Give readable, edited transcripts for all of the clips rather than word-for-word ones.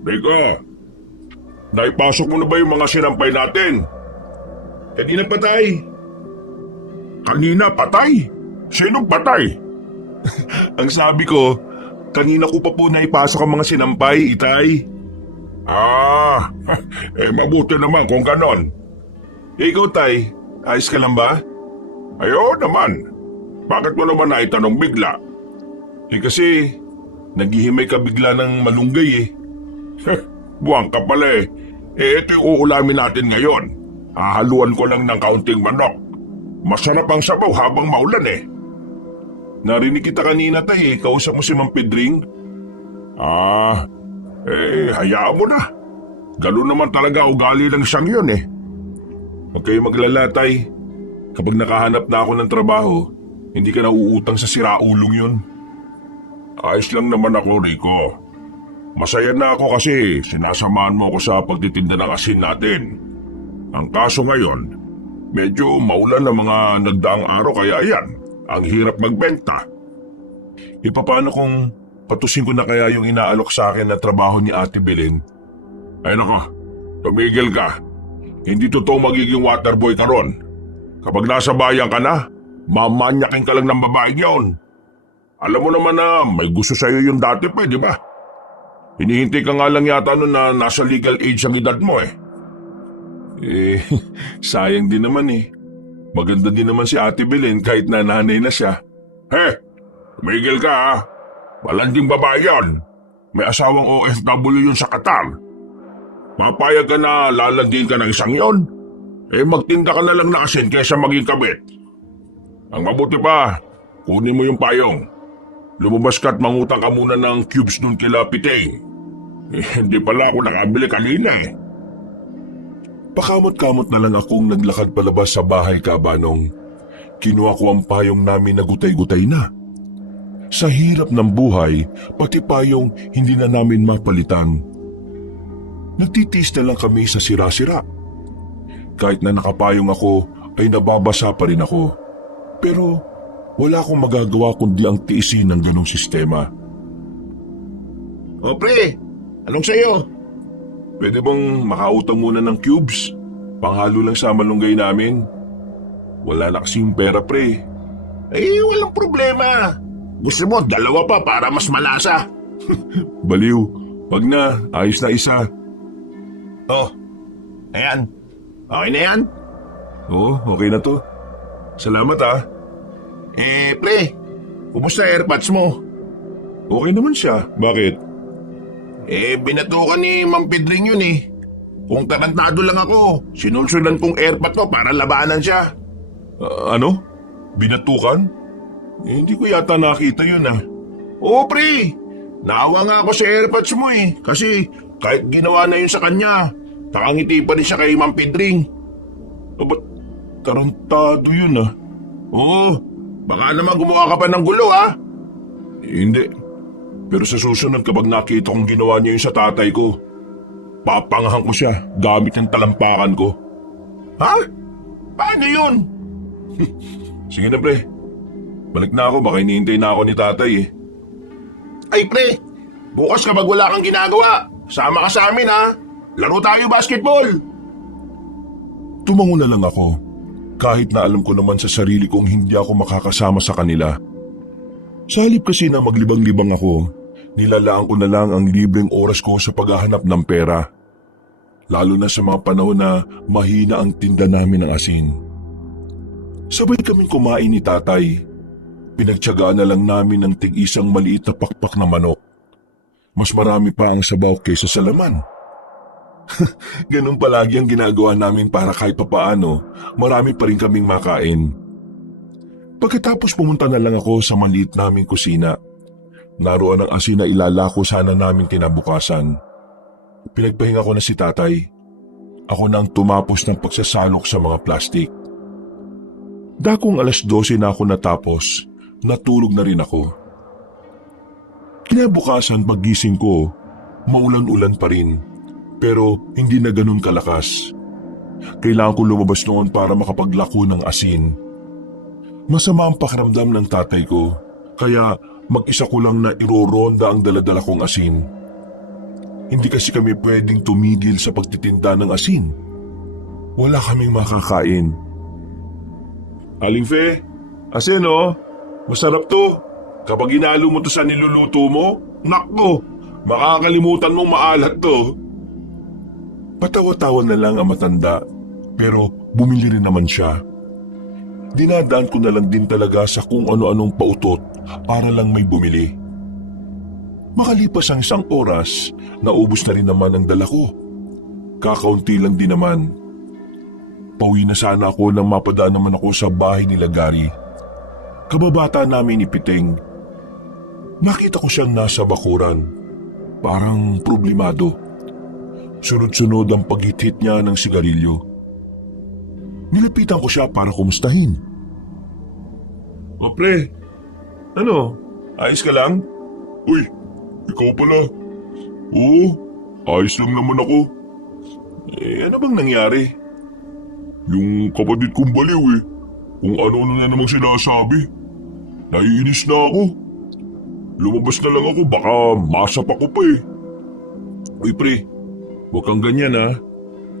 Rico, naipasok mo na ba yung mga sinampay natin? Kanina patay. Kanina patay? Sinong patay? Ang sabi ko, kanina ko pa po naipasok ang mga sinampay, Itay. Ah, mabuti naman kung ganon. Ikaw, Tay, ayos ka lang ba? Ayo naman. Bakit mo naman naitanong bigla? Kasi, naghihimay ka bigla ng malunggay eh. Buwang ka pala eh. Ito yung uulamin natin ngayon. Hahaluan ko lang ng kaunting manok. Masarap ang sabaw habang maulan eh. Narinig kita kanina, Tay, kausap mo si Mang Pedring? Hayaan mo na. Ganun naman talaga ugali ng siyang yun eh. Huwag kayo maglala, Tay. Kapag nakahanap na ako ng trabaho, hindi ka na uutang sa siraulong yun. Ayos lang naman ako, Rico. Masaya na ako kasi sinasamahan mo ako sa pagtitinda ng asin natin. Ang kaso ngayon, medyo maulan ang mga nagdaang araw kaya yan, ang hirap magbenta. Paano kung patusin ko na kaya yung inaalok sa akin na trabaho ni Ate Belen? Ay nako, tumigil ka. Hindi totoo magiging waterboy ka ron. Kapag nasa bayan ka na, mamanyakin ka lang ng babae yun. Alam mo naman na may gusto sa'yo yung dati pa, di ba? Hinihintay ka nga lang yata nun na nasa legal age ang edad mo eh. Sayang din naman eh. Maganda din naman si Ate Belen kahit na nanay na siya. Tumigil ka ha. Malanding babae yan. May asawang OFW yun sa Qatar. Papayag ka na lalandiin ka ng isang yon? Magtinda ka na lang na asin kaysa maging kabit. Ang mabuti pa, kunin mo yung payong. Lumabas ka at mangutang ka muna ng cubes nun kila Piteng. Hindi pala ako nakabili kanina eh. Pakamot-kamot na lang akong naglakad palabas sa bahay kabanong. Kinuha ko ang payong namin na gutay-gutay na. Sa hirap ng buhay, pati payong hindi na namin mapalitan. Nagtitiis na lang kami sa sira-sira. Kahit na nakapayong ako, ay nababasa pa rin ako. Pero wala akong magagawa kundi ang tiisin ng ganong sistema. O pre, anong sayo? Pwede bang makautang muna ng cubes? Panghalo lang sa malunggay namin. Wala na kasing pera pre. Walang problema. Gusto mo dalawa pa para mas malasa? Baliw, wag na, ayos na isa. Ayan. Okay na yan? Oo, okay na to. Salamat ah. Pre, kumusta AirPods mo? Okay naman siya, bakit? Binatukan ni Mang Pedring yun eh. Kung tarantado lang ako, sinulsulan kong AirPod ko para labanan siya. Ano? Binatukan? Hindi ko yata nakita yun ah. Oo pre, naawa nga ako sa AirPods mo eh. Kasi kahit ginawa na yun sa kanya, nakangiti pa rin siya kay Mang Pedring. Ba't tarantado yun ah? Oo, baka naman gumawa ka pa ng gulo ah. Hindi. Pero sa susunod kapag nakita kong ginawa niya yun sa tatay ko, papangahan ko siya gamit ng talampakan ko. Ha? Paano yun? Sige na pre. Balik na ako, baka hinihintay na ako ni tatay eh. Ay pre, bukas kapag wala kang ginagawa, sama ka sa amin ha. Laro tayo basketball. Tumango na lang ako. Kahit na alam ko naman sa sarili kong hindi ako makakasama sa kanila. Sa halip kasi na maglibang-libang ako, nilalaan ko na lang ang libreng oras ko sa paghahanap ng pera. Lalo na sa mga panahon na mahina ang tinda namin ng asin. Sabay kaming kumain ni tatay. Pinagtiyagaan na lang namin ng tig-isang maliit na pakpak na manok. Mas marami pa ang sabaw kaysa sa laman. Ganun palagi ang ginagawa namin para kahit papaano, marami pa rin kaming makain. Pagkatapos pumunta na lang ako sa maliit naming kusina. Naroon ang asin na ilalako sana namin kinabukasan. Pinagpahinga ko na si tatay. Ako na ang tumapos ng pagsasalok sa mga plastik. Dakong 12:00 na ako natapos, natulog na rin ako. Kinabukasan paggising ko, maulan-ulan pa rin. Pero hindi na ganun kalakas. Kailangan ko lumabas noon para makapaglako ng asin. Masama ang pakiramdam ng tatay ko, kaya mag-isa ko lang na iroronda ang daladala kong asin. Hindi kasi kami pwedeng tumigil sa pagtitinda ng asin. Wala kaming makakain. Aling Fe, asin oh, masarap to. Kapag inalo mo to sa niluluto mo, nakko, makakalimutan mong maalat to. Patawa-tawa na lang ang matanda, pero bumili rin naman siya. Dinadaan ko na lang din talaga sa kung ano-anong pautot para lang may bumili. Makalipas ang 1 oras, naubos na rin naman ang dala ko. Kakaunti lang din naman. Pauwi na sana ako nang mapadaan naman ako sa bahay nila Gary. Kababata namin ni Piteng. Nakita ko siyang nasa bakuran. Parang problemado. Sunod-sunod ang paghit-hit niya ng sigarilyo. Nilapitan ko siya para kumustahin. O pre, ano? Ayos ka lang? Uy, ikaw pala. Oo, ayos lang naman ako. Ano bang nangyari? Yung kapatid kong baliw kung ano-ano na namang sinasabi. Naiinis na ako. Lumabas na lang ako, baka masap ako pa Uy pre, huwag kang ganyan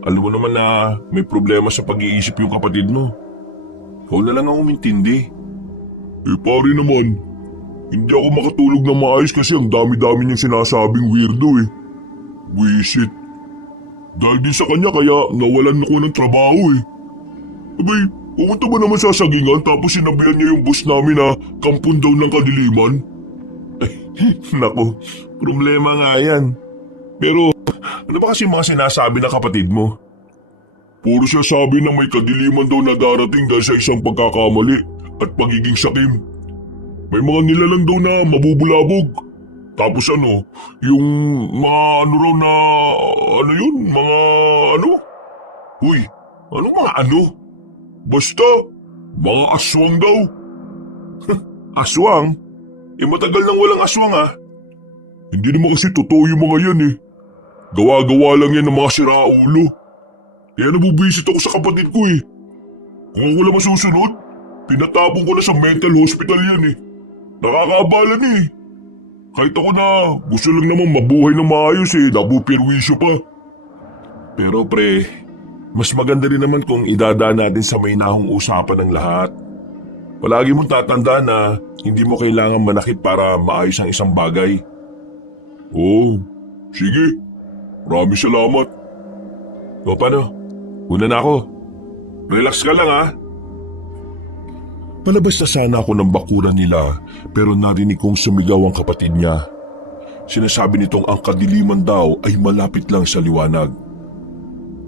Alam mo naman na may problema sa pag-iisip yung kapatid mo. Ikaw na lang ang umintindi. Pare naman, hindi ako makatulog na maayos kasi ang dami-dami niyang sinasabing weirdo Buisit. Dahil din sa kanya kaya nawalan ako ng trabaho Abay, pumunta ba naman sa sagingan tapos sinabihan niya yung boss namin na kampun daw ng kadiliman? Naku, problema nga yan. Pero ano ba kasi mga sinasabi ng kapatid mo? Puro siya sabi na may kadiliman daw na darating dahil sa isang pagkakamali at pagiging sakim. May mga nilalang daw na mabubulabog. Tapos yung mga ano raw na, mga ano? Uy, ano mga ano? Basta, mga aswang daw. Aswang? Matagal nang walang aswang Hindi naman kasi totoo yung mga yan Gawa-gawa lang yan ng mga siraulo. Kaya nabubisit ako sa kapatid ko Kung ako lang masusunod, tinatapon ko na sa mental hospital yan Nakakaabala na Kahit ako na gusto lang naman mabuhay na maayos napupirwisyo pa. Pero pre, mas maganda rin naman kung idadaan natin sa mainahong usapan ng lahat. Palagi mong tatandaan na hindi mo kailangan manakit para maayos ang isang bagay. Oo, sige. Maraming salamat. O paano? Una na ako. Relax ka lang Palabas na sana ako ng bakuran nila pero narinig kong sumigaw ang kapatid niya. Sinasabi nitong ang kadiliman daw ay malapit lang sa liwanag.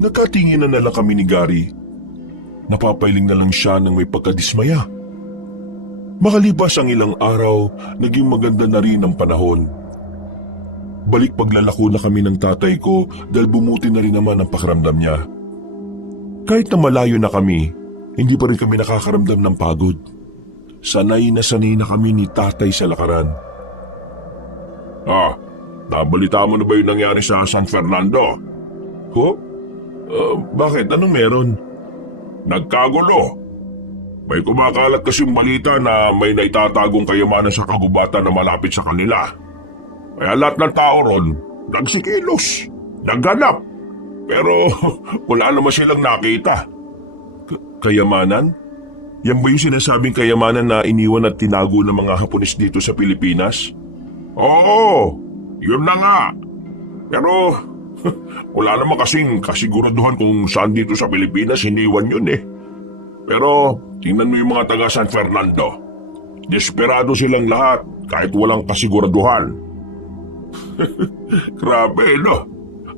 Nagkatinginan na lang kami ni Gary. Napapailing na lang siya ng may pagkadismaya. Makalipas ang ilang araw, naging maganda na rin ang panahon. Balik paglalako na kami ng tatay ko dahil bumuti na rin naman ang pakiramdam niya. Kahit na malayo na kami, hindi pa rin kami nakakaramdam ng pagod. Sanay na kami ni tatay sa lakaran. Nabalita mo na ba yung nangyari sa San Fernando? Ho? Bakit? Anong meron? Nagkagulo. May kumakalat kasing balita na may naitatagong kayamanan sa kagubatan na malapit sa kanila. Kaya lahat ng tao ron, nagsikilos, naghanap. Pero wala naman silang nakita. Kayamanan? Yan ba yung sinasabing kayamanan na iniwan at tinago ng mga Hapones dito sa Pilipinas? Oo, yun na nga. Pero wala naman kasing kasiguraduhan kung saan dito sa Pilipinas iniwan yun Pero tingnan mo yung mga taga San Fernando. Desperado silang lahat kahit walang kasiguraduhan. Grabe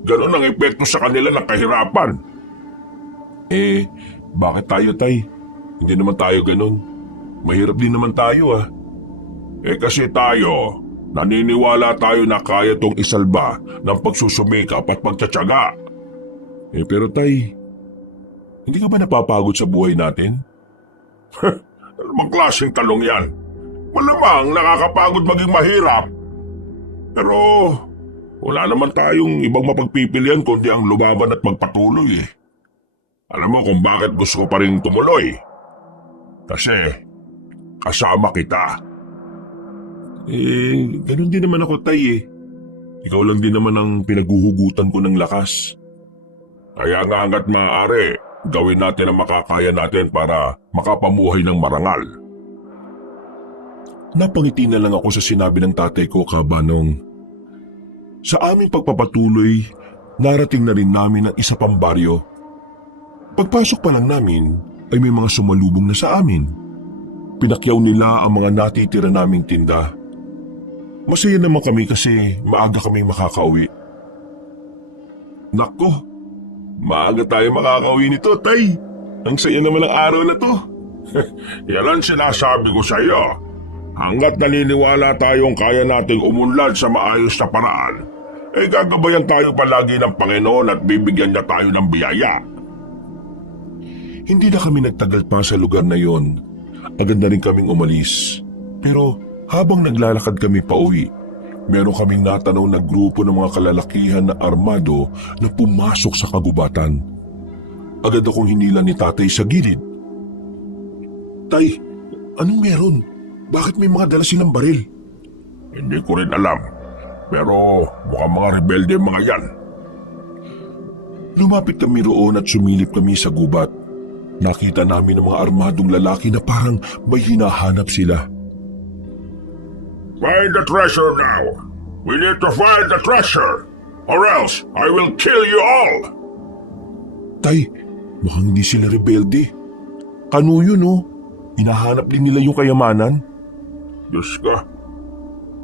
Ganon ang epekto sa kanila ng kahirapan. Bakit tayo tay? Hindi naman tayo ganon. Mahirap din naman tayo kasi tayo, naniniwala tayo na kaya tong isalba ng pagsusumikap at pagtsatsaga. Pero tay, hindi ka ba napapagod sa buhay natin? Ano bang klaseng talong yan? Malamang nakakapagod maging mahirap. Pero wala naman tayong ibang mapagpipilian kundi ang lumaban at magpatuloy Alam mo kung bakit gusto ko pa rin tumuloy? Kasi kasama kita. Ganun din naman ako tay Ikaw lang din naman ang pinaguhugutan ko ng lakas. Kaya nga hanggat maaari, gawin natin ang makakaya natin para makapamuhay ng marangal. Napangiti na lang ako sa sinabi ng tatay ko, Kabanong. Sa aming pagpapatuloy, narating na rin namin ang isa pang baryo. Pagpasok pa lang namin ay may mga sumalubong na sa amin. Pinakyaw nila ang mga natitira naming tinda. Masaya naman kami kasi maaga kaming makakauwi. Nako, maaga tayo makakauwi nito, tay. Ang saya naman ng araw na to. Yan ang sinasabi ko sa iyo. Hanggat naniniwala tayong kaya nating umunlad sa maayos na paraan, ay gagabayan tayo palagi ng Panginoon at bibigyan niya tayo ng biyaya. Hindi na kami nagtagal pa sa lugar na yon. Agad na rin kaming umalis. Pero habang naglalakad kami pauwi, meron kaming natanaw na grupo ng mga kalalakihan na armado na pumasok sa kagubatan. Agad akong hinila ni tatay sa gilid. Tay, anong meron? Bakit may mga dala silang baril? Hindi ko rin alam, pero mukhang mga rebelde mga yan. Lumapit kami roon at sumilip kami sa gubat. Nakita namin ang mga armadong lalaki na parang may hinahanap sila. Find the treasure now! We need to find the treasure! Or else I will kill you all! Tay, mukhang hindi sila rebelde. Kano yun, oh? Hinahanap din nila yung kayamanan. Diyos ko,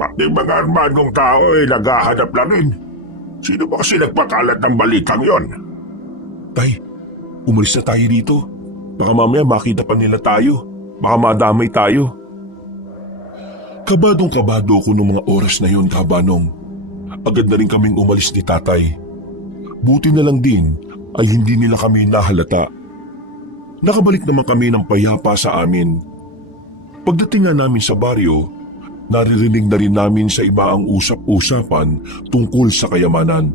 pati mga armadong tao ay naghahanap lang rin. Sino ba kasi nagpakalat ng balitang yon? Tay, umalis na tayo dito. Baka mamaya makita pa nila tayo. Baka madamay tayo. Kabadong-kabado ko noong mga oras na yon, Kabanong. Agad na rin kaming umalis ni tatay. Buti na lang din ay hindi nila kami nahalata. Nakabalik naman kami ng payapa sa amin. Pagdating nga namin sa baryo, naririnig na rin namin sa iba ang usap-usapan tungkol sa kayamanan.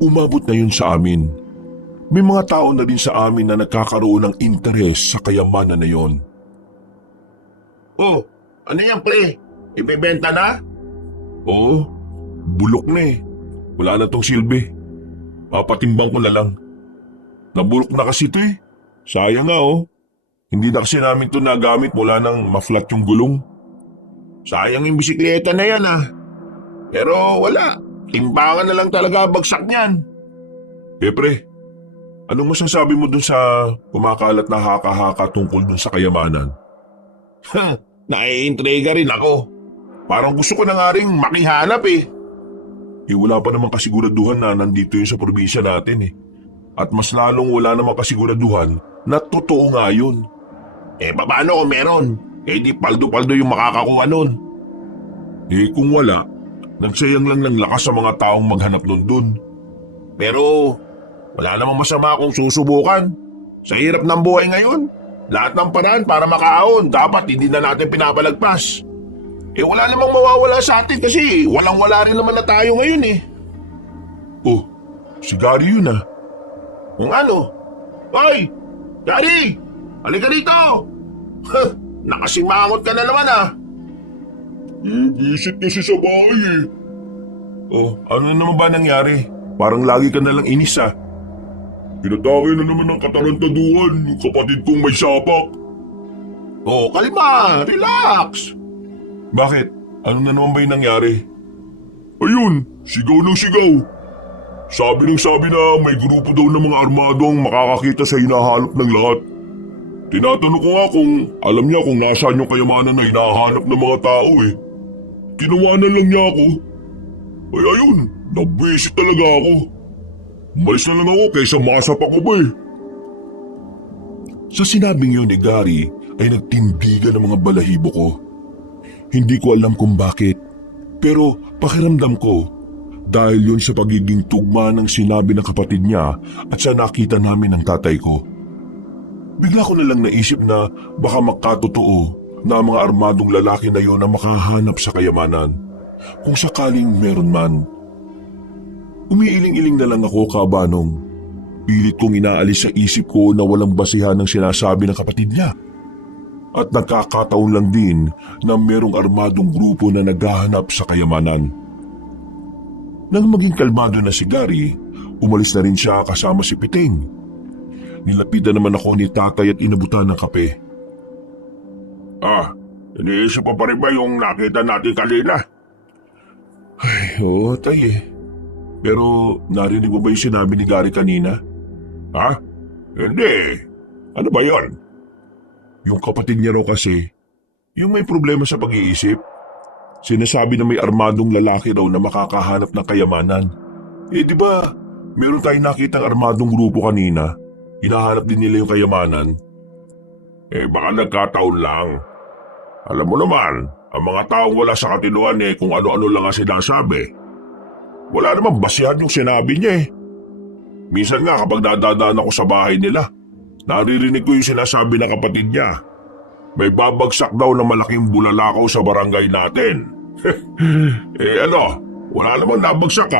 Umabot na yun sa amin. May mga tao na din sa amin na nagkakaroon ng interes sa kayamanan na yon. Oh, ano yan, pre? Ibebenta na? Oo, bulok na eh. Wala na tong silbi. Papatimbang ko na lang. Nabulok na kasi ito eh. Sayang nga oh. Hindi na kasi namin ito nagamit mula nang ma-flat yung gulong. Sayang yung bisikleta na yan ah. Pero wala. Timbangan na lang talaga bagsak niyan. Pre, anong masasabi mo dun sa kumakalat na haka-haka tungkol dun sa kayamanan? Naiintriga rin ako. Parang gusto ko na nga rin makihanap eh. Wala pa namang kasiguraduhan na nandito yun sa probinsya natin eh. At mas lalong wala namang kasiguraduhan na totoo nga yun. Paano kung meron? Di paldo-paldo yung makakakuha nun. Kung wala, nagsayang lang ng lakas sa mga taong maghanap nun dun. Pero wala namang masama kung susubukan. Sa hirap ng buhay ngayon, lahat ng paraan para makaahon, dapat hindi na natin pinapalagpas. Wala namang mawawala sa atin kasi walang-wala rin naman na tayo ngayon eh. Oh, si Gary yun ah. Kung ano? Hoy! Gary! Halika rito! Nakasimangot ka na naman ah. Visit kasi sa bahay eh. Oh, ano na naman ba nangyari? Parang lagi ka na lang inis ah. Pinatake na naman ng katarantaduhan yung kapatid kong may sapak. Oh, kalma! Relax! Bakit? Ano na naman ba yung nangyari? Ayun, sigaw ng sigaw. Sabi na may grupo daw ng mga armado ang makakakita sa hinahanap ng lahat. Tinatanong ko nga kung alam niya kung nasaan yung kayamanan na hinahanap ng mga tao eh. Kinawanan lang niya ako. Ay ayun, nabwisit talaga ako. Umalis na lang ako kaysa masapak ko ba eh. Sa sinabing yun ni Gary ay nagtindigan ng mga balahibo ko. Hindi ko alam kung bakit, pero pakiramdam ko dahil yun sa pagiging tugma ng sinabi ng kapatid niya at sa nakita namin ng tatay ko. Bigla ko na lang naisip na baka makatotoo na ang mga armadong lalaki na yon ang makahanap sa kayamanan, kung sakaling meron man. Umiiling-iling na lang ako, Kabanong. Pilit kong inaalis sa isip ko na walang basihan ng sinasabi ng kapatid niya. At nagkakataon lang din na merong armadong grupo na naghahanap sa kayamanan. Nang maging kalmado na si Gary, umalis na rin siya kasama si Piting. Nilapitan naman ako ni tatay at inabutan ng kape. Iniisip pa rin ba yung nakita natin kanina? Ay, oo tay eh. Pero narinig mo ba yung sinabi ni Gary kanina? Ha? Hindi. Ano ba yon? Yung kapatid niya raw kasi, yung may problema sa pag-iisip. Sinasabi na may armadong lalaki raw na makakahanap ng kayamanan. Di ba, meron tayong nakitang armadong grupo kanina. Hinahanap din nila yung kayamanan. Baka nagkataon lang. Alam mo naman, ang mga taong wala sa katinuan kung ano-ano lang ang sinasabi. Wala namang basihan yung sinabi niya Minsan nga kapag dadadaan ako sa bahay nila, naririnig ko yung sinasabi ng kapatid niya. May babagsak daw na malaking bulalakaw sa barangay natin. Wala namang nabagsak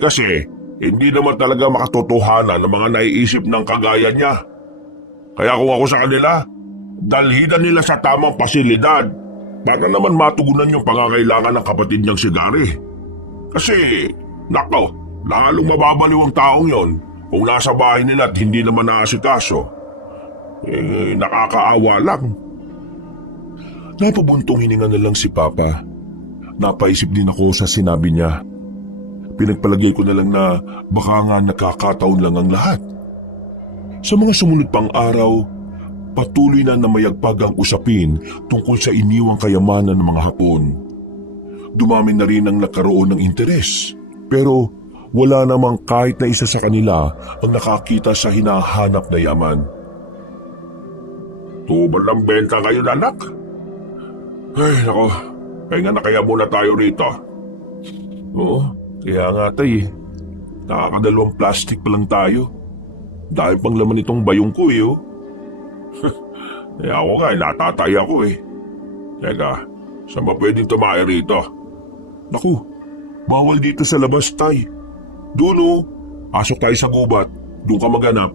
kasi hindi naman talaga makatotohanan ng mga naiisip ng kagaya niya. Kaya kung ako sa kanila, dalhinan nila sa tamang pasilidad para naman matugunan yung pangangailangan ng kapatid niyang si Gary. Kasi, lalong mababaliw ang taong yon kung nasa bahay nila at hindi naman naasikaso. Nakakaawa lang. Napabuntong hininga na lang si Papa. Napaisip din ako sa sinabi niya. Pinagpalagay ko na lang na baka nga nakakataon lang ang lahat. Sa mga sumunod pang araw, patuloy na namayagpag ang usapin tungkol sa iniwang kayamanan ng mga Hapon. Dumami na rin ang nagkaroon ng interes, pero wala namang kahit na isa sa kanila ang nakakita sa hinahanap na yaman. Tubal ng benta kayo, anak? Ay, nako. Pahinga na kaya muna tayo rito. Oo, kaya nga tay. Nakakadalawang plastic pa lang tayo. Dahil pang laman itong bayong ko ako nga, natatay ako Teka, saan ba pwedeng tumae rito? Naku, bawal dito sa labas tay. Doon pasok tayo sa gubat. Doon ka maghanap.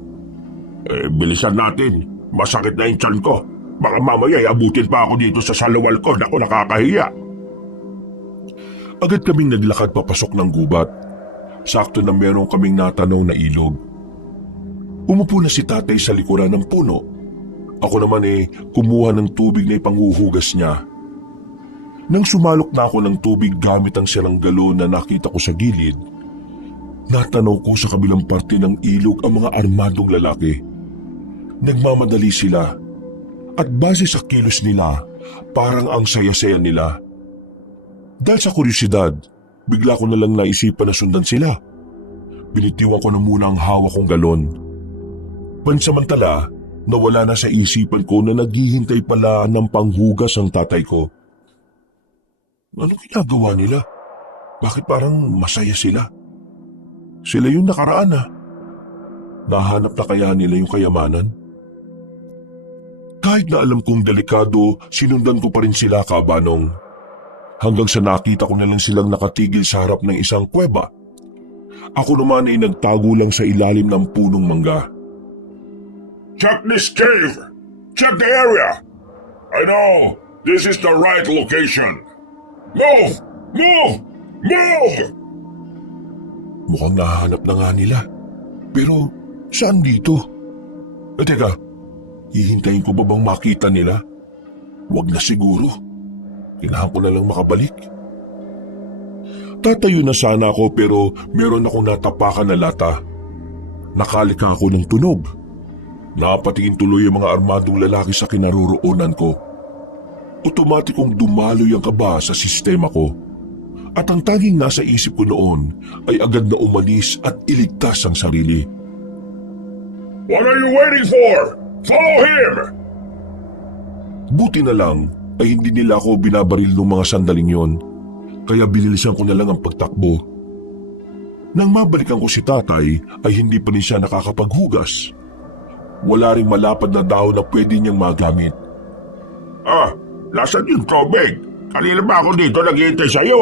Bilisan natin. Masakit na yung tiyan ko. Baka mamaya abutin pa ako dito sa salawal ko. Naku, nakakahiya. Agad kaming naglakad papasok ng gubat. Sakto na meron kaming natanaw na ilog. Umupo na si tatay sa likuran ng puno. Ako naman kumuha ng tubig na ipanghuhugas niya. Nang sumalok na ako ng tubig gamit ang sirang galon na nakita ko sa gilid, natanaw ko sa kabilang parte ng ilog ang mga armadong lalaki. Nagmamadali sila at base sa kilos nila, parang ang saya-saya nila. Dahil sa kuryosidad, bigla ko na lang naisipan na sundan sila. Binitiwan ko na muna ang hawak kong galon. Pansamantala, nawala na sa isipan ko na naghihintay pala ng panghugas ang tatay ko. Anong ginagawa nila? Bakit parang masaya sila? Sila yung nakaraan Nahanap na kaya nila yung kayamanan? Kahit na alam kong delikado, sinundan ko pa rin sila, Kabanong. Hanggang sa nakita ko na lang silang nakatigil sa harap ng isang kuweba. Ako naman nagtago lang sa ilalim ng punong mangga. Check this cave! Check the area! I know, this is the right location. Move! Move! Move! Mukhang nahanap na nga nila. Pero saan dito? Teka, hihintayin ko ba bang makita nila? Huwag na siguro. Kailangan ko na lang makabalik. Tatayo na sana ako pero meron akong natapakan na lata. Nakalika ako ng tunog. Napatingin tuloy ang mga armadong lalaki sa kinaroroonan ko. Otomatikong dumaloy ang kaba sa sistema ko. At ang tanging nasa isip ko noon ay agad na umalis at iligtas ang sarili. What are you waiting for? Follow him! Buti na lang ay hindi nila ako binabaril ng mga sandaling yon. Kaya binilisan ko na lang ang pagtakbo. Nang mabalikan ko si tatay ay hindi pa rin siya nakakapaghugas. Wala ring malapad na dahon na pwede niyang magamit. Nasaan yung tubig? Kanina ba ako dito naghihintay sa iyo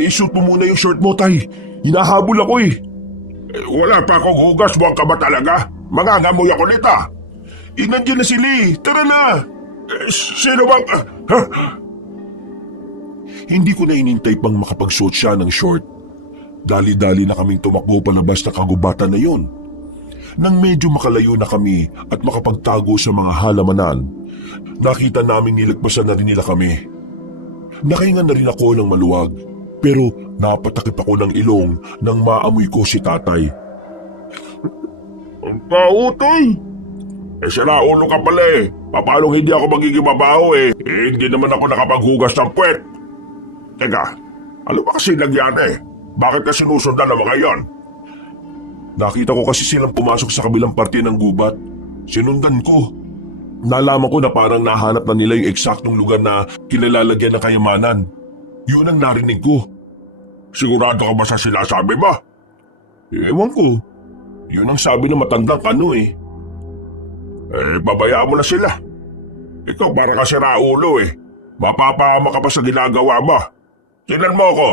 I-shoot mo muna yung short mo, tay. Hinahabol ako wala pa akong hugas, buwang ka ba talaga? Mangangamoy ako nito. Nandiyan na si Lee, tara na. Sino bang... Hindi ko na inintay pang makapagsuot siya ng short. Dali-dali na kaming tumakbo palabas ng kagubatan na yon. Nang medyo makalayo na kami at makapagtago sa mga halamanan, nakita namin nilagpasan na rin nila kami. Nakahinga na rin ako ng maluwag, pero napatakip ako ng ilong nang maamoy ko si tatay. Ang tao, Tay! Sira ulo ka pala eh. Paano hindi ako magiging mabaho eh? Hindi naman ako nakapaghugas ng puwet. Teka, ano ba kasi nangyari? Bakit ka sinusundan ng mga yon? Nakita ko kasi silang pumasok sa kabilang parte ng gubat. Sinundan ko. Nalaman ko na parang nahanap na nila yung eksaktong lugar na kinalalagyan ng kayamanan. Yun ang narinig ko. Sigurado ka ba sa sinasabi mo? Ewan ko. Yun ang sabi ng matandang kano eh. Babayaan mo na sila. Ikaw para ka siraulo eh. Mapapahama ka pa sa ginagawa mo. Tingnan mo ako.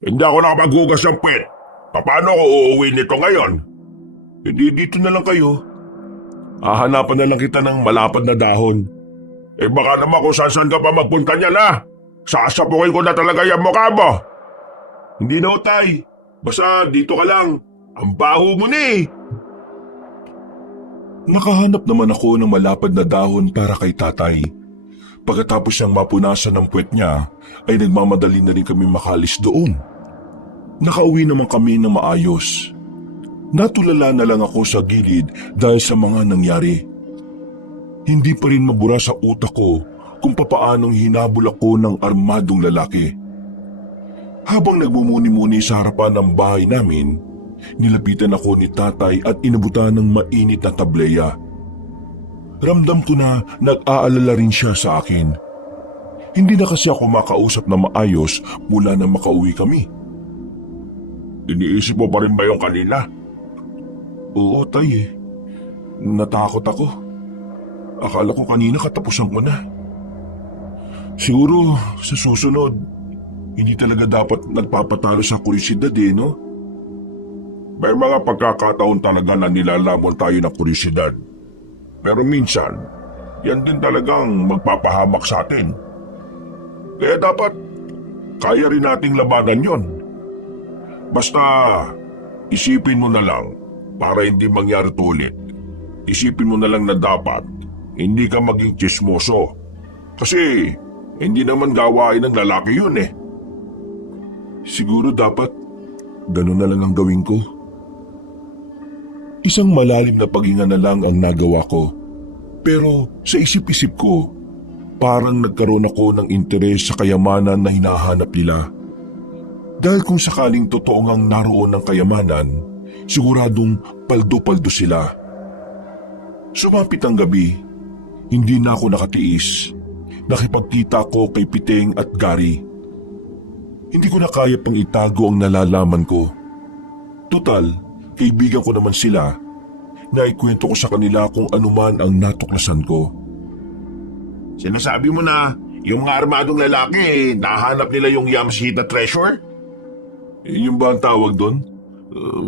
Hindi ako nakapaghugas ng puwet. Paano ako uuwi nito ngayon? Hindi dito na lang kayo. Hahanapan na lang kita ng malapad na dahon. Baka naman kung saan ka pa magpunta niyan ha. Sasapukin ko na talaga yung mukha mo. Hindi na, Tay. Basta dito ka lang. Ang baho mo na eh. Nakahanap naman ako ng malapad na dahon para kay tatay. Pagkatapos siyang mapunasan ng puwet niya, ay nagmamadali na rin kami makalis doon. Nakauwi naman kami ng maayos. Natulala na lang ako sa gilid dahil sa mga nangyari. Hindi pa rin mabura sa utak ko kung papaanong hinabol ako ng armadong lalaki. Habang nagmumuni-muni sa harapan ng bahay namin, nilapitan ako ni tatay at inabutan ng mainit na tableya. Ramdam ko na nag-aalala rin siya sa akin. Hindi na kasi ako makausap na maayos mula na makauwi kami. Iniisip mo pa rin ba yung kanina? Oo, tay eh. Natakot ako. Akala ko kanina katapusan ko na. Siguro sa susunod, hindi talaga dapat nagpapatalo sa kuryosidad eh, no? May mga pagkakataon talaga na nilalamon tayo ng kuryosidad. Pero minsan, yan din talagang magpapahamak sa atin. Kaya dapat, kaya rin nating labanan yon. Basta, isipin mo na lang para hindi mangyari ulit. Isipin mo na lang na dapat, hindi ka maging tsismoso. Kasi, hindi naman gawain ng lalaki yun eh. Siguro dapat, ganun na lang ang gawin ko. Isang malalim na paghinga na lang ang nagawa ko. Pero sa isip-isip ko, parang nagkaroon ako ng interes sa kayamanan na hinahanap nila. Dahil kung sakaling totoo ngang naroon ng kayamanan, siguradong paldo-paldo sila. Sumapit ang gabi, hindi na ako nakatiis. Nakipagkita ko kay Piteng at Gary. Hindi ko na kaya pang itago ang nalalaman ko. Total, kaibigan ko naman sila. Naikwento ko sa kanila kung anuman ang natuklasan ko. Sinasabi mo na yung mga armadong lalaki, nahanap nila yung Yamashita treasure? Yung ba ang tawag doon?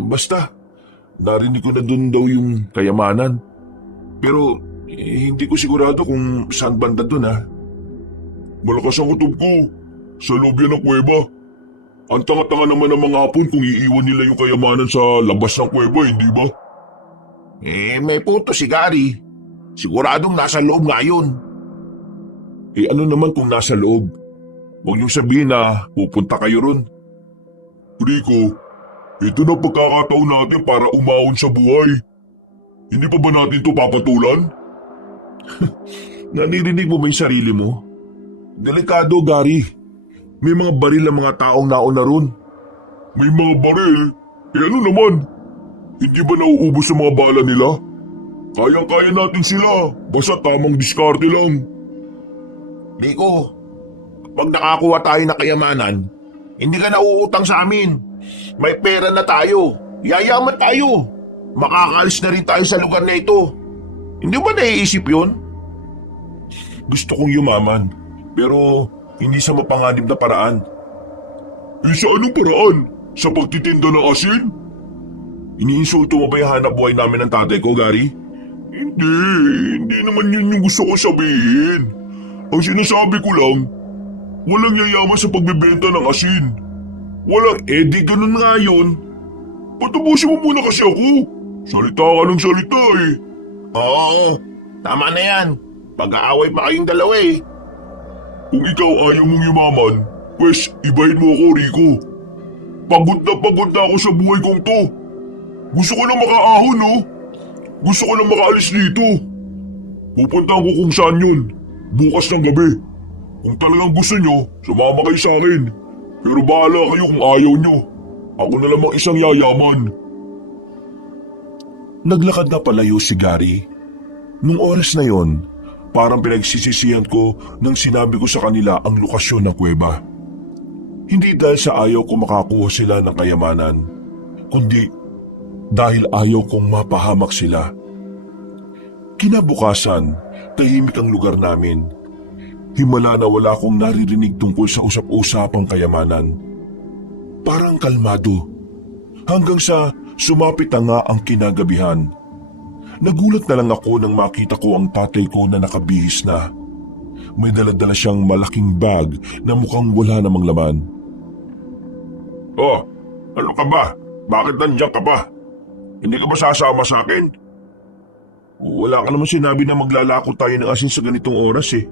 Basta, narinig ko na doon daw yung kayamanan. Pero hindi ko sigurado kung saan banda doon ha. Malakas ang kutob ko. Sa loob yan ng kuweba. Ang tanga-tanga naman ng mga hapon kung iiwan nila yung kayamanan sa labas ng kuweba, hindi ba? May punto si Gary. Siguradong nasa loob nga yun. Ano naman kung nasa loob? Huwag niyong sabihin na pupunta kayo ron. Rico, ito na pagkakataon natin para umahon sa buhay. Hindi pa ba natin ito papatulan? Nanirinig mo ba yung sarili mo? Delikado, Gary. May mga baril ang mga taong nauna ron. May mga baril? Ano naman? Hindi ba nauubos ang mga bala nila? Kayang-kaya natin sila. Basta tamang diskarte lang. Rico, pag nakakuha tayo ng kayamanan, hindi ka nauutang sa amin. May pera na tayo. Yayaman tayo. Makakaalis na rin tayo sa lugar na ito. Hindi ba naiisip yun? Gusto kong yumaman, pero hindi sa mapanganib na paraan. Sa anong paraan? Sa pagtitinda ng asin? Iniinsulto mo ba yung hanap buhay namin ng tatay ko, Gary? Hindi naman yun yung gusto ko sabihin. Ang sinasabi ko lang, Walang yayaman sa pagbebenta ng asin. Walang di ganun nga yun. Patapusin mo muna kasi ako. Salita ka ng salita eh. Oo, tama na yan. Pag-aaway pa kayong dalawa eh. Kung ikaw ayaw mong yumaman, pues ibahin mo ako, Rico. Pagod na ako sa buhay kong to. Gusto ko na makaahon, no? Gusto ko na makaalis dito. Pupuntahan ko kung saan yun. Bukas ng gabi. Kung talagang gusto nyo, sumama kayo sa akin. Pero bahala kayo kung ayaw nyo. Ako na lamang isang yayaman. Naglakad na palayo si Gary. Nung oras na yon, parang pinagsisisihan ko nang sinabi ko sa kanila ang lokasyon ng kuweba. Hindi dahil sa ayaw ko makakuha sila ng kayamanan, kundi dahil ayaw kong mapahamak sila. Kinabukasan, tahimik ang lugar namin. Himala na wala akong naririnig tungkol sa usap-usapang kayamanan. Parang kalmado. Hanggang sa sumapit na nga ang kinagabihan. Nagulat na lang ako nang makita ko ang tatay ko na nakabihis na. May dala-dala siyang malaking bag na mukhang wala namang laman. Oh, ano ka ba? Bakit nandiyan ka pa? Hindi ka ba sasama sa akin? Wala ka naman sinabi na maglalako tayo ng asin sa ganitong oras eh.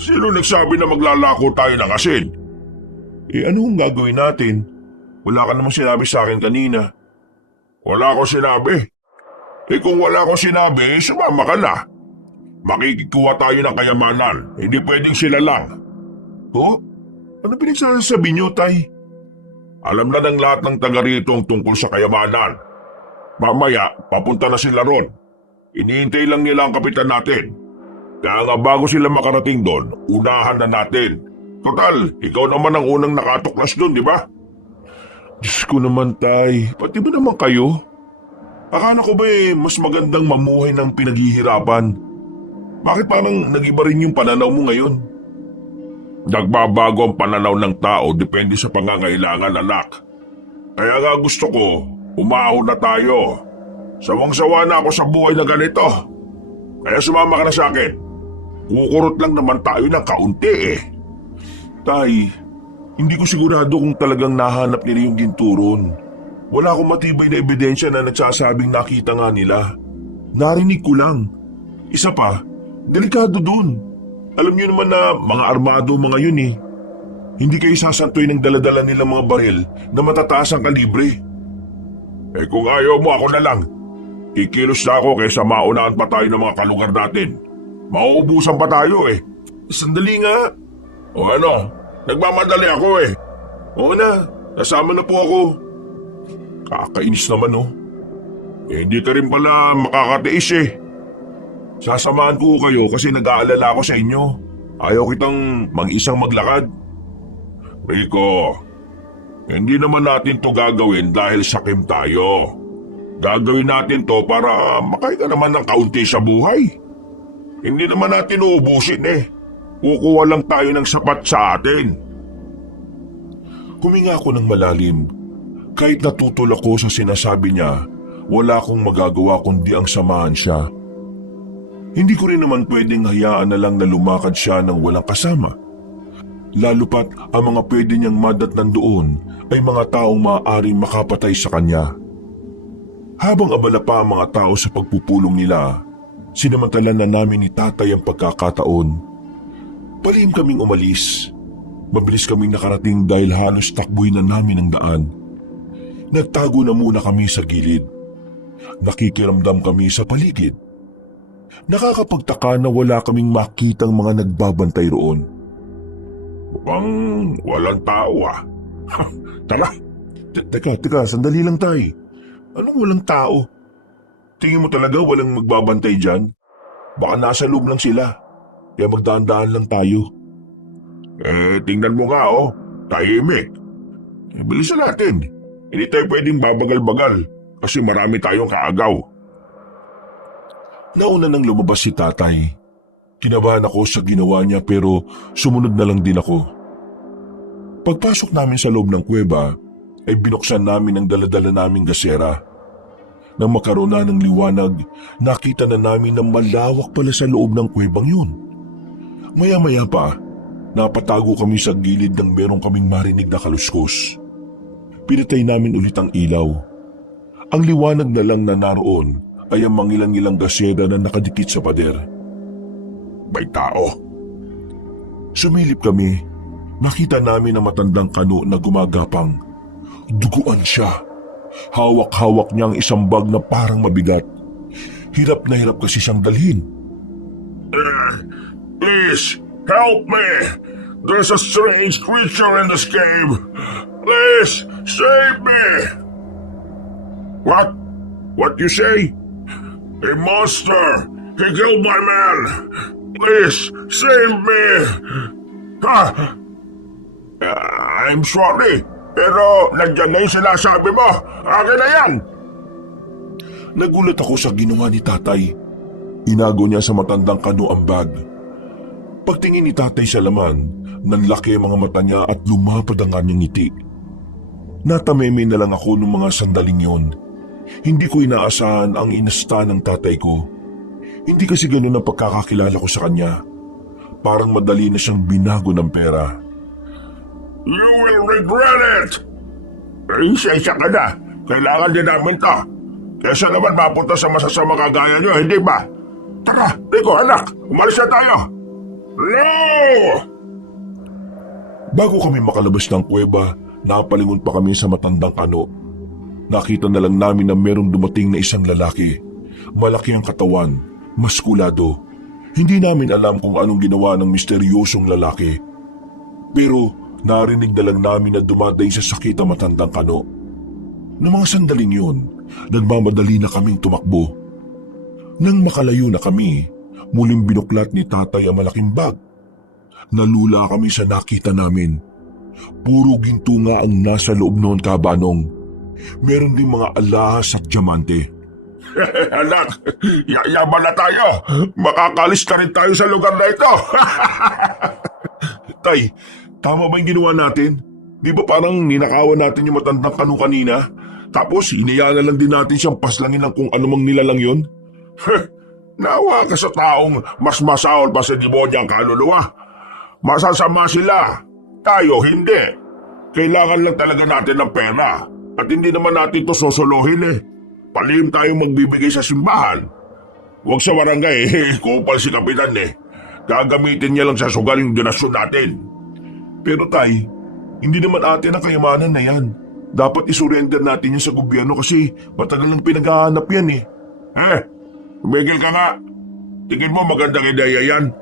Sino nagsabi na maglalako tayo ng asin? Ano ang gagawin natin? Wala ka naman sinabi sa akin kanina. Wala akong sinabi. Kung wala akong sinabi, sumama ka na. Makikikuha tayo ng kayamanan. Hindi pwedeng sila lang. Oh? Ano pinagsasabi niyo, tay? Alam na ng lahat ng taga rito ang tungkol sa kayamanan. Mamaya, papunta na sila ron. Iniintay lang nila ang kapitan natin. Kaya nga bago sila makarating doon, unahan na natin. Total, ikaw naman ang unang nakatuklas doon, di ba? Diyos ko naman, tay. Pati ba naman kayo? Akala ko ba mas magandang mamuhay ng pinaghihirapan? Bakit parang nag-iba rin yung pananaw mo ngayon? Nagbabago ang pananaw ng tao depende sa pangangailangan, anak. Kaya nga gusto ko, umahon na tayo. Sawang-sawa na ako sa buhay na ganito. Kaya sumama ka na sa akin. Kukurot lang naman tayo ng kaunti eh. Tay, hindi ko sigurado kung talagang nahanap nila yung ginturon. Wala akong matibay na ebidensya na nagsasabing nakita nga nila. Narinig ko lang. Isa pa, delikado dun. Alam niyo naman na mga armado mga yun eh. Hindi kayo sasantoy ng daladala nilang mga baril na matataas ang kalibre. Kung ayaw mo, ako na lang. Kikilos na ako kaysa maunahan pa tayo ng mga kalugar natin. Mauubusan pa tayo eh. Sandali nga. O ano, nagmamadali ako eh. Oo na, nasama na po ako. Kakainis naman oh. Hindi ka rin pala makakatiis eh. Sasamahan ko kayo kasi nag-aalala ako sa inyo. Ayaw kitang mag-isang maglakad. Rico, hindi naman natin to gagawin dahil sakim tayo. Gagawin natin to para makahinga naman ng kaunti sa buhay. Hindi naman natin uubusin eh. Kukuha lang tayo ng sapat sa atin. Huminga ako ng malalim. Kahit natutol ako sa sinasabi niya, wala akong magagawa kundi ang samahan siya. Hindi ko rin naman pwedeng hayaan na lang na lumakad siya ng walang kasama. Lalo pat ang mga pwede niyang madatnan doon ay mga taong maaaring makapatay sa kanya. Habang abala pa ang mga tao sa pagpupulong nila, sinamantala na namin ni tatay ang pagkakataon. Palihim kaming umalis. Mabilis kaming nakarating dahil halos takbuhin na namin ang daan. Nagtago na muna kami sa gilid. Nakikiramdam kami sa paligid. Nakakapagtaka na wala kaming makitang mga nagbabantay roon. Mukhang walang tao ah. Tara. Teka, sandali lang tay. Anong walang tao? Tingin mo talaga walang magbabantay dyan? Baka nasa loob lang sila. Kaya magdaan-daan lang tayo. Tingnan mo nga oh. Tahimik. Bilisan natin. Hindi tayo pwedeng babagal-bagal kasi marami tayong kaagaw. Nauna nang lumabas si tatay. Kinabahan ako sa ginawa niya pero sumunod na lang din ako. Pagpasok namin sa loob ng kuweba ay binuksan namin ang daladala naming gasera. Nang magkaroon na ng liwanag, nakita na namin na malawak pala sa loob ng kuwebang yun. Maya-maya pa, Napatago kami sa gilid nang meron kaming marinig na kaluskos. Pinatay namin ulit ang ilaw. Ang liwanag na lang na naroon ay ang mangilang-ilang gaseda na nakadikit sa pader. May tao. Sumilip kami. Nakita namin ang matandang kano na gumagapang. Duguan siya. Hawak-hawak niya ang isang bag na parang mabigat. Hirap na hirap kasi siyang dalhin. Please, help me! There's a strange creature in this cave! Please, save me! What? What you say? A monster! He killed my man! Please, save me! I'm sorry, pero nandiyan na yung sinasabi mo. Akin na yan! Nagulat ako sa ginawa ni tatay. Inago niya sa matandang kano ang bag. Pagtingin ni tatay sa laman, nanlaki ang mga mata niya at lumapad ang kanyang ngiti. Natameme na lang ako ng mga sandaling yon. Hindi ko inaasahan ang inasta ng tatay ko. Hindi kasi ganun ang pagkakakilala ko sa kanya. Parang madali na siyang binago ng pera. You will regret it! Isa-isa ka na. Kailangan din namin to. Kesa naman mapunta sa masasama kagaya nyo, hindi ba? Tara, Rico anak, umalis na tayo! No! Bago kami makalabas ng kuweba, napalingon pa kami sa matandang kano. Nakita na lang namin na merong dumating na isang lalaki. Malaki ang katawan, maskulado. Hindi namin alam kung anong ginawa ng misteryosong lalaki. Pero narinig na lang namin na dumadaing sa sakit ang matandang kano. Noong mga sandaling yun, nagmamadali na kaming tumakbo. Nang makalayo na kami, muling binuklat ni tatay ang malaking bag. Nalula kami sa nakita namin. Puro ginto nga ang nasa loob noon, kabanong. Meron din mga alahas at diamante. Anak, yayaman na tayo. Makakalis na rin tayo sa lugar na ito. Tay, tama ba yung ginawa natin? Di ba parang ninakawan natin yung matandang kano kanina? Tapos iniyaan na lang din natin siyang paslangin ng kung anumang nilalang yun? Nawa ka sa taong mas masaol pa sa demonyo ang kaluluwa. Masasama sila. Tayo hindi. Kailangan lang talaga natin ng pera. At hindi naman natin ito sosolohin eh. Palihim tayong magbibigay sa simbahan. Huwag sa barangay, kupal si kapitan eh. Gagamitin niya lang sa sugal yung donasyon natin. Pero tay, hindi naman atin ang kayamanan na yan. Dapat isurrender natin yan sa gobyerno kasi matagal nang pinaghahanap yan eh. Tumigil ka nga. Tingin mo magandang ideya yan.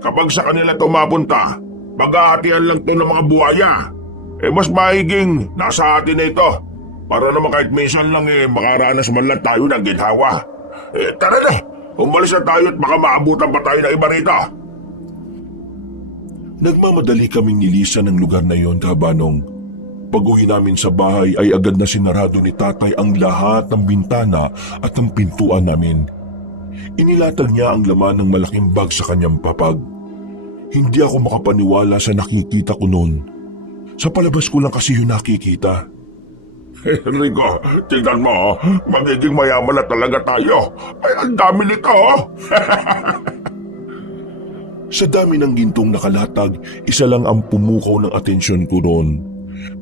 Kapag sa kanila ito mapunta, maghahatian lang ito ng mga buhaya. Mas maiging nasa atin na ito. Para naman kahit minsan lang makaranas man lang tayo ng ginhawa. Tara na, umalis na tayo at baka maabutan pa tayo ng iba rito. Nagmamadali kaming nilisan ng lugar na yon, kabanong. Pag-uwi namin sa bahay ay agad na sinarado ni tatay ang lahat ng bintana at ang pintuan namin. Inilatag niya ang laman ng malaking bag sa kanyang papag. Hindi ako makapaniwala sa nakikita ko noon. Sa palabas ko lang kasi yung nakikita. Rico, tingnan mo, magiging mayaman na talaga tayo. Ay, ang dami nito. Sa dami ng gintong nakalatag, isa lang ang pumukaw ng atensyon ko noon.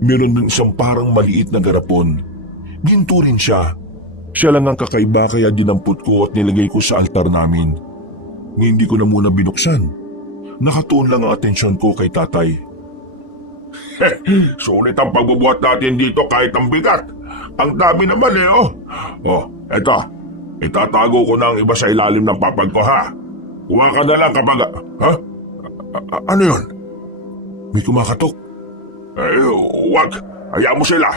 Meron ng isang parang maliit na garapon. Ginto rin siya. Siya lang ang kakaiba kaya dinampot ko at nilagay ko sa altar namin. Hindi ko na muna binuksan. Nakatuon lang ang atensyon ko kay tatay. Sulit ang pagbubuhat natin dito kahit ang bigat. Ang dami naman eto. Itatago ko na ang iba sa ilalim ng papag ko ha. Kuha ka na lang kapag... Ano yun? May kumakatok. Wag. Hayaan mo sila.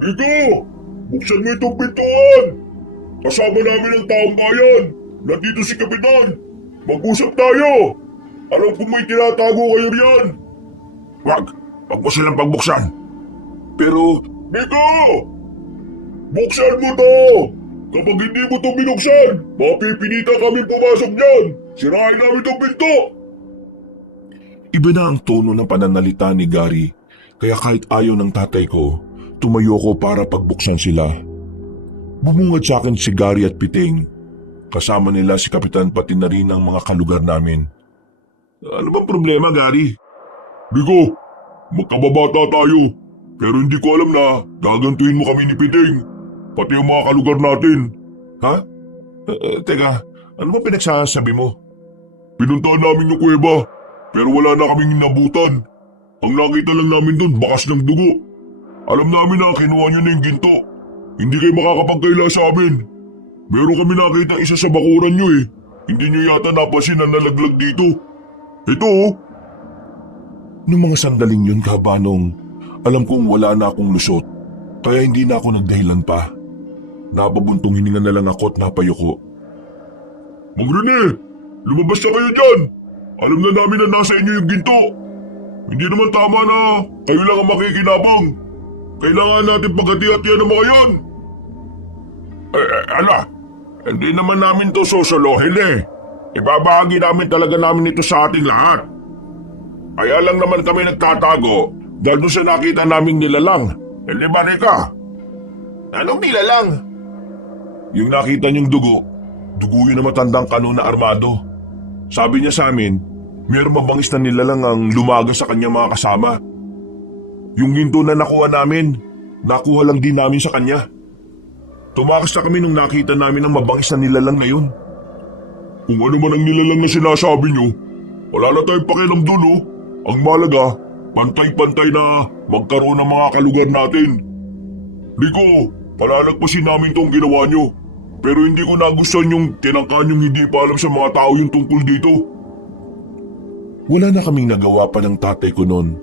Dito! Buksan mo itong pintuan! Kasama namin ang taong bayan. Nandito si Kapitan. Mag-usap tayo. Alam kung may tinatago kayo riyan. Wag mo silang pagbuksan. Pero... Dito! Buksan mo to! Kapag hindi mo to binuksan, mapipinita kami pumasok dyan. Sirain namin itong pinto. Iba na ang tono ng pananalita ni Gary. Kaya kahit ayaw ng tatay ko, tumayo ko para pagbuksan sila. Bumungad sa akin si Gary at Piting. Kasama nila si Kapitan pati na rin ang mga kalugar namin. Ano bang problema, Gary? Rico, magkababata tayo. Pero hindi ko alam na gagantuin mo kami ni Piting. Pati yung mga kalugar natin. Ha? Teka, ano ba pinagsasabi mo? Pinuntahan namin yung kuweba, pero wala na kaming inabutan. Ang nakita lang namin doon, bakas ng dugo. Alam namin na kinuha niyo na yung ginto. Hindi kayo makakapagkaila sa amin. Meron kami nakita isa sa bakuran niyo eh. Hindi niyo yata napansin na nalaglag dito. Ito oh. Noong mga sandaling yun, Kabanong, alam kong wala na akong lusot, kaya hindi na ako nagdahilan pa. Napabuntong hininga na lang ako at napayuko. Mang Rene, lumabas na kayo dyan! Alam na namin na nasa inyo yung ginto. Hindi naman tama na kayo lang ang makikinabang. Kailangan natin paghati-hatian ng mga yan. Ala, hindi naman namin to sosolohin eh. Ibabahagi namin talaga namin ito sa ating lahat. Kaya lang naman kami nagtatago dahil doon sa nakita naming nilalang. Hindi ba, Rika? Anong nilalang? Yung nakita niyong dugo yun na matandang kanuna armado. Sabi niya sa amin, mayroong mabangis na nilalang ang lumaga sa kanyang mga kasama. Yung ginto na nakuha namin, nakuha lang din namin sa kanya. Tumakas na kami nung nakita namin ang mabangis na nilalang na yun. Kung ano man ang nilalang na sinasabi niyo, wala na tayong pakialam dun oh. Ang malaga, pantay-pantay na magkaroon ng mga kalugar natin. Rico, palalagpasin namin tong ginawa niyo. Pero hindi ko nagustuhan yung tinangkan yung hindi pa alam sa mga tao yung tungkol dito. Wala na kaming nagawa pa ng tatay ko noon.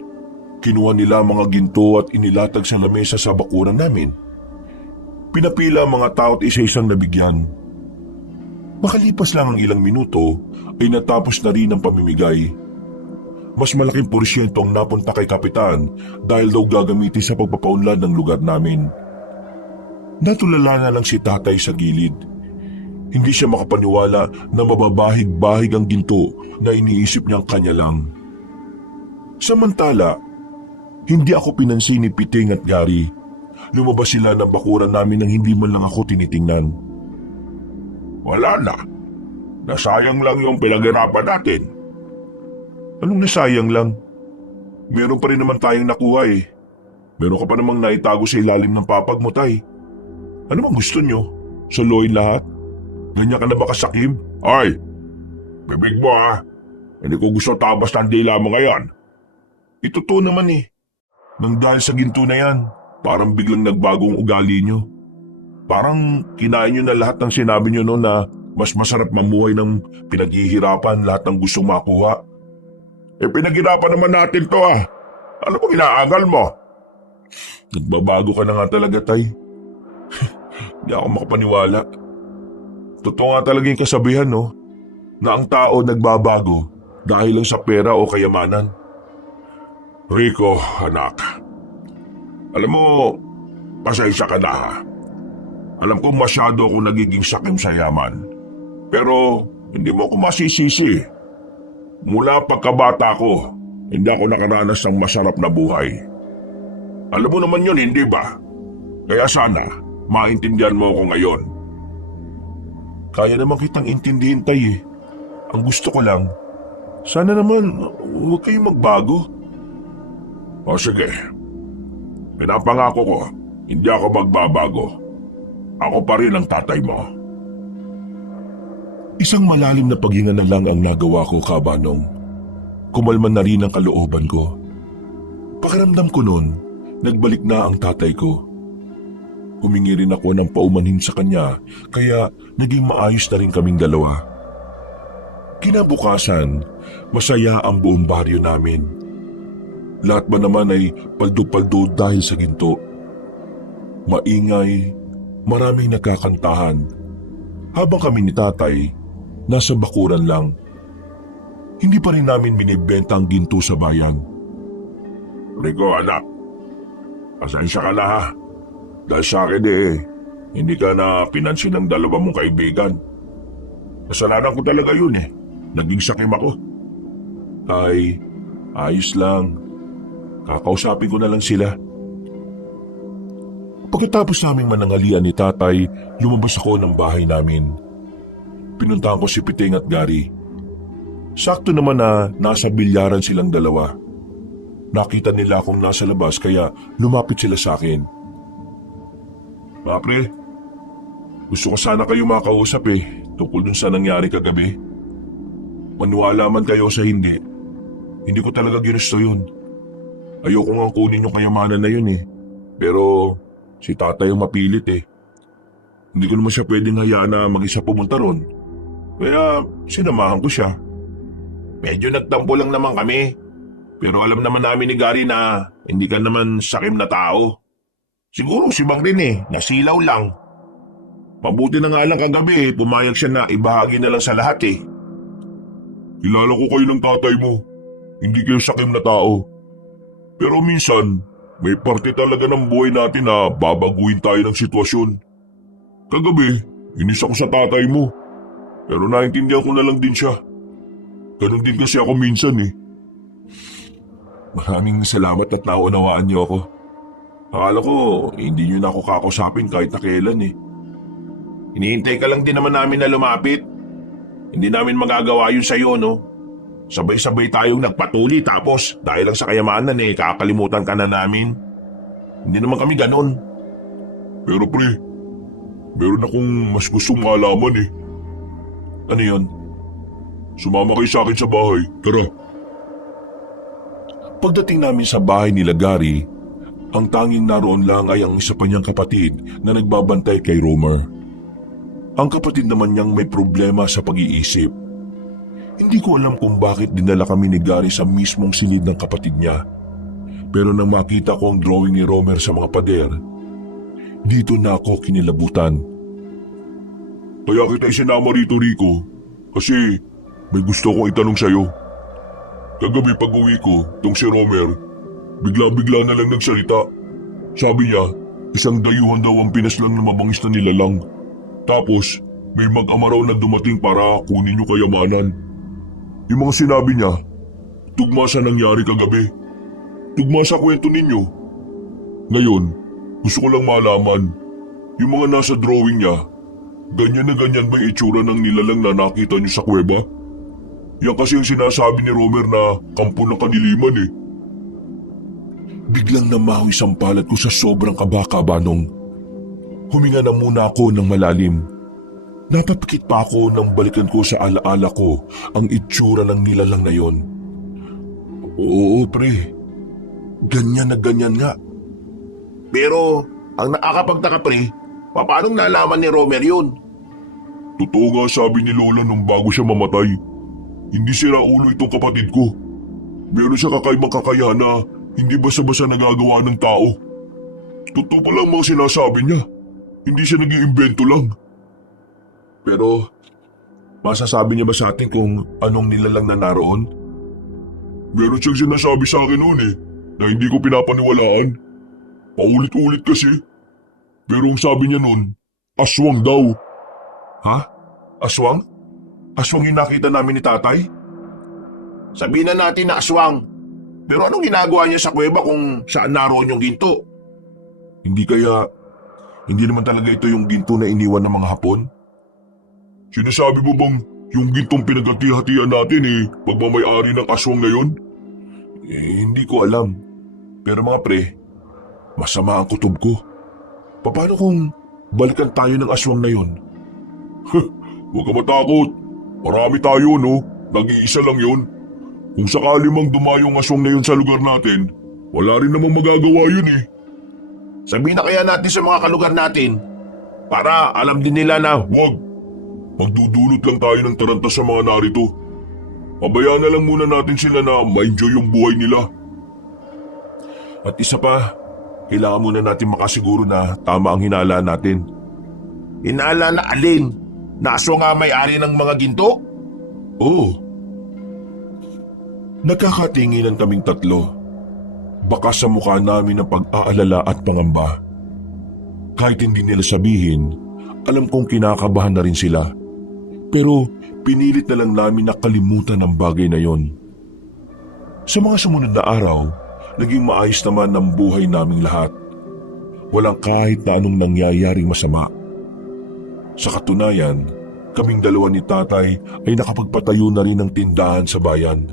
Kinuha nila mga ginto at inilatag sa lamesa sa bakuran namin. Pinapila ang mga tao at isa-isang nabigyan. Makalipas lang ang ilang minuto ay natapos na rin ang pamimigay. Mas malaking porsyento ang napunta kay Kapitan dahil daw gagamitin sa pagpapaunlad ng lugar namin. Natulala na lang si tatay sa gilid. Hindi siya makapaniwala na mababahig-bahig ang ginto na iniisip niyang kanya lang. Samantala, hindi ako pinansin ni Piting at Gary. Lumabas sila ng bakuran namin nang hindi man lang ako tinitingnan. Wala na. Nasayang lang yung pinaghirapan natin. Anong nasayang lang? Meron pa rin naman tayong nakuha eh. Meron ka pa namang naitago sa ilalim ng papag mo, tay. Ano bang gusto nyo? Suluin lahat? Ganyan ka na ba kasakim? Ay! Bibig mo ha? Hindi ko gusto tabas ng dila mo ngayon. Ito to naman eh. Nang dahil sa ginto na yan, parang biglang nagbagong ugali nyo. Parang kinain nyo na lahat ng sinabi nyo noon na mas masarap mamuhay ng pinaghihirapan lahat ng gustong makuha. Pinaghirapan naman natin to ah. Ano bang inaangal mo? Nagbabago ka na nga talaga, tay. Hindi ako makapaniwala. Totoo nga talaga yung kasabihan, no? Na ang tao nagbabago dahil lang sa pera o kayamanan. Rico, anak. Alam mo, pasensya ka na ha. Alam kong masyado akong nagiging sakim sa yaman. Pero hindi mo ako masisisi. Mula pagkabata ko, hindi ako nakaranas ng masarap na buhay. Alam mo naman yun, hindi ba? Kaya sana, maintindihan mo ako ngayon. Kaya naman kitang intindihin, tay eh. Ang gusto ko lang, sana naman huwag kayong magbago. O sige, pinapangako ko, hindi ako magbabago. Ako pa rin ang tatay mo. Isang malalim na paghinga na lang ang nagawa ko, Kabanong. Kumalman na rin ang kalooban ko. Pakiramdam ko noon, nagbalik na ang tatay ko. Humingi rin ako ng paumanhin sa kanya, kaya naging maayos na rin kaming dalawa. Kinabukasan, masaya ang buong baryo namin. Lahat ba naman ay paldo-paldo dahil sa ginto. Maingay, maraming nagkakantahan. Habang kami ni tatay, nasa bakuran lang. Hindi pa rin namin binibenta ang ginto sa bayan. Rico, anak. Pasensya ka na ha. Dahil sa akin hindi ka na pinansin ng dalawa mong kaibigan. Kasalanan ko talaga yun eh. Naging sakim ako. Ay, ayos lang. Kakausapin ko na lang sila. Pagkatapos naming manangalian ni tatay, lumabas ako ng bahay namin. Pinuntahan ko si Piting at Gary. Sakto naman na nasa bilyaran silang dalawa. Nakita nila akong nasa labas kaya lumapit sila sa akin. April, gusto ko sana kayo makausap tungkol dun sa nangyari kagabi. Maniwala man kayo sa hindi ko talaga ginusto yun. Ayoko nga kunin yung kayamanan na yun Pero si tatay yung mapilit Hindi ko naman siya pwedeng hayaan na mag-isa pumunta ron. Kaya sinamahan ko siya. Medyo nagtampo lang naman kami. Pero alam naman namin ni Gary na hindi ka naman sakim na tao. Siguro si Bang rin nasilaw lang. Mabuti na nga lang kagabi pumayag siya na ibahagi na lang sa lahat Kilala ko kayo ng tatay mo. Hindi kayo sakim na tao. Pero minsan, may parte talaga ng buhay natin na babaguhin tayo ng sitwasyon. Kagabi, inis ako sa tatay mo. Pero naintindihan ko na lang din siya. Ganun din kasi ako minsan Maraming salamat at naunawaan niyo ako. Akala ko, hindi niyo na ako kakausapin kahit na kailan Hinihintay ka lang din naman namin na lumapit. Hindi namin magagawa yun sa'yo, no? Sabay-sabay tayong nagpatuli tapos dahil lang sa kayamanan kakalimutan ka na namin. Hindi naman kami ganon. Pero pre, meron akong mas gustong malaman Ano yun? Sumama kayo sa akin sa bahay, tara. Pagdating namin sa bahay nila Gary, ang tanging naroon lang ay ang isa pa niyang kapatid na nagbabantay kay Romer. Ang kapatid naman niyang may problema sa pag-iisip. Hindi ko alam kung bakit dinala kami ni Gary sa mismong silid ng kapatid niya. Pero nang makita ko ang drawing ni Romer sa mga pader, dito na ako kinilabutan. Kaya kita isinama rito, Rico, kasi may gusto kong itanong sa'yo. Kagabi pag-uwi ko, tong si Romer, bigla-bigla na lang nagsalita. Sabi niya, isang dayuhan daw ang pinaslang na mabangis na nilalang. Tapos, may mag-ama raw na dumating para kunin yung kayamanan. Yung mga sinabi niya, tugma sa nangyari kagabi. Tugma sa kwento ninyo. Ngayon, gusto ko lang malaman, yung mga nasa drawing niya, ganyan na ganyan ba yung itsura ng nilalang na nakita niyo sa kuweba? Yan kasi yung sinasabi ni Romer na kampo ng kaniliman Biglang namahos ang palad ko sa sobrang kabaka-banong. Huminga na muna ako ng malalim. Napapikit pa ako nang balikan ko sa alaala ko ang itsura ng nilalang na yon. Oo pre, ganyan na ganyan nga. Pero ang nakakapagtaka pre, paano nalaman ni Romer yun? Totoo nga sabi ni Lola nung bago siya mamatay. Hindi sira ulo itong kapatid ko. Meron siya kakaibang kakayahan na hindi basta-basta nagagawa ng tao. Totoo pala ang mga sinasabi niya. Hindi siya nag-iimbento lang. Pero, masasabi niya ba sa atin kung anong nilalang na naroon? Meron siyang sinasabi sa akin noon na hindi ko pinapaniwalaan. Paulit-ulit kasi. Pero ang sabi niya noon, aswang daw. Ha? Aswang? Aswang yung nakita namin ni tatay? Sabihin na natin na aswang. Pero anong ginagawa niya sa kuweba kung saan naroon yung ginto? Hindi naman talaga ito yung ginto na iniwan ng mga Hapon? Sinasabi mo bang yung gintong pinagkati-hatian natin pagmamay-ari ng aswang na yun? Hindi ko alam. Pero mga pre, masama ang kutob ko. Paano kung balikan tayo ng aswang na yun? Huwag ka matakot. Marami tayo no, nag-iisa lang yun. Kung sakali mang dumayong aswang na yun sa lugar natin, wala rin namang magagawa yun Sabihin na kaya natin sa mga kalugar natin para alam din nila na wag. Magdudulot lang tayo ng taranta sa mga narito. Pabayaan na lang muna natin sila na ma-enjoy yung buhay nila. At isa pa, kailangan muna natin makasiguro na tama ang hinala natin. Hinala na alin? Na aswang nga may-ari ng mga ginto? Oo. Nagkakatinginan kaming tatlo. Baka sa mukha namin ang pag-aalala at pangamba. Kahit hindi nila sabihin, alam kong kinakabahan na rin sila. Pero pinilit na lang namin na kalimutan ang bagay na yon. Sa mga sumunod na araw, naging maayos naman ang buhay naming lahat. Walang kahit na anong nangyayaring masama. Sa katunayan, kaming dalawa ni tatay ay nakapagpatayo na rin ng tindahan sa bayan.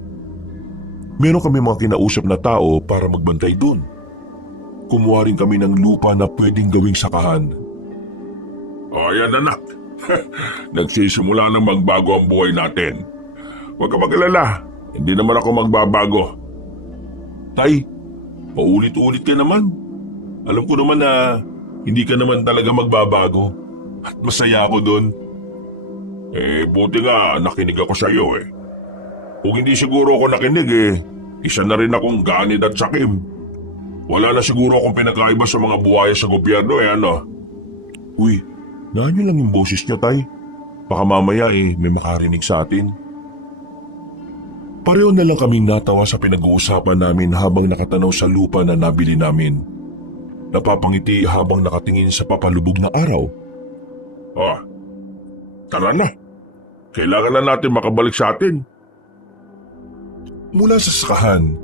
Meron kami mga kinausap na tao para magbantay doon. Kumuha rin kami ng lupa na pwedeng gawing sakahan. Ayan anak, nagsisimula ng magbago ang buhay natin. Huwag ka mag-alala, hindi naman ako magbabago. Tay, paulit-ulit ka naman. Alam ko naman na hindi ka naman talaga magbabago. At masaya ako doon. Buti nga nakinig ako sa iyo eh. Kung hindi siguro ako nakinig isa na rin akong ganid at sakim. Wala na siguro akong pinakaiba sa mga buhaya sa gobyerno ano. Uy, naan lang yung boses niya tay. Baka mamaya may makarinig sa atin. Pareho na lang kaming natawa sa pinag-uusapan namin habang nakatanaw sa lupa na nabili namin. Napapangiti habang nakatingin sa papalubog na araw. Tara na. Kailangan na natin makabalik sa atin. Mula sa sakahan,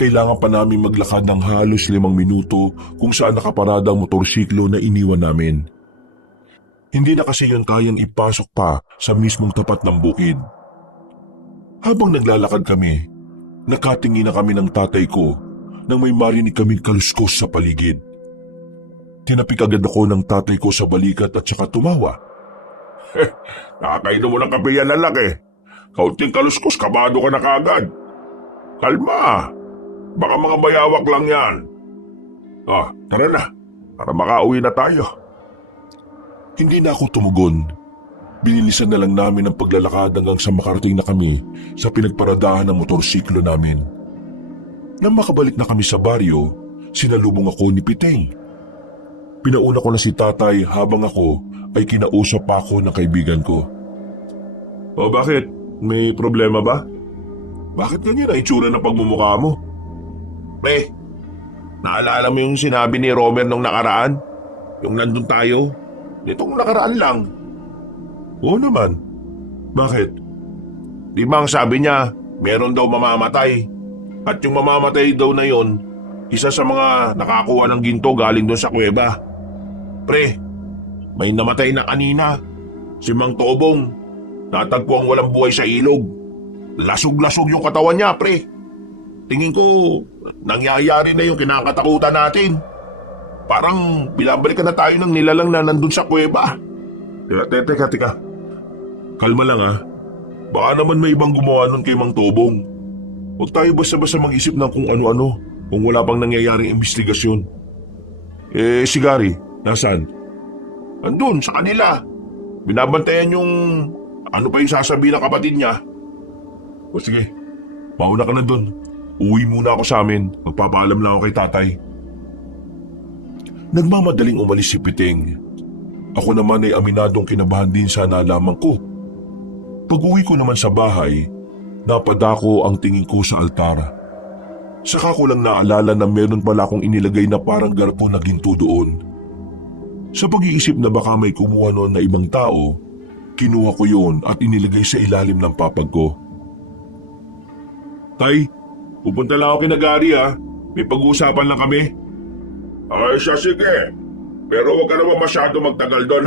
kailangan pa namin maglakad ng halos 5 minuto kung saan nakaparada ang motorsiklo na iniwan namin. Hindi na kasi yun kayang ipasok pa sa mismong tapat ng bukid. Habang naglalakad kami, nakatingin na kami ng tatay ko nang may marinig kaming kaluskos sa paligid. Tinapik agad ako ng tatay ko sa balikat at saka tumawa. Nakakainom mo ng kape yan anak Kaunting kaluskos, kabado ka na kaagad. Kalma, baka mga bayawak lang yan. Tara na, para makauwi na tayo. Hindi na ako tumugon. Binilisan na lang namin ang paglalakad hanggang sa makarating na kami sa pinagparadahan ng motorsiklo namin. Nang makabalik na kami sa baryo, sinalubong ako ni Piteng. Pinauna ko na si tatay habang ako ay kinausap pa ako ng kaibigan ko. Bakit? May problema ba? Bakit ganyan ang itsura ng pagmumukha mo? Pre, naalala mo yung sinabi ni Romer nung nakaraan? Yung nandun tayo? Nitong nakaraan lang. Oo naman. Bakit? Di ba ang sabi niya, meron daw mamamatay. At yung mamamatay daw na yon, isa sa mga nakakuha ng ginto galing doon sa kuweba. Pre, may namatay na kanina. Si Mang Tobong. Natagpo ang walang buhay sa ilog. Lasog-lasog yung katawan niya, pre. Tingin ko, nangyayari na yung kinakatakutan natin. Parang binabalikan na tayo ng nilalang na nandun sa kuweba. Teka. Kalma lang Baka naman may ibang gumawa nun kay Mang Tobong. Huwag tayo basta-basta mag-isip ng kung ano-ano kung wala pang nangyayaring investigasyon. Si Gary, nasaan? Andun, sa kanila. Binabantayan yung ano pa yung sasabihin ng kapatid niya. O sige, mauna ka na dun. Uwi muna ako sa amin. Magpapaalam lang ako kay tatay. Nagmamadaling umalis si Piteng. Ako naman ay aminadong kinabahan din sa nalaman ko. Pag-uwi ko naman sa bahay, napadako ang tingin ko sa altar. Saka ko lang naalala na meron pala akong inilagay na parang garpo na ginto doon. Sa pag-iisip na baka may kumuha noon na ibang tao, kinuha ko yun at inilagay sa ilalim ng papag ko. Tay, pupunta lang ako kina Gary May pag-uusapan lang kami. Ay siya sige. Pero huwag ka naman masyado magtagal doon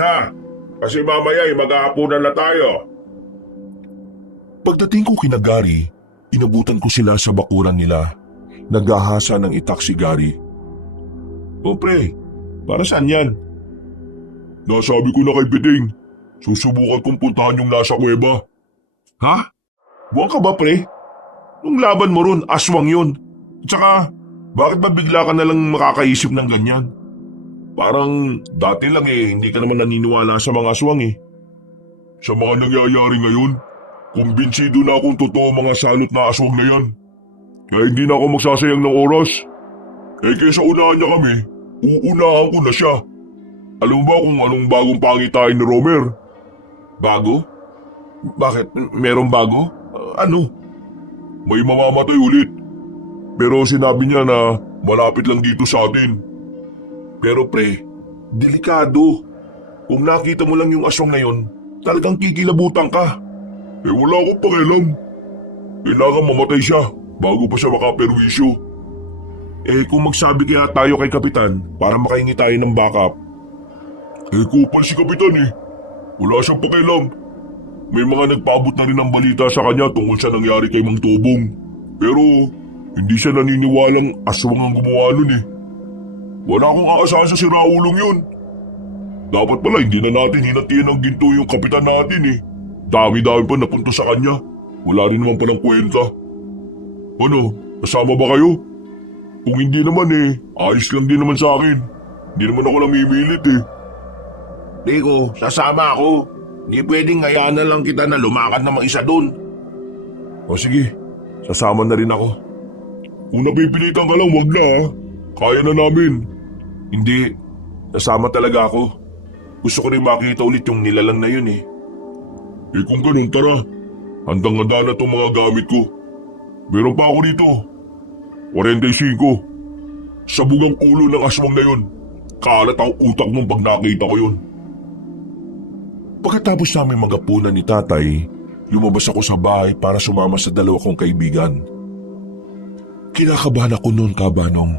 Kasi mamaya maghahapunan na tayo. Pagdating ko kina Gary, inabutan ko sila sa bakuran nila. Naghahasa ng itak si Gary. O pre, para saan yan? Nasabi ko na kay Beding. Susubukan kong puntahan yung nasa kuweba. Ha? Buwan ka ba pre? Nung laban mo ron, aswang yun. At saka, bakit ba bigla ka nalang makakaisip ng ganyan? Parang dati lang hindi ka naman naniniwala sa mga aswang Sa mga nangyayari ngayon, kumbinsido na akong totoo mga salot na aswang na yan. Kaya hindi na ako magsasayang ng oras. Kaysa unahan niya kami, uunahan ko na siya. Alam mo ba kung anong bagong pangitain ni Romer? Bago? Bakit? Merong bago? Ano? May mamamatay ulit. Pero sinabi niya na malapit lang dito sa atin. Pero pre, delikado. Kung nakita mo lang yung aswang na yon, talagang kikilabutan ka. Wala akong pakialam. Kailangan mamatay siya bago pa siya makaperwisyo. Kung magsabi kaya tayo kay Kapitan para makahingi tayo ng backup. Kupal si Kapitan Wala siyang pakialam. May mga nagpaabot na rin ng balita sa kanya tungkol sa nangyari kay Mang Tobong. Pero hindi siya naniniwalang aswang ang gumawa nun eh. Wala akong aasahan sa siraulong yun. Dapat pala hindi na natin hinatian ng ginto yung kapitan natin eh. Dami-dami pa napunto sa kanya. Wala rin naman palang kwenta. Ano, kasama ba kayo? Kung hindi naman eh, ayos lang din naman sa akin. Hindi naman ako namimilit eh. Rico, sasama ako. Hindi pwedeng hayaan na lang kita na lumakad na mag-isa dun. O sige, sasama na rin ako. Kung napipilitan ka lang, wag na ha. Kaya na namin. Hindi, nasama talaga ako. Gusto ko rin makita ulit yung nilalang na yun eh. Eh kung ganun, tara. Handang-handa na itong mga gamit ko. Meron pa ako dito. 45. Sabog ang ulo ng aswang na yun. Kalat ang utak nung pag nakita ko yun. Pagkatapos namin magapunan ni tatay, lumabas ako sa bahay para sumama sa dalawa kong kaibigan. Kinakabahan ako noon, Kabanong.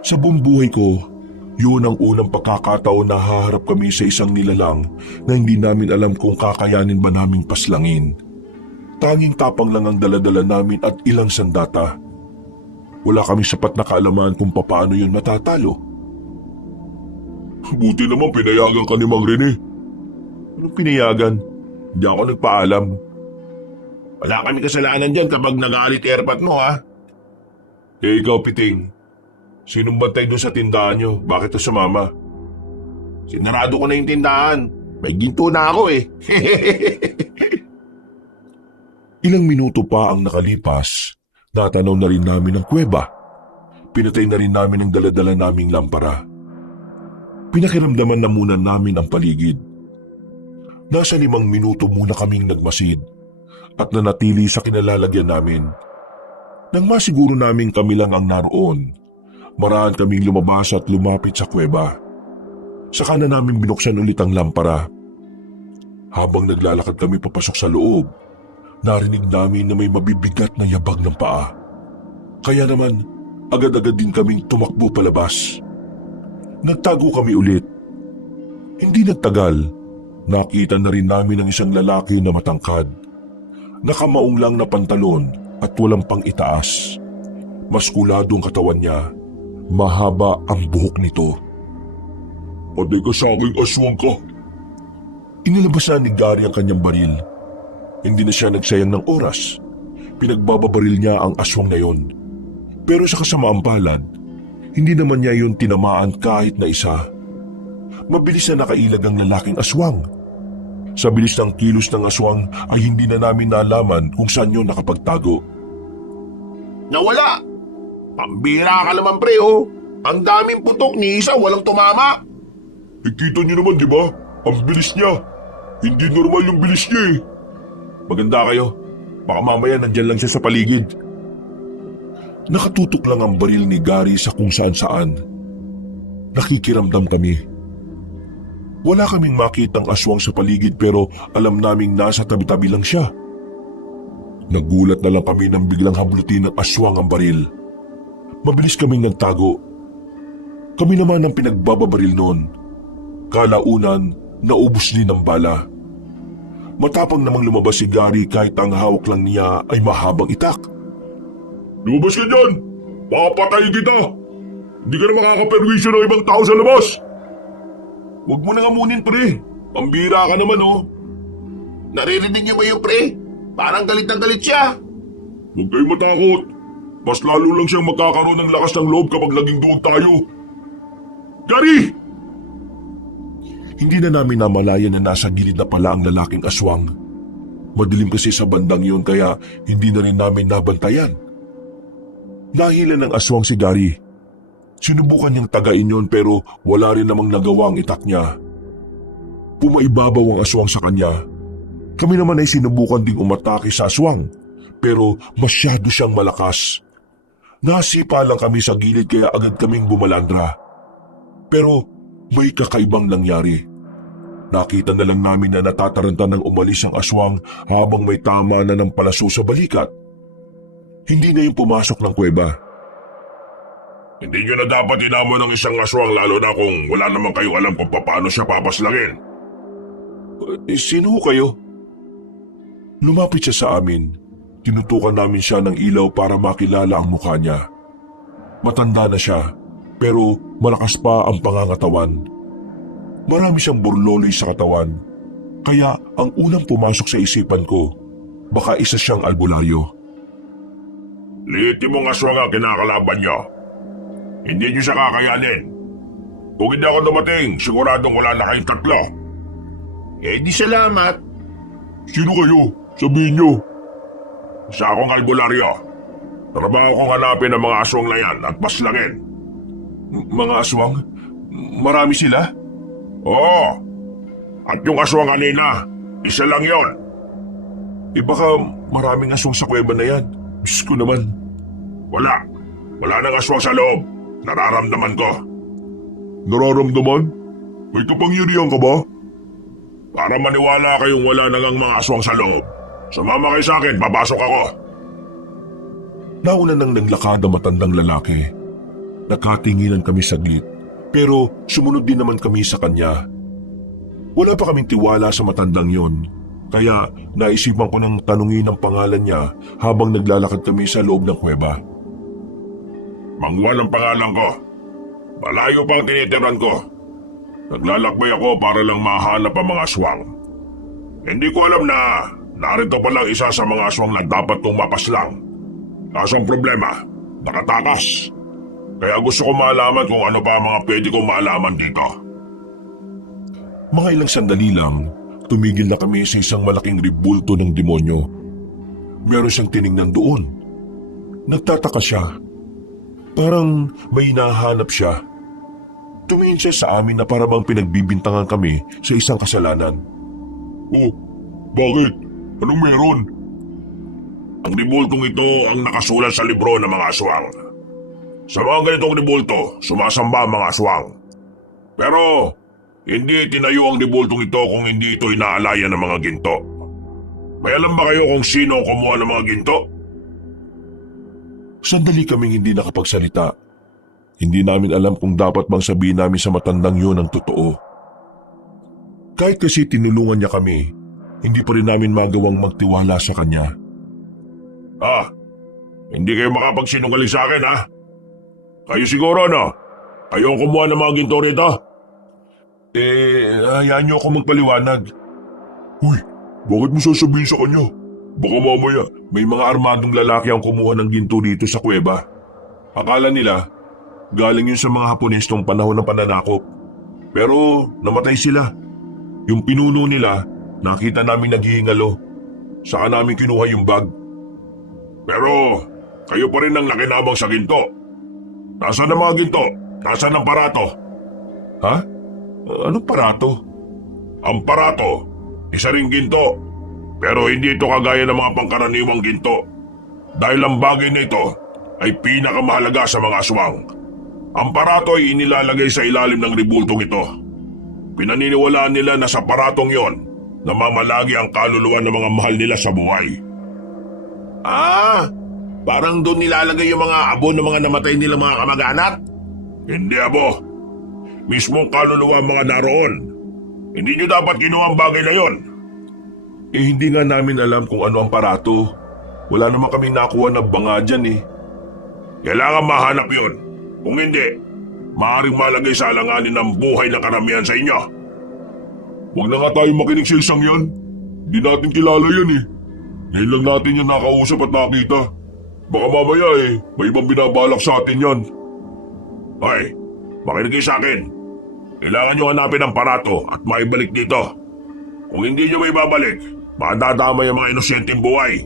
Sa buong buhay ko, yun ang unang pagkakataon na haharap kami sa isang nilalang na hindi namin alam kung kakayanin ba naming paslangin. Tanging tapang lang ang daladala namin at ilang sandata. Wala kami sapat na kaalaman kung paano yun matatalo. Buti naman pinayagan ka ni Mang Rene. Anong pinayagan? Hindi ako nagpaalam. Wala kami kasalanan dyan kapag nagalit airpat mo ha. Eh ikaw, Piting. Sinong bantay doon sa tindahan nyo? Bakit ka sumama? Sinarado ko na yung tindahan. May ginto na ako eh. Ilang minuto pa ang nakalipas, natanaw na rin namin ang kuweba. Pinatay na rin namin ang daladala naming lampara. Pinakiramdaman na muna namin ang paligid. Nasa 5 minuto muna kaming nagmasid at nanatili sa kinalalagyan namin. Nang masiguro namin kami lang ang naroon, maraan kaming lumabas at lumapit sa kuweba. Saka na namin binuksan ulit ang lampara. Habang naglalakad kami papasok sa loob, narinig namin na may mabibigat na yabag ng paa. Kaya naman, agad-agad din kaming tumakbo palabas. Nagtago kami ulit. Hindi nagtagal, nakita na rin namin ang isang lalaki na matangkad. Nakamaong lang na pantalon at walang pang itaas. Maskulado ang katawan niya. Mahaba ang buhok nito. Patay ka sa aking aswang ka. Inilabasan ni Gary ang kanyang baril. Hindi na siya nagsayang ng oras. Pinagbababaril niya ang aswang na yon. Pero sa kasamaang palad, hindi naman niya yun tinamaan kahit na isa. Mabilis na nakailag ang lalaking aswang. Sa bilis ng kilos ng aswang ay hindi na namin nalaman kung saan yun nakapagtago. Nawala! Pambira ka naman pre oh! Ang daming putok ni isa walang tumama! Ikita niyo naman di ba? Ang bilis niya! Hindi normal yung bilis niya eh! Maganda kayo. Baka mamaya nandyan lang siya sa paligid. Nakatutok lang ang baril ni Gary sa kung saan-saan. Nakikiramdam kami. Wala kaming makitang aswang sa paligid pero alam naming nasa tabi-tabi lang siya. Nagulat na lang kami nang biglang hablutin ng aswang ang baril. Mabilis kaming nagtago. Kami naman ang pinagbababaril noon. Kalaunan, naubos din ang bala. Matapang namang lumabas si Gary kahit ang hawak lang niya ay mahabang itak. Lumabas ka dyan! Papatayin kita! Hindi ka na makakaperwisyo ng ibang tao sa labas! Huwag mo na ngamunin pre! Pambira ka naman oh! Naririnig niyo ba yung pre? Parang galit na galit siya! Huwag kayong matakot! Mas lalo lang siyang magkakaroon ng lakas ng loob kapag laging doon tayo! Gary! Hindi na namin namalayan na nasa gilid na pala ang lalaking aswang. Madilim kasi sa bandang yun kaya hindi na rin namin nabantayan. Nahila ng aswang si Gary. Sinubukan niyang tagain yun pero wala rin namang nagawa ang itak niya. Pumaibabaw ang aswang sa kanya. Kami naman ay sinubukan ding umatake sa aswang pero masyado siyang malakas. Nasipa lang kami sa gilid kaya agad kaming bumalandra. Pero may kakaibang nangyari. Nakita na lang namin na natataranta ng umalis ang aswang habang may tama na ng palaso sa balikat. Hindi na yung pumasok ng kuweba. Hindi nyo na dapat inamon ng isang aswang lalo na kung wala naman kayong alam kung paano siya papaslangin. Sino kayo? Lumapit siya sa amin. Tinutukan namin siya ng ilaw para makilala ang mukha niya. Matanda na siya, pero malakas pa ang pangangatawan. Marami siyang burloloy sa katawan, kaya ang unang pumasok sa isipan ko, baka isa siyang albularyo. Liitin mong aswang ang kinakalaban niyo. Hindi niyo siya kakayanin. Kung hindi ako dumating, siguradong wala na kayong tatlo. Di salamat. Sino kayo? Sabihin niyo. Isa akong albularyo. Trabaho kong hanapin ang mga aswang na yan at paslangin. Mga aswang? Marami sila? Oo. At yung aswang kanina, isa lang yon. Baka maraming aswang sa kuweba na yan. Diyos ko naman. Wala. Wala nang aswang sa loob. Nararamdaman ko. Nararamdaman? May kapangyarihan ka ba? Para maniwala kayong wala nang mga aswang sa loob. Sumama kayo sa akin, papasok ako. Nauna nang naglakad ang matandang lalaki. Nakatinginan kami saglit, pero sumunod din naman kami sa kanya. Wala pa kaming tiwala sa matandang yon, kaya naisipan ko nang tanungin ang pangalan niya habang naglalakad kami sa loob ng kuweba. Mangwan ang pangalan ko. Malayo pang tinitiran ko. Naglalakbay ako para lang mahanap ang mga aswang. Hindi ko alam na narito palang isa sa mga aswang na dapat kong mapaslang. Kaso ang problema, nakatakas. Kaya gusto ko malaman kung ano pa ang mga pwede kong malaman dito. Mga ilang sandali lang, tumigil na kami sa isang malaking ribulto ng demonyo. Meron siyang tiningnan doon. Nagtataka siya. Parang may hinahanap siya. Tumingin siya sa amin na para bang pinagbibintangan kami sa isang kasalanan. Oh, bakit? Anong meron? Ang ribultong ito ang nakasulat sa libro ng mga aswang. Sa mga ganitong ribulto, sumasamba ang mga aswang. Pero hindi tinayo ang ribultong ito kung hindi ito inaalayan ng mga ginto. May alam ba kayo kung sino ang kumuha ng mga ginto? Sandali kaming hindi nakapagsalita. Hindi namin alam kung dapat bang sabihin namin sa matandang yun ang totoo. Kahit kasi tinulungan niya kami, hindi pa rin namin magawang magtiwala sa kanya. Hindi kayo makapagsinungaling sa akin, ha? Kayo siguro, no? Kayo ang kumuha ng mga ginto rito? Hayaan niyo ako magpaliwanag. Uy, bakit mo sasabihin sa kanya? Baka mamaya may mga armadong lalaki ang kumuha ng ginto dito sa kuweba. Akala nila, galing yun sa mga Hapones nung panahon ng pananakop. Pero namatay sila. Yung pinuno nila, nakita namin naghihingalo. Saka namin kinuha yung bag. Pero kayo pa rin ang nakinabang sa ginto. Nasaan ang mga ginto? Nasaan ang parato? Ha? Anong parato? Ang parato, isa ring ginto. Pero hindi ito kagaya ng mga pangkaraniwang ginto. Dahil ang bagay na ito ay pinakamahalaga sa mga aswang. Ang parato ay inilalagay sa ilalim ng ribultong ito. Pinaniniwalaan nila na sa paratong yon, namamalagi ang kaluluwa ng mga mahal nila sa buhay. Parang doon nilalagay yung mga abo ng mga namatay nilang mga kamag-anak? Hindi, abo. Mismong kaluluwa ang mga naroon. Hindi nyo dapat ginawa ang bagay na yon. Hindi nga namin alam kung ano ang parato. Wala naman kaming nakuha na banga dyan eh. Kailangan mahanap yon. Kung hindi, maaaring malagay sa alanganin ang buhay ng karamihan sa inyo. Huwag na nga tayo makinig sa isang yan. Hindi natin kilala yan eh. Ngayon lang natin yan nakausap at nakita. Baka mamaya may ibang binabalak sa atin yan. Ay, makinig kayo sa akin. Kailangan nyo hanapin ang parato at maibalik dito. Kung hindi nyo may babalik, madadamay ang mga inosyenteng buhay.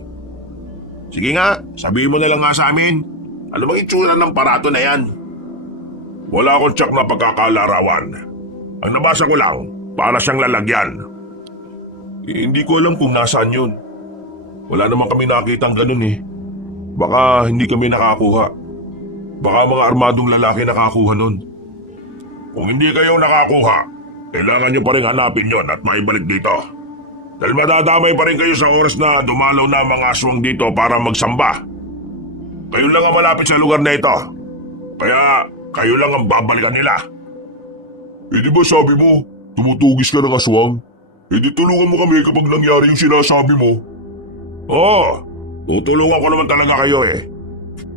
Sige nga, sabihin mo na lang nga sa amin. Ano bang itsura ng parato na yan? Wala akong tsak na pagkakalarawan. Ang nabasa ko lang, para siyang lalagyan. Hindi ko alam kung nasaan yun. Wala naman kami nakitang ganun eh. Baka hindi kami nakakuha. Baka mga armadong lalaki nakakuha nun. Kung hindi kayo nakakuha, kailangan nyo pa rin hanapin yon at maibalik dito. Dahil madadamay pa rin kayo sa oras na dumalaw na mga aswang dito para magsamba. Kayo lang ang malapit sa lugar na ito. Kaya kayo lang ang babalikan nila. Di ba sabi mo, tumutugis ka ng aswang? Eh di tulungan mo kami kapag nangyari yung sinasabi mo. Oo, tutulungan ko naman talaga kayo eh.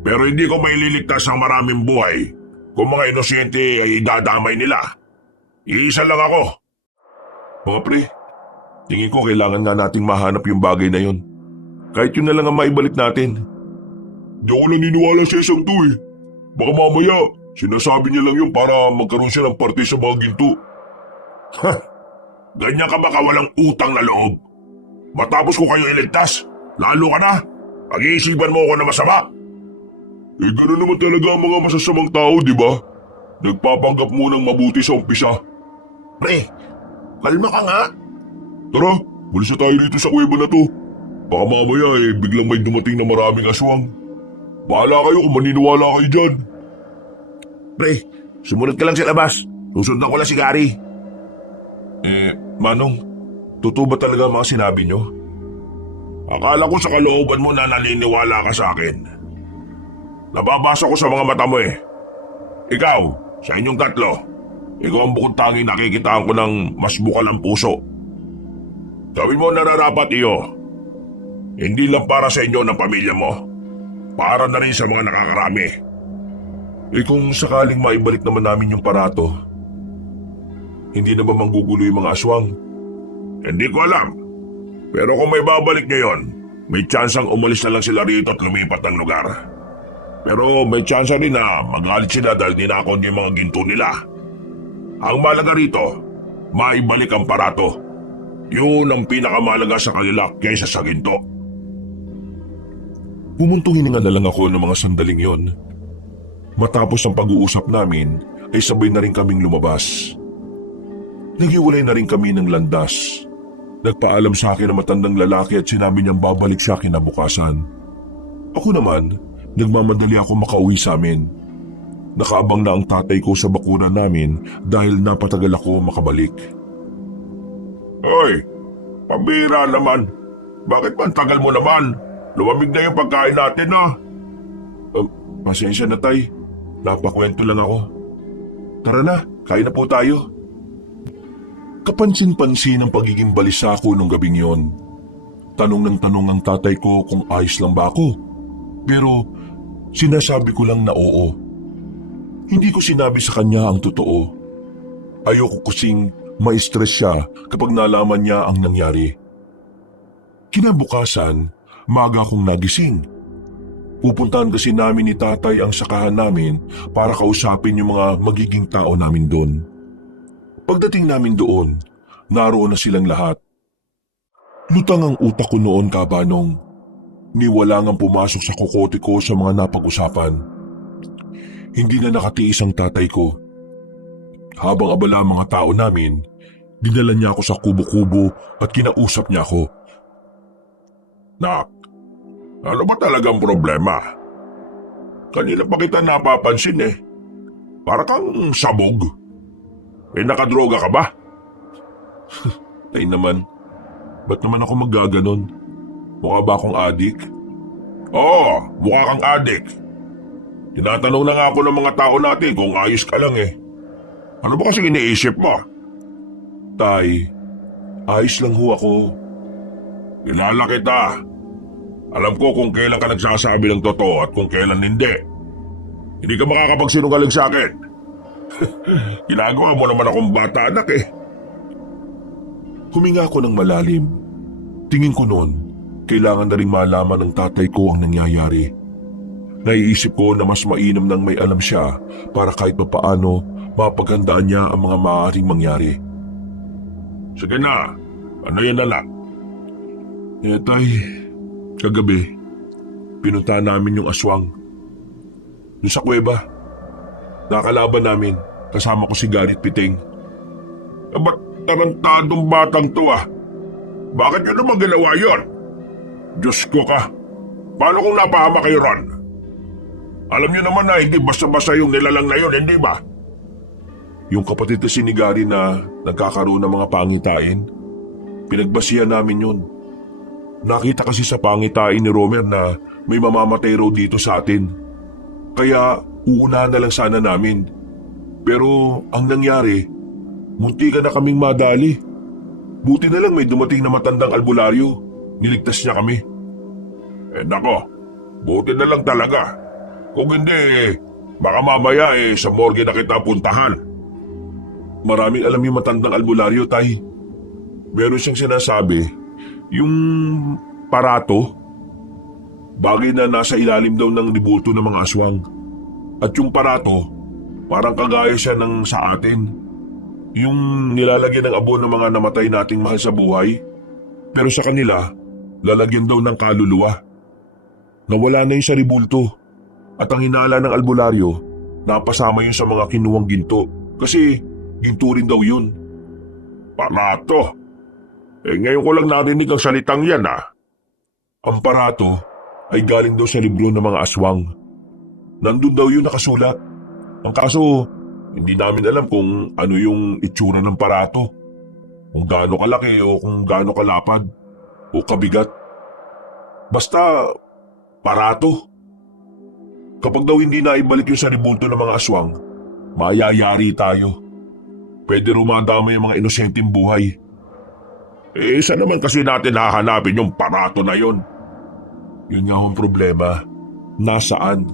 Pero hindi ko maililigtas ang maraming buhay kung mga inosente ay idadamay nila. Iisa lang ako. Mga pre, tingin ko kailangan nga nating mahanap yung bagay na yun. Kahit yun na lang ang maibalik natin. Di ako naniniwala sa isang to eh. Baka mamaya, sinasabi niya lang yun para magkaroon siya ng parte sa mga ginto. Ha! Ganyan ka ba kawalang utang na loob? Matapos ko kayo iligtas, lalo ka na. Pag-iisipan mo ako na masama. Eh gano'n naman talaga ang mga masasamang tao, di ba? Nagpapanggap munang mabuti sa umpisa. Pre, kalma ka nga. Tara, bulsa tayo dito sa kuweba na to. Baka mamaya biglang may dumating na maraming aswang. Bahala kayo kung maniniwala kayo dyan. Pre, sumunod ka lang sa labas. Susundan ko lang si Gary. Manong, totoo ba talaga ang mga sinabi nyo? Akala ko sa kalooban mo na naniniwala ka sa akin. Nababasa ko sa mga mata mo eh. Ikaw, sa inyong tatlo, ikaw ang bukod tanging nakikitaan ko ng mas bukal ang puso. Gawin mo nararapat iyo. Hindi lang para sa inyo ng pamilya mo. Para na rin sa mga nakakarami. Eh kung sakaling maibalik naman namin yung parato, hindi na ba manggugulo yung mga aswang? Hindi ko alam. Pero kung may babalik niyo yon, may tsansang umalis na lang sila rito at lumipat ng lugar. Pero may tsansa rin na magalit sila dahil ninakaw niyo yung mga ginto nila. Ang malaga rito, maibalik ang parato. Yun ang pinakamalaga sa kanila kaysa sa ginto. Pumuntong hininga na lang ako ng mga sandaling yon. Matapos ang pag-uusap namin, ay sabay na rin kaming lumabas. Naghiwalay na rin kami ng landas. Nagpaalam sa akin ang matandang lalaki at sinabi niyang babalik siya kinabukasan. Ako naman, nagmamadali ako makauwi sa amin. Nakaabang na ang tatay ko sa bakuran namin dahil napatagal ako makabalik. Hoy, pambira naman. Bakit ba ang tagal mo naman? Lumamig na yung pagkain natin na. Pasensya na tay. Napakwento lang ako. Tara na, kain na po tayo. Kapansin-pansin ang pagiging balisa ko nung gabing yon. Tanong ng tanong ang tatay ko kung ayos lang ba ako. Pero sinasabi ko lang na oo. Hindi ko sinabi sa kanya ang totoo. Ayoko kasing ma-stress siya kapag nalaman niya ang nangyari. Kinabukasan, maaga akong nagising. Pupuntahan kasi namin ni tatay ang sakahan namin para kausapin yung mga magiging tao namin doon. Pagdating namin doon, naroon na silang lahat. Lutang ang utak ko noon, kabanong. Niwala ngang pumasok sa kokote ko sa mga napag-usapan. Hindi na nakatiis ang tatay ko. Habang abala ang mga tao namin, dinala niya ako sa kubo-kubo at kinausap niya ako. Nak, ano ba talagang problema? Kanina pa kita napapansin eh. Para kang sabog. Eh nakadroga ka ba? Ay naman, ba't naman ako maggaganon? Mukha ba akong adik? Oo, mukha kang adik. Tinatanong na nga ako ng mga tao natin kung ayos ka lang eh. Ano ba kasi iniisip mo? Tay, ayos lang ho ako. Kilala kita. Alam ko kung kailan ka nagsasabi ng totoo at kung kailan hindi. Hindi ka makakapagsinungaling sa akin. Ginagawa mo naman akong bata anak eh. Huminga ako ng malalim. Tingin ko noon, kailangan na rin malaman ng tatay ko ang nangyayari. Naiisip ko na mas mainam nang may alam siya para kahit papaano mapaghandaan niya ang mga maaaring mangyari. Sige na, ano yan anak? Tay, kagabi, pinunta namin yung aswang. Doon sa kuweba. Nakalaban namin, kasama ko si Garrett Piting. Ba't tarantadong batang to ah? Bakit nyo naman ginawa yun? Diyos ko ka, paano kung napahama kayo ron? Alam nyo naman na hindi basta-basta yung nilalang na yun, hindi ba? Yung kapatid kasi ni Gary na nagkakaroon ng mga pangitain, pinagbasihan namin yun. Nakita kasi sa pangitain ni Romer na may mamamatay raw dito sa atin. Kaya uunahan na lang sana namin. Pero ang nangyari, muntikan na kaming madali. Buti na lang may dumating na matandang albularyo. Niligtas niya kami. Nako, buti na lang talaga. Kung hindi, baka mamaya sa morgue na kita puntahan. Maraming alam yung matandang albularyo, Tay. Meron siyang sinasabi, yung parato, bagay na nasa ilalim daw ng libulto ng mga aswang. At yung parato, parang kagaya siya ng sa atin. Yung nilalagyan ng abo ng mga namatay nating mahal sa buhay. Pero sa kanila, lalagyan daw ng kaluluwa. Nawala na yung sa libulto. At ang hinala ng albularyo, napasama yun sa mga kinuwang ginto. Kasi ginto rin daw yun. Parato? Ngayon ko lang narinig ang salitang yan Ang parato ay galing daw sa libro ng mga aswang. Nandun daw yun nakasulat. Ang kaso, hindi namin alam kung ano yung itsura ng parato. Kung gaano kalaki o kung gaano kalapad o kabigat. Basta, parato. Kapag daw hindi na ibalik yung sa libulto ng mga aswang, mayayari tayo. Pwede rumadama yung mga inosenteng buhay. Saan naman kasi natin hahanapin yung parato na yon? Yun nga ang problema. Nasaan?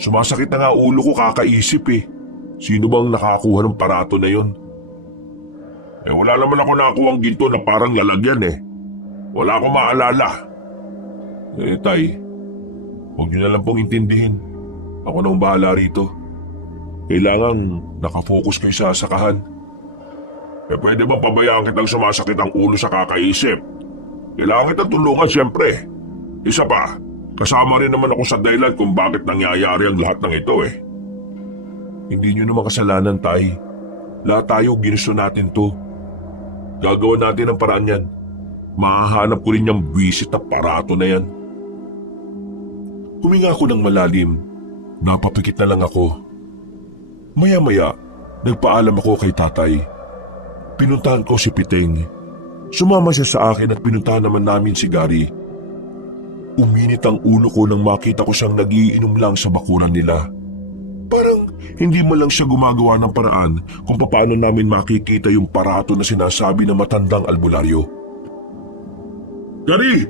Sumasakit na nga ulo ko kakaisip Sino bang nakakuha ng parato na yon? Wala naman ako nakakuha ang ginto na parang lalagyan Wala akong maalala. Tay, huwag niyo na lang pong intindihin. Ako nang bahala rito. Kailangan nakafocus kayo sa sakahan. Pwede ba pabayaan kitang sumasakit ang ulo sa kakaisip? Kailangan kitang tulungan siyempre. Isa pa, kasama rin naman ako sa dahilan kung bakit nangyayari ang lahat ng ito Hindi niyo naman kasalanan, Tay. Lahat tayo ginusto natin to. Gagawa natin ang paraan yan. Mahahanap ko rin yung visit na parato na yan. Huminga ako ng malalim. Napapikit na lang ako. Maya-maya, nagpaalam ako kay tatay. Pinuntahan ko si Piteng. Sumama siya sa akin at pinuntahan naman namin si Gary. Uminit ang ulo ko nang makita ko siyang nagiinom lang sa bakuran nila. Parang hindi mo lang siya gumagawa ng paraan kung paano namin makikita yung parato na sinasabi ng matandang albularyo. Gary!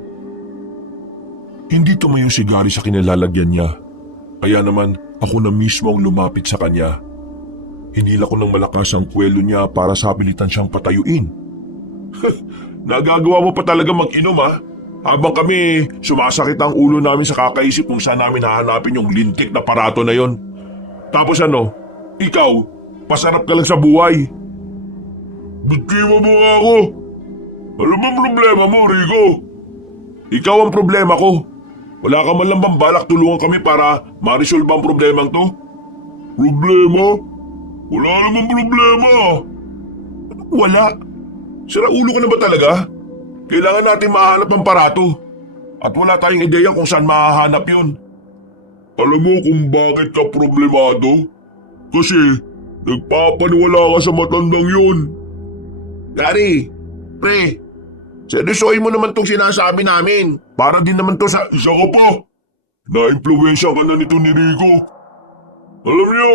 Hindi tumayo si Gary sa kinilalagyan niya. Kaya naman ako na mismo ang lumapit sa kanya. Hinila ko ng malakas ang kwelo niya para sapilitan siyang patayuin. Nagagawa mo pa talaga mag-inom Habang kami sumasakit ang ulo namin sa kakaisip kung saan namin hahanapin yung lintik na parato na yon. Tapos ikaw, pasarap ka lang sa buhay. Bitiwa mo nga ako. Alam mo ang problema mo, Rico? Ikaw ang problema ko. Wala ka man lang bang balak tulungan kami para ma-resolve ang problemang to? Problema? Wala namang problema. Wala? Sira ulo ka na ba talaga? Kailangan natin mahanap ang parato. At wala tayong ideya kung saan mahahanap yun. Alam mo kung bakit ka problemado? Kasi nagpapaniwala ka sa matandang yun. Gary, pre, seryosohin mo naman tong sinasabi namin. Para din naman to sa... Isa ka pa. Na-impluwensya ka na nito ni Rico. Alam niyo,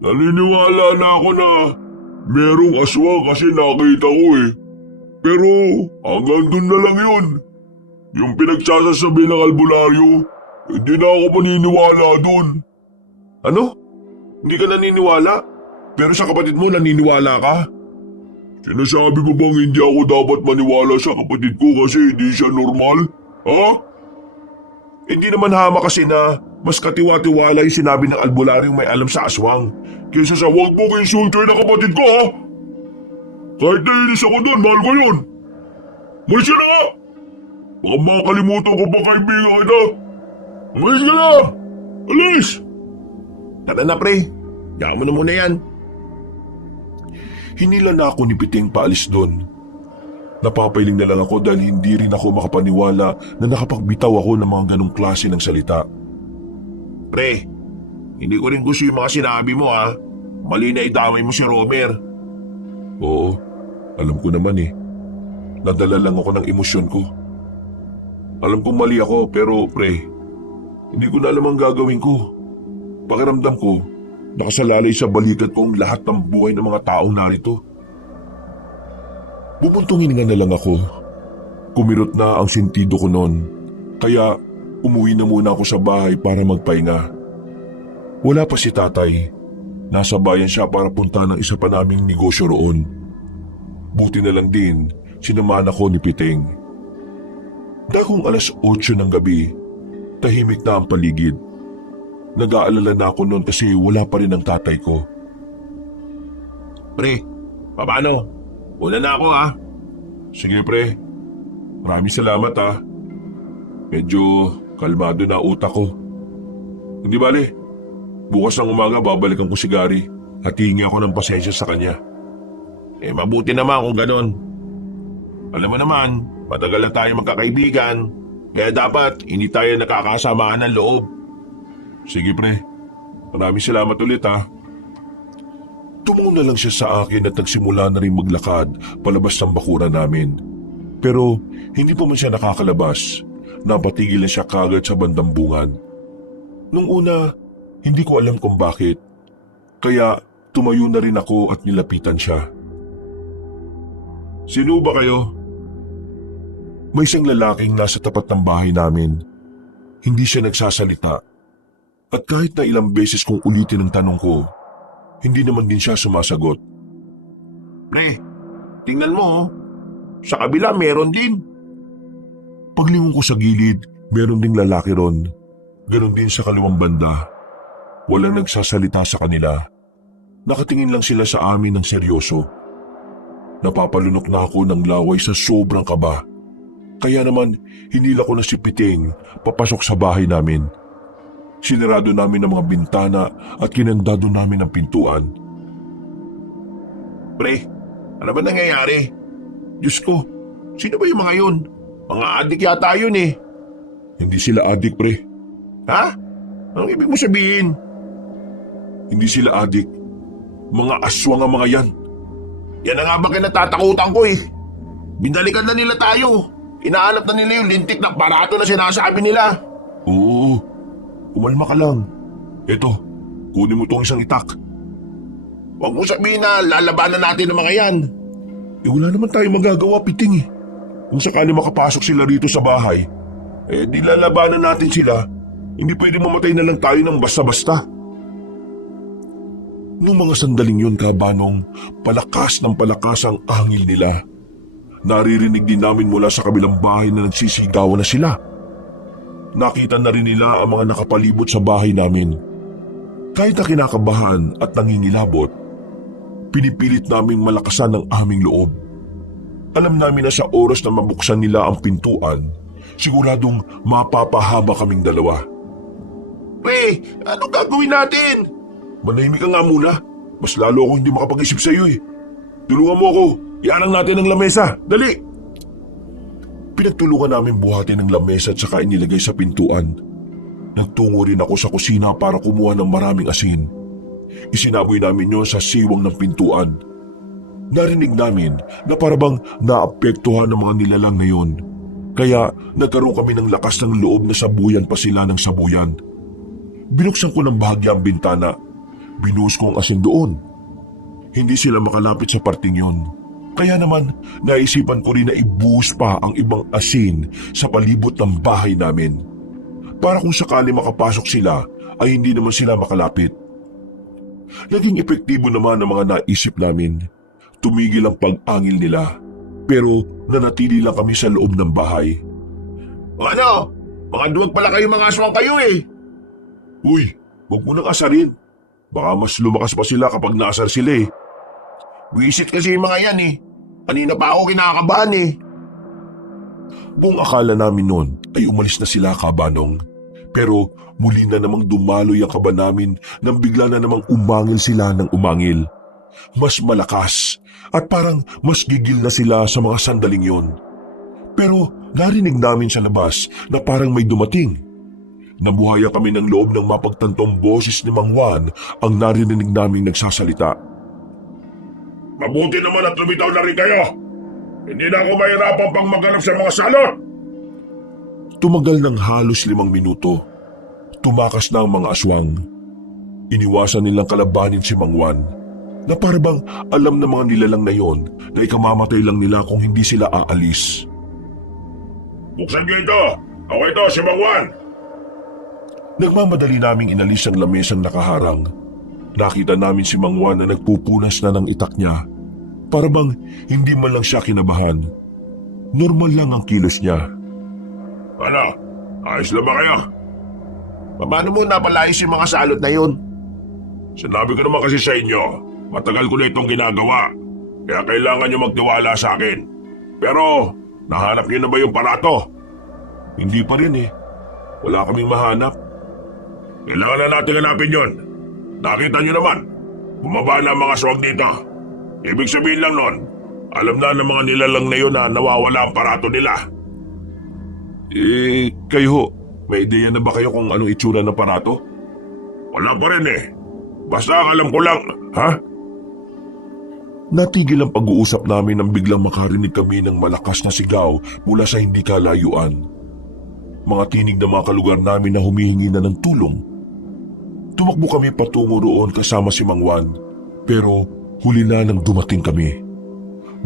naniniwala na ako na merong aswang kasi nakita ko Pero hanggang dun na lang yun. Yung pinagsasasabi ng albularyo, hindi na ako maniniwala dun. Ano? Hindi ka naniniwala? Pero sa kapatid mo naniniwala ka? Sinasabi mo bang hindi ako dapat maniwala sa kapatid ko kasi hindi siya normal? Ha? Hindi naman hama kasi na mas katiwa-tiwala yung sinabi ng albularyong may alam sa aswang kaysa sa wag mo kinsultoy na kapatid ko Kahit nainis ako doon, mahal ko yun. Malis ka na nga! Baka makakalimutan ko pa kaibigan kita. Malis ka na! Alis! Tara na pre, yaman mo na muna yan. Hinila na ako ni Piting paalis doon. Napapailing na lang ako dahil hindi rin ako makapaniwala na nakapagbitaw ako ng mga ganong klase ng salita. Pre, hindi ko rin gusto yung mga sinabi mo Mali na idamay mo si Romer. Oo, alam ko naman Nadala lang ako ng emosyon ko. Alam kong mali ako pero pre, hindi ko na alam ang gagawin ko. Pakiramdam ko, nakasalalay sa balikat ko ang lahat ng buhay ng mga taong narito. Bumuntong hininga na lang ako. Kumirot na ang sentido ko noon. Kaya umuwi na muna ako sa bahay para magpahinga. Wala pa si tatay. Nasa bayan siya para punta ng isa pa naming negosyo roon. Buti na lang din, sinamahan ako ni Piting. Dakong 8:00 ng gabi, tahimik na ang paligid. Nag-aalala na ako noon kasi wala pa rin ang tatay ko. Pre, paano? Una na ako ha. Sige pre, maraming salamat ha. Medyo kalmado na utak ko. Hindi bale, bukas ng umaga babalikan ko si Gary at hihingi ako ng pasensya sa kanya. Mabuti naman kung ganon. Alam mo naman, matagal na tayo magkakaibigan, kaya dapat hindi tayo nakakasamaan ng loob. Sige pre, maraming salamat ulit ha. Tumungo na lang siya sa akin at nagsimula na rin maglakad palabas ng bakuran namin. Pero hindi pa man siya nakakalabas. Napatigil na siya kagad sa bandang bungan. Nung una, hindi ko alam kung bakit. Kaya tumayo na rin ako at nilapitan siya. Sino ba kayo? May isang lalaking nasa tapat ng bahay namin. Hindi siya nagsasalita. At kahit na ilang beses kong ulitin ang tanong ko, hindi naman din siya sumasagot. Pre, tingnan mo oh. Sa kabila meron din. Paglingon ko sa gilid, meron ding lalaki ron. Ganon din sa kaliwang banda. Walang nagsasalita sa kanila. Nakatingin lang sila sa amin ng seryoso. Napapalunok na ako ng laway sa sobrang kaba. Kaya naman, hinila ko na si Piting papasok sa bahay namin. Sinarado namin ang mga bintana at kinandado namin ang pintuan. Pre, ano ba nangyayari? Diyos ko, sino ba yung mga yun? Mga adik yata yun eh. Hindi sila adik, pre. Ha? Anong ibig mo sabihin? Hindi sila adik. Mga aswang ang mga yan. Yan ang nga ba kinatatakutan ko eh. Binalikan na nila tayo. Inaanap na nila yung lintik na barato na sinasabi nila. Oo, kumalma ka lang. Eto, kunin mo tong isang itak. Huwag mo sabihin na lalabanan natin ang mga yan. Wala naman tayo magagawa, Piting eh. Kung sakali makapasok sila rito sa bahay, di lalabanan natin sila. Hindi pwede mamatay na lang tayo ng basta-basta. Noong mga sandaling yun, Kabanong, palakas ng palakas ang angil nila. Naririnig din namin mula sa kabilang bahay na nagsisigawan na sila. Nakita na rin nila ang mga nakapalibot sa bahay namin. Kahit na kinakabahan at nangingilabot, pinipilit naming malakasan ang aming loob. Alam namin na sa oras na mabuksan nila ang pintuan, siguradong mapapahaba kaming dalawa. Pre, anong gagawin natin? Manahimik ka nga muna. Mas lalo akong hindi makapag-isip sa iyo eh. Tulungan mo ako. Ianang natin ang lamesa. Dali! Pinagtulungan namin buhatin ang lamesa at saka inilagay sa pintuan. Nagtungo rin ako sa kusina para kumuha ng maraming asin. Isinaboy namin yon sa siwang ng pintuan. Narinig namin na parabang naapektuhan ng mga nilalang ngayon. Kaya nagkaroon kami ng lakas ng loob na sabuyan pa sila ng sabuyan. Binuksan ko ng bahagya ang bintana. Binuhos ko ang asin doon. Hindi sila makalapit sa parting yon. Kaya naman naisipan ko rin na ibuhos pa ang ibang asin sa palibot ng bahay namin. Para kung sakali makapasok sila ay hindi naman sila makalapit. Naging epektibo naman ang mga naisip namin. Tumigil ang pag-angil nila. Pero nanatili lang kami sa loob ng bahay. Ano? Mga duwag pala kayo mga aswang kayo eh. Uy, huwag mo nang asarin. Baka mas lumakas pa sila kapag naasar sila eh. Buisit kasi yung mga yan eh. Kanina pa ako kinakabahan eh. Buong akala namin noon ay umalis na sila, Kabanong. Pero muli na namang dumaloy ang kaba namin nang bigla na namang umangil sila ng umangil. Mas malakas at parang mas gigil na sila sa mga sandaling yon. Pero narinig namin sa labas na parang may dumating. Nabuhaya kami ng loob ng mapagtantong boses ni Mang Juan ang narinig naming nagsasalita. Mabuti naman at lumitaw na rin kayo. Hindi na ako mahirapan pang maghanap sa mga salot. Tumagal ng halos 5 minuto. Tumakas na ang mga aswang. Iniwasan nilang kalabanin si Mang Juan na parabang alam ng mga nilalang na yon na ikamamatay lang nila kung hindi sila aalis. Buksan niyo ito! Ako ito, si Mang Juan! Nagmamadali naming inalis ang lamesang nakaharang. Nakita namin si Mang Juan na nagpupunas na ng itak niya. Para bang hindi man lang siya kinabahan. Normal lang ang kilos niya. Ano? Ayos lang ba kayo? Paano mo napalayas yung mga salot na yun? Sinabi ko naman kasi sa inyo, matagal ko na itong ginagawa. Kaya kailangan nyo magtiwala sa akin. Pero, nahanap nyo na ba yung parato? Hindi pa rin eh. Wala kaming mahanap. Kailangan na natin hanapin yun. Nakita nyo naman, bumaba na ang mga swag dito. Ibig sabihin lang nun, alam na ng mga nilalang na yun na nawawala ang parato nila. Kayo ho, may ideya na ba kayo kung anong itsura ng parato? Wala pa rin eh. Basta ang alam ko lang, ha? Natigil ang pag-uusap namin nang biglang makarinig kami ng malakas na sigaw mula sa hindi kalayuan. Mga tinig ng mga kalugar namin na humihingi na ng tulong. Tumakbo kami patungo roon kasama si Mang Juan, pero huli na nang dumating kami.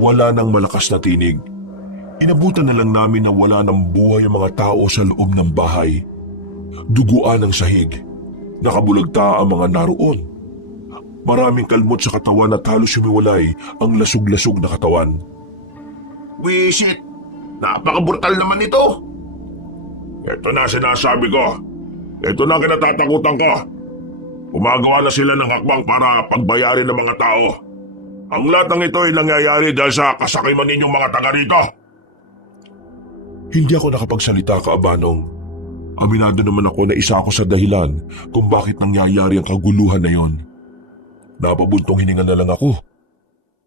Wala nang malakas na tinig. Inabutan na lang namin na wala nang buhay ang mga tao sa loob ng bahay. Duguan ang sahig. Nakabulagta ang mga naroon. Maraming kalmot sa katawan at halos humiwalay ang lasog-lasog na katawan. Wisit! Napaka-brutal naman ito! Ito na sinasabi ko. Ito na kinatatakutan ko. Gumagawa na sila ng hakbang para pagbayarin ng mga tao. Ang lahat ng ito ay nangyayari dahil sa kasakiman ninyong mga taga rito. Hindi ako nakapagsalita, Kaabanong. Aminado naman ako na isa ako sa dahilan kung bakit nangyayari ang kaguluhan na yon. Napabuntong hininga na lang ako.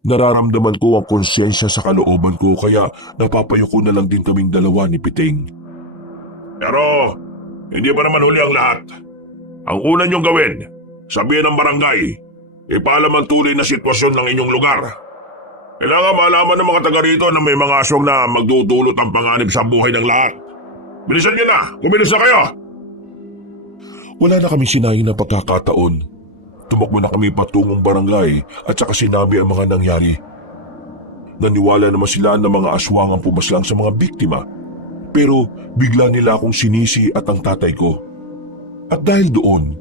Nararamdaman ko ang konsyensya sa kalooban ko kaya napapayuko na lang din kaming dalawa ni Piting. Pero hindi pa naman huli ang lahat. Ang una niyong gawin, sabihin ng barangay, ipaalam ang tunay na sitwasyon ng inyong lugar. Kailangan malaman ng mga taga rito na may mga aswang na magdudulot ang panganib sa buhay ng lahat. Bilisan niyo na! Kumilos na kayo! Wala na kaming sinayang na pagkakataon. Tumakbo na kami patungong barangay at saka sinabi ang mga nangyari. Naniwala naman sila na mga aswang ang pumaslang sa mga biktima. Pero bigla nila akong sinisi at ang tatay ko. At dahil doon,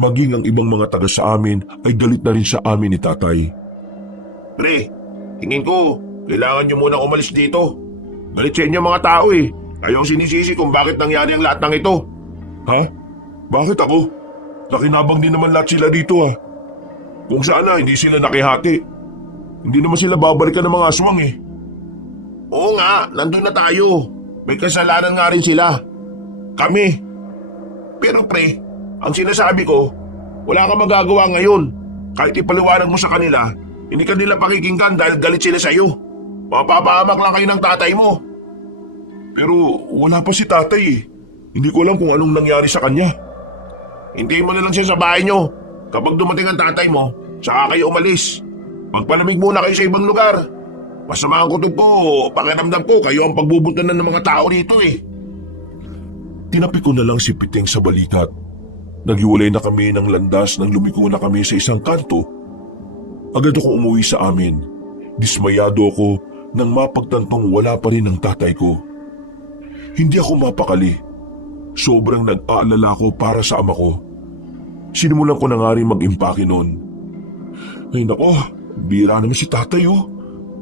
maging ang ibang mga taga sa amin ay galit na rin sa amin ni tatay. Pre, tingin ko, kailangan nyo munang umalis dito. Galit sa inyo mga tao eh. Kayo ang sinisisi kung bakit nangyari ang lahat ng ito. Ha? Bakit ako? Nakinabang din naman lahat sila dito ah. Kung sana hindi sila nakihati. Hindi naman sila babalikan ng mga aswang eh. Oo nga, nandun na tayo. May kasalanan nga rin sila. Kami. Pero pre, ang sinasabi ko, wala kang magagawa ngayon. Kahit ipaliwanag mo sa kanila, hindi ka nila pakikinggan dahil galit sila sa'yo. Mapapahamak lang kayo ng tatay mo. Pero wala pa si tatay eh. Hindi ko alam kung anong nangyari sa kanya. Hintayin mo na lang siya sa bahay nyo. Kapag dumating ang tatay mo, saka kayo umalis. Magpalamig muna kayo sa ibang lugar. Masama ang kutob ko, pakiramdam ko, kayo ang pagbubuntanan ng mga tao rito eh. Tinapi ko na lang si Piting sa balikat. Naghiwalay na kami ng landas nang lumiko na kami sa isang kanto. Agad ako umuwi sa amin. Dismayado ako nang mapagtantong wala pa rin ang tatay ko. Hindi ako mapakali. Sobrang nag-aalala ko para sa ama ko. Sinimulan ko na nga rin mag-impake noon. Ay nako, bira naman si tatay oh.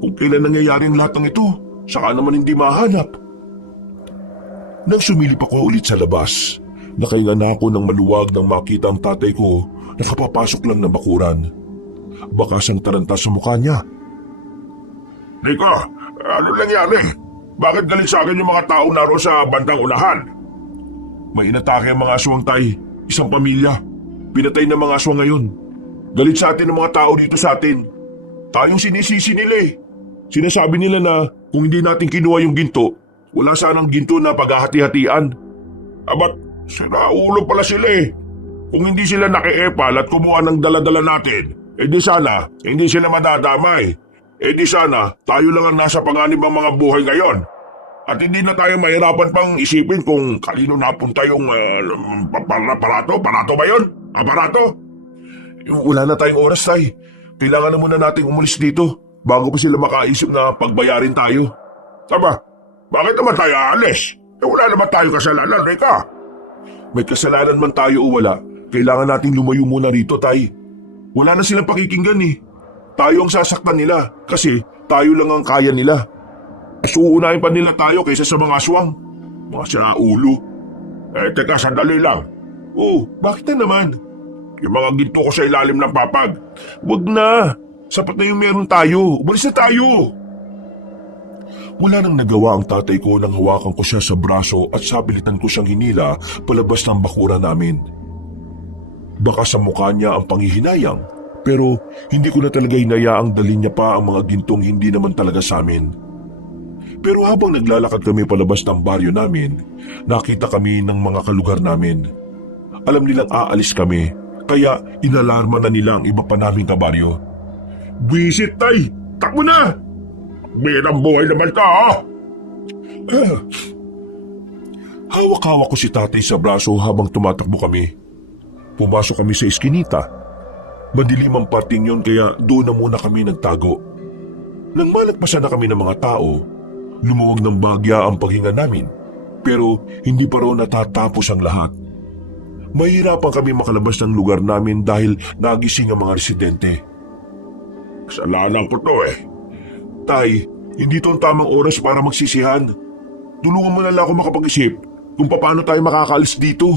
Kung kailan nangyayari ang lahat ng ito, saka naman hindi mahanap. Nang sumilip ako ulit sa labas, nakahinga na ako ng maluwag nang makita ang tatay ko na kapapasok lang na bakuran. Bakas ang taranta sa mukha niya. Nico, ano nangyari? Bakit galit sa akin yung mga tao naroon sa bandang unahan? May inatake ang mga aswang tay, isang pamilya. Pinatay ng mga aswang ngayon. Galit sa atin ang mga tao dito sa atin. Tayong sinisisi nila eh. Sinasabi nila na kung hindi natin kinuha yung ginto, wala sanang ginto na paghahati-hatian. Abat, sinaulo pala sila eh. Kung hindi sila nakiepal at kumuha ng daladala natin, di sana hindi sila madadamay. Di sana tayo lang ang nasa panganib ang mga buhay ngayon. At hindi na tayo mahirapan pang isipin kung kanino napunta yung aparato. Aparato ba yun? Aparato? Wala na tayong oras, tay. Kailangan na muna nating umalis dito. bago pa sila makaisip na pagbayarin tayo. Tama, bakit naman tayo aalis? Wala naman tayo kasalanan, Rika. May kasalanan man tayo o wala, kailangan nating lumayo muna rito, Tay. Wala na silang pakikinggan eh. Tayo ang sasaktan nila kasi tayo lang ang kaya nila. Suunahin pa nila tayo kaysa sa mga aswang. Mga sinaulo. Teka, sandali lang. Oh, bakit na naman? Yung mga ginto ko sa ilalim ng papag. Wag na. Sapat na yung meron tayo. Umalis na tayo. Wala nang nagawa ang tatay ko nang hawakan ko siya sa braso at sabilitan ko siyang hinila palabas ng bakura namin. Baka sa mukha niya ang panghihinayang, pero hindi ko na talaga hinayaang dalhin niya pa ang mga gintong hindi naman talaga sa amin. Pero habang naglalakad kami palabas ng baryo namin, nakita kami ng mga kalugar namin. Alam nilang aalis kami, kaya inalarma na nila ang iba pa naming kabaryo. Bisit, Tay! Takbo na! Birang buhay naman ka, ha? Hawak-hawak ko si tatay sa braso habang tumatakbo kami. Pumasok kami sa iskinita. Madilim ang parting yun kaya doon na muna kami nagtago. Nang malagpasan na kami ng mga tao, lumuwag ng bagya ang paghinga namin. Pero hindi pa raw natatapos ang lahat. Mahirapan kami makalabas ng lugar namin dahil nagising ang mga residente. Kasalanan ko to eh. Tay, hindi to ang tamang oras para magsisihan. Tulungan mo na lang ako makapag-isip kung paano tayo makakaalis dito.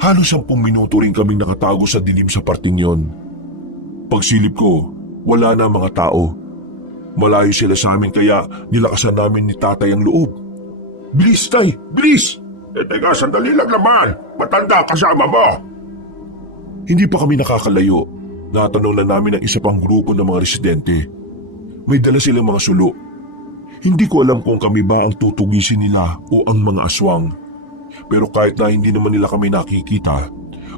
Halos 10 minuto rin kaming nakatago sa dilim sa parting yon. Pagsilip ko, wala na ang mga tao. Malayo sila sa amin kaya nilakasan namin ni tatay ang loob. Bilis, Tay! Bilis! Teka, sandali lang naman. Matanda kasama mo. Hindi pa kami nakakalayo. Natanong na namin ang isa pang grupo ng mga residente. May dala silang mga sulo. Hindi ko alam kung kami ba ang tutugisin nila o ang mga aswang. Pero kahit na hindi naman nila kami nakikita,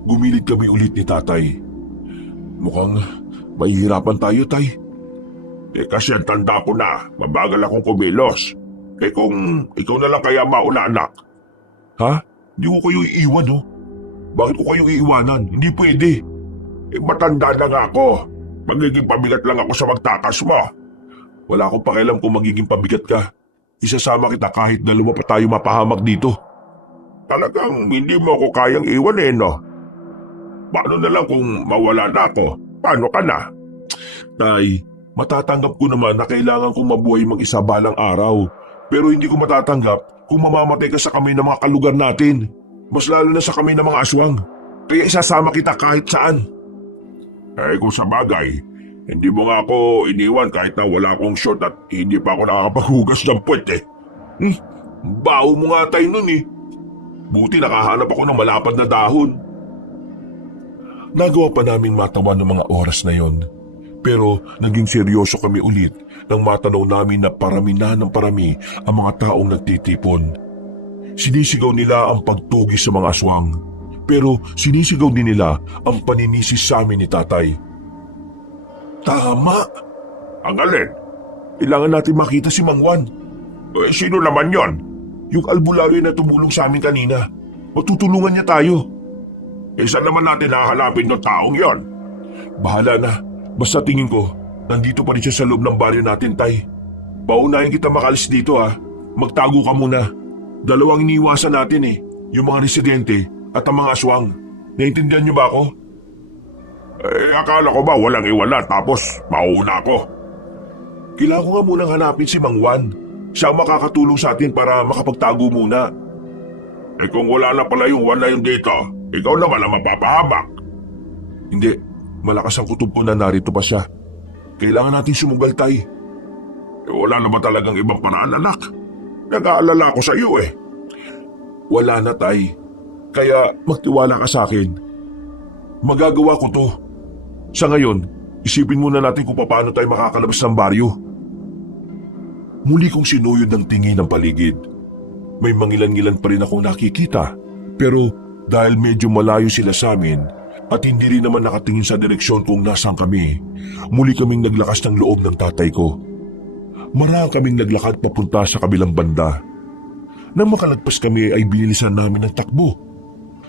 gumilid kami ulit ni tatay. Mukhang mahihirapan tayo, Tay. Kasi ang tanda ko na, mabagal akong kumilos. Kung ikaw na lang kaya mauna, anak. Ha? Hindi ko kayo iiwan, no? Bakit ko kayo iiwanan? Hindi pwede. Matanda na nga ako. Magiging pabigat lang ako sa magtakas mo. Wala akong pakialam kung magiging pabigat ka. Isasama kita kahit dalawa pa tayo mapahamak dito. Talagang hindi mo ako kayang iwan eh, no? Paano na lang kung mawala na ako? Paano ka na? Tay, matatanggap ko naman na kailangan kong mabuhay mag-isa balang araw. Pero hindi ko matatanggap kung mamamatay ka sa kamay ng mga kalugar natin. Mas lalo na sa kamay ng mga aswang. Kaya isasama kita kahit saan. Kung sa bagay, hindi mo nga ako iniwan kahit na wala akong short at hindi pa ako nakakapaghugas ng puwet eh. Baho mo nga tayo nun eh. Buti nakahanap ako ng malapad na dahon. Nagawa pa naming matawan ng mga oras na yon. Pero naging seryoso kami ulit nang matanaw namin na parami na ng parami ang mga taong nagtitipon. Sinisigaw nila ang pagtugis sa mga aswang. Pero sinisigaw din nila ang paninisi sa amin ni tatay. Tama! Ang alin? Kailangan natin makita si Mang Juan. Sino naman yon? Yung albularyo na tumulong sa amin kanina. Matutulungan niya tayo. Saan naman natin nakakalapin ng taong yon? Bahala na. Basta tingin ko, nandito pa rin siya sa loob ng baryo natin, Tay. Paunahin kita makalis dito ha. Magtago ka muna. Dalawang iniiwasan natin eh. Yung mga residente at ang mga aswang. Naintindihan niyo ba ako? Akala ko ba walang iwala tapos mauuna ako? Kailangan ko nga munang hanapin si Mang Juan. Siya ang makakatulong sa atin para makapagtago muna. Kung wala na pala yung Juan na yun dito, ikaw naman ang mapapahamak. Hindi, malakas ang kutob ko na narito pa siya. Kailangan natin sumugal, Tay. Wala na ba talagang ibang paraan, anak? Nag-aalala ako sa iyo eh. Wala na, Tay. Kaya magtiwala ka sa akin. Magagawa ko to. Sa ngayon, isipin muna natin kung paano tayo makakalabas ng baryo. Muli kong sinuyod ng tingin ng paligid. May mangilan-ngilan pa rin akong nakikita. Pero dahil medyo malayo sila sa amin at hindi rin naman nakatingin sa direksyon kung nasaan kami, muli kaming naglakas ng loob ng tatay ko. Marami kaming naglakad papunta sa kabilang banda. Nang makalagpas kami ay binilisan namin ng takbo.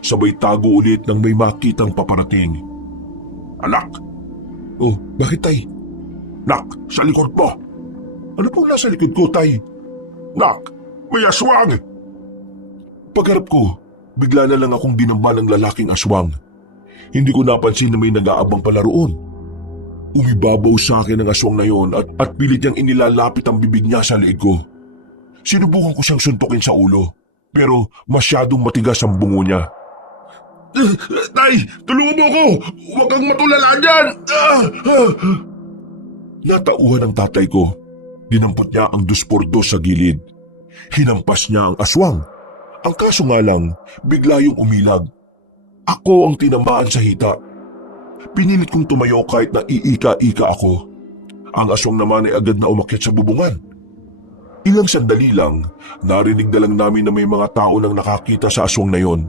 Sabay tago ulit nang may makitang paparating. Anak! Oh, bakit, Tay? Nak, sa likod mo! Ano pong nasa likod ko, Tay? Nak, may aswang! Pagharap ko, bigla na lang akong dinamba ng lalaking aswang. Hindi ko napansin na may nag-aabang pala roon. Umibabaw sa akin ang aswang na yon at pilit niyang inilalapit ang bibig niya sa leeg ko. Sinubukan ko siyang suntukin sa ulo, pero masyadong matigas ang bungo niya. Tay, tulungan mo ako! Huwag kang matulala dyan! Natauhan ang tatay ko. Dinampot niya ang 2x2 sa gilid. Hinampas niya ang aswang. Ang kaso nga lang, bigla yung umilag. Ako ang tinamaan sa hita. Pinilit kong tumayo kahit na iika-ika ako. Ang aswang naman ay agad na umakyat sa bubungan. Ilang sandali lang, narinig na lang namin na may mga tao nang nakakita sa aswang na yon.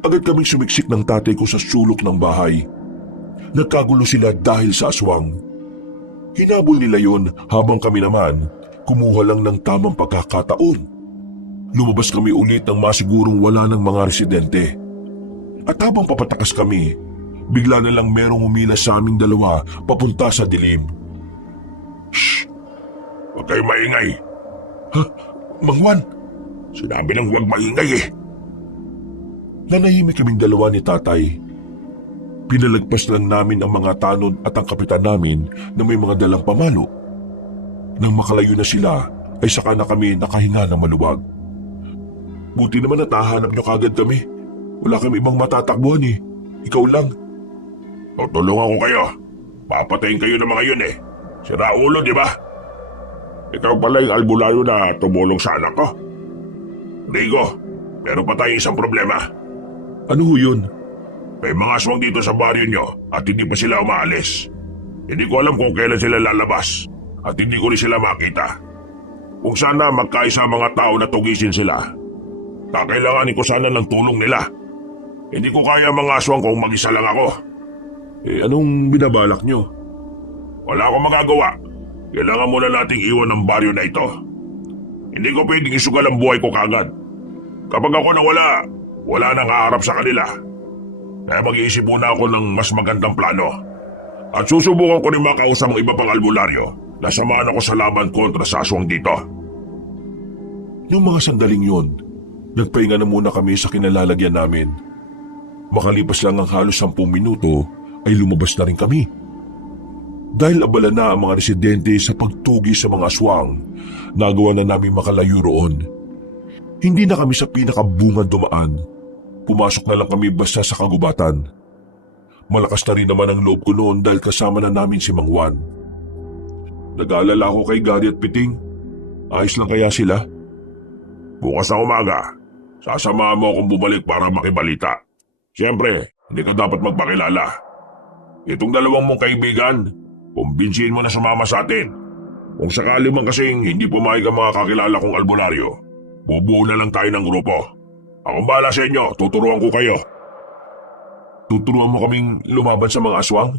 Agad kaming sumiksik ng tatay ko sa sulok ng bahay. Nagkagulo sila dahil sa aswang. Hinabol nila yon habang kami naman kumuha lang ng tamang pagkakataon. Lumabas kami ulit nang masigurong wala ng mga residente. At habang papatakas kami, bigla na lang merong umilas sa aming dalawa papunta sa dilim. Shh! Huwag kayo maingay! Ha? Mang Juan? Sinabi lang huwag maingay eh! Nanahimik kaming dalawa ni tatay. Pinalagpas lang namin ang mga tanod at ang kapitan namin na may mga dalang pamalo. Nang makalayo na sila, ay saka na kami nakahinga ng maluwag. Buti naman natahanap niyo kagad kami. Wala kami ibang matatakbuhan eh. Ikaw lang. Tutulungan ko kayo. Papatayin kayo ng mga yun eh. Sira ulo, di ba? Ikaw pala yung albularyo na tumulong sa anak ko. Rigo, meron pa tayong isang problema. Ano ho yun? May mga aswang dito sa baryo nyo at hindi pa sila umaalis. Hindi ko alam kung kailan sila lalabas at hindi ko rin sila makita. Kung sana magkaisa mga tao na tugisin sila, kakailanganin ko sana ng tulong nila. Hindi ko kaya mga aswang kung mag-isa lang ako. Anong binabalak nyo? Wala akong magagawa. Kailangan muna nating iwan ang baryo na ito. Hindi ko pwedeng isugal ang buhay ko kagad. Kapag ako nawala, wala nang haharap sa kanila. Kaya mag-iisip muna ako ng mas magandang plano. At susubukan ko rin makausap ang iba pang albularyo na samahan ako sa laban kontra sa aswang dito. Yung mga sandaling yun, nagpahinga na muna kami sa kinalalagyan namin. Makalipas lang ang halos 10 minuto ay lumabas na rin kami. Dahil abala na ang mga residente sa pagtugi sa mga aswang, nagawa na namin makalayo roon. Hindi na kami sa pinakabungan dumaan. Pumasok na lang kami basta sa kagubatan. Malakas na rin naman ang loob ko noon dahil kasama na namin si Mang Juan. Nag-aalala ako kay Gary at Piting. Ayos lang kaya sila? Bukas na umaga, sasamahan mo akong bumalik para makibalita. Siyempre, hindi ka dapat magpakilala. Itong dalawang mong kaibigan, kumbinsihin mo na sumama sa atin. Kung sakali man kasing hindi pumayag ang mga kakilala kong albularyo, bubuo na lang tayo ng grupo. Akong bahala sa inyo, tuturuan ko kayo. Tuturuan mo kaming lumaban sa mga aswang?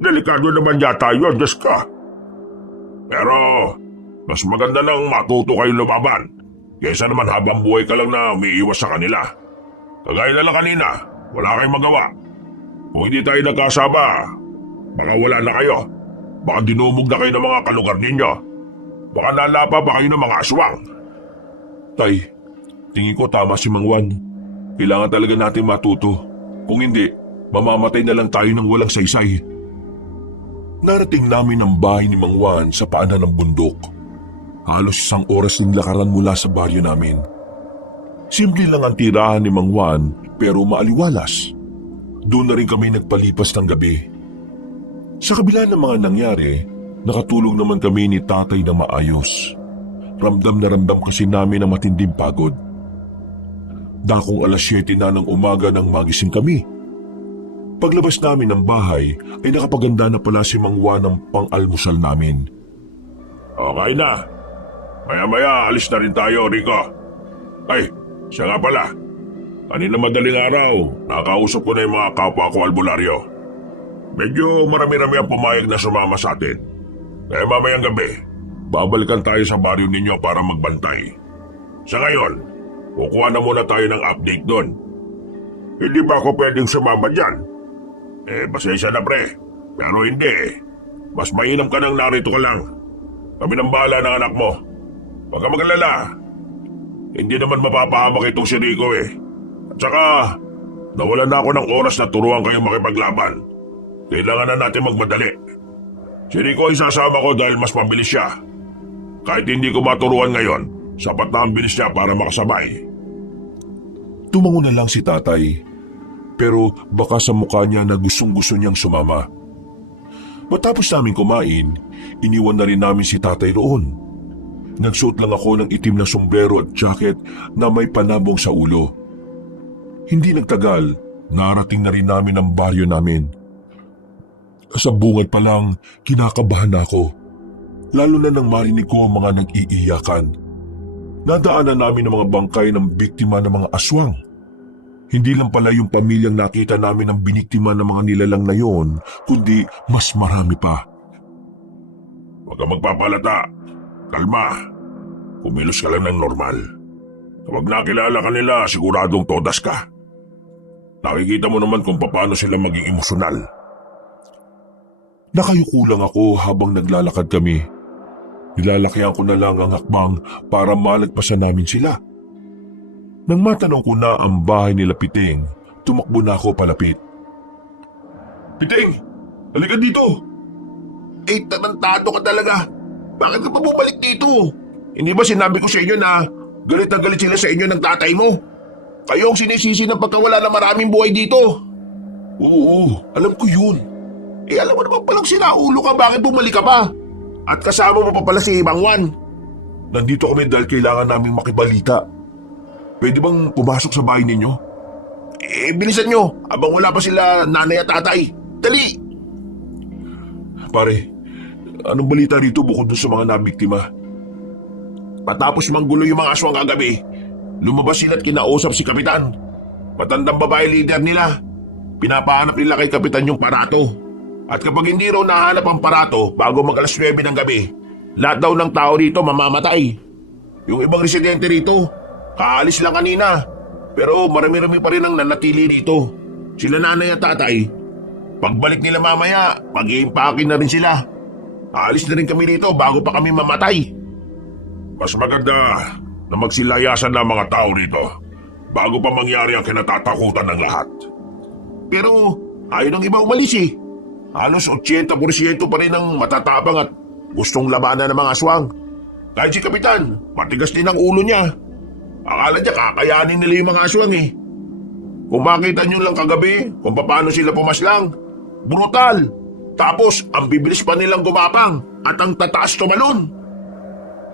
Delikado naman yata yun, Diyos ka. Pero, mas maganda nang matuto kayo lumaban, kaysa naman habang buhay ka lang na umiiwas sa kanila. Kagaya na lang kanina, wala kayong magawa. Kung hindi tayo nagkasama, baka wala na kayo. Baka dinumog na kayo ng mga kalugar ninyo. Baka nalapa pa kayo ng mga aswang. Tay, tingin ko tama si Mang Juan. Kailangan talaga natin matuto. Kung hindi, mamamatay na lang tayo ng walang saysay. Narating namin ang bahay ni Mang Juan sa paanan ng bundok. Halos 1 oras ng lakaran mula sa baryo namin. Simple lang ang tirahan ni Mang Juan pero maaliwalas. Doon na rin kami nagpalipas ng gabi. Sa kabila ng mga nangyari, nakatulog naman kami ni tatay na maayos. Ramdam na ramdam kasi namin ang matinding pagod. Dakong 7:00 na ng umaga nang magising kami. Paglabas namin ng bahay ay nakapaganda na pala si Mang Juan ng pang-almusal namin. Okay na. Maya-maya alis na rin tayo, Rico. Ay, siya nga pala. Kanina madaling araw, nakausap ko na yung mga kapwa ko albularyo. Medyo marami-rami ang pumayag na sumama sa atin. Kaya mamayang gabi, babalikan tayo sa baryo ninyo para magbantay. Sa ngayon, kukuha na muna tayo ng update doon. Hindi ba ako pwedeng sumama dyan? Pasensya na pre, pero hindi. Mas mainam ka nang narito ka lang. Kami nang bahala ng anak mo. Huwag ka mag-alala. Hindi naman mapapahamak itong si Rico eh. At saka, nawalan na ako ng oras na turuan kayong makipaglaban. Kailangan na natin magmadali. Si Rico ay sasama ko dahil mas mabilis siya. Kahit hindi ko maturuan ngayon, sapat na ang bilis niya para makasabay. Tumango na lang si tatay. Pero baka sa mukha niya na gustong-gusto niyang sumama. Matapos namin kumain, iniwan na rin namin si tatay roon. Nagsuot lang ako ng itim na sombrero at jacket na may panabong sa ulo. Hindi nagtagal, narating na rin namin ang baryo namin. Sa bungad pa lang, kinakabahan ako. Lalo na nang marinig ko ang mga nag-iiyakan. Nadaanan namin ang mga bangkay ng biktima ng mga aswang. Hindi lang pala yung pamilyang nakita namin ang biniktima ng mga nilalang na yon, kundi mas marami pa. Huwag ka magpapalata. Kalma. Kumilos ka lang ng normal. Kapag nakilala ka nila, siguradong todas ka. Nakikita mo naman kung paano sila maging emosyonal. Nakayuko lang ako habang naglalakad kami. Nilalakyan ko na lang ang hakbang para malagpasan namin sila. Nang matanong ko na ang bahay nila Piting, tumakbo na ako palapit. Piting! Halika dito! Tarantado ka talaga. Bakit ka pa bumalik dito? Hindi ba sinabi ko sa inyo na galit na galit sila sa inyo ng tatay mo? Kayo ang sinisisi ng pagkawala ng maraming buhay dito. Oo, alam ko yun. Alam mo naman palang sinaulo ka, bakit bumalik ka pa? At kasama mo pa pala si Mang Juan. Nandito kami dahil kailangan naming makibalita. Pwede bang pumasok sa bahay ninyo? Bilisan nyo, abang wala pa sila nanay at tatay. Dali! Pare, anong balita rito bukod dun sa mga nabiktima? Patapos manggulo yung mga aswang kagabi, lumabas sila at kinausap si Kapitan. Matandang babae leader nila. Pinapahanap nila kay Kapitan yung parato. At kapag hindi raw nahanap ang parato bago mag alas 9 ng gabi, lahat daw ng tao rito mamamatay. Yung ibang residente rito, kaalis lang kanina. Pero marami-rami pa rin ang nanatili rito. Sila nanay at tatay. Pagbalik nila mamaya, mag-iimpake na rin sila. Aalis na rin kami rito bago pa kami mamatay. Mas maganda na magsilayasan na mga tao rito bago pa mangyari ang kinatatakutan ng lahat. Pero ayaw ng iba umalis eh. Halos 80% pa rin ang matatabang at gustong labanan ng mga aswang. Kahit si Kapitan, matigas din ang ulo niya. Akala niya kakayanin nila yung mga aswang eh. Kung makita niyo lang kagabi kung paano sila pumaslang, brutal. Tapos ang bibilis pa nilang gumapang at ang tataas tumalon.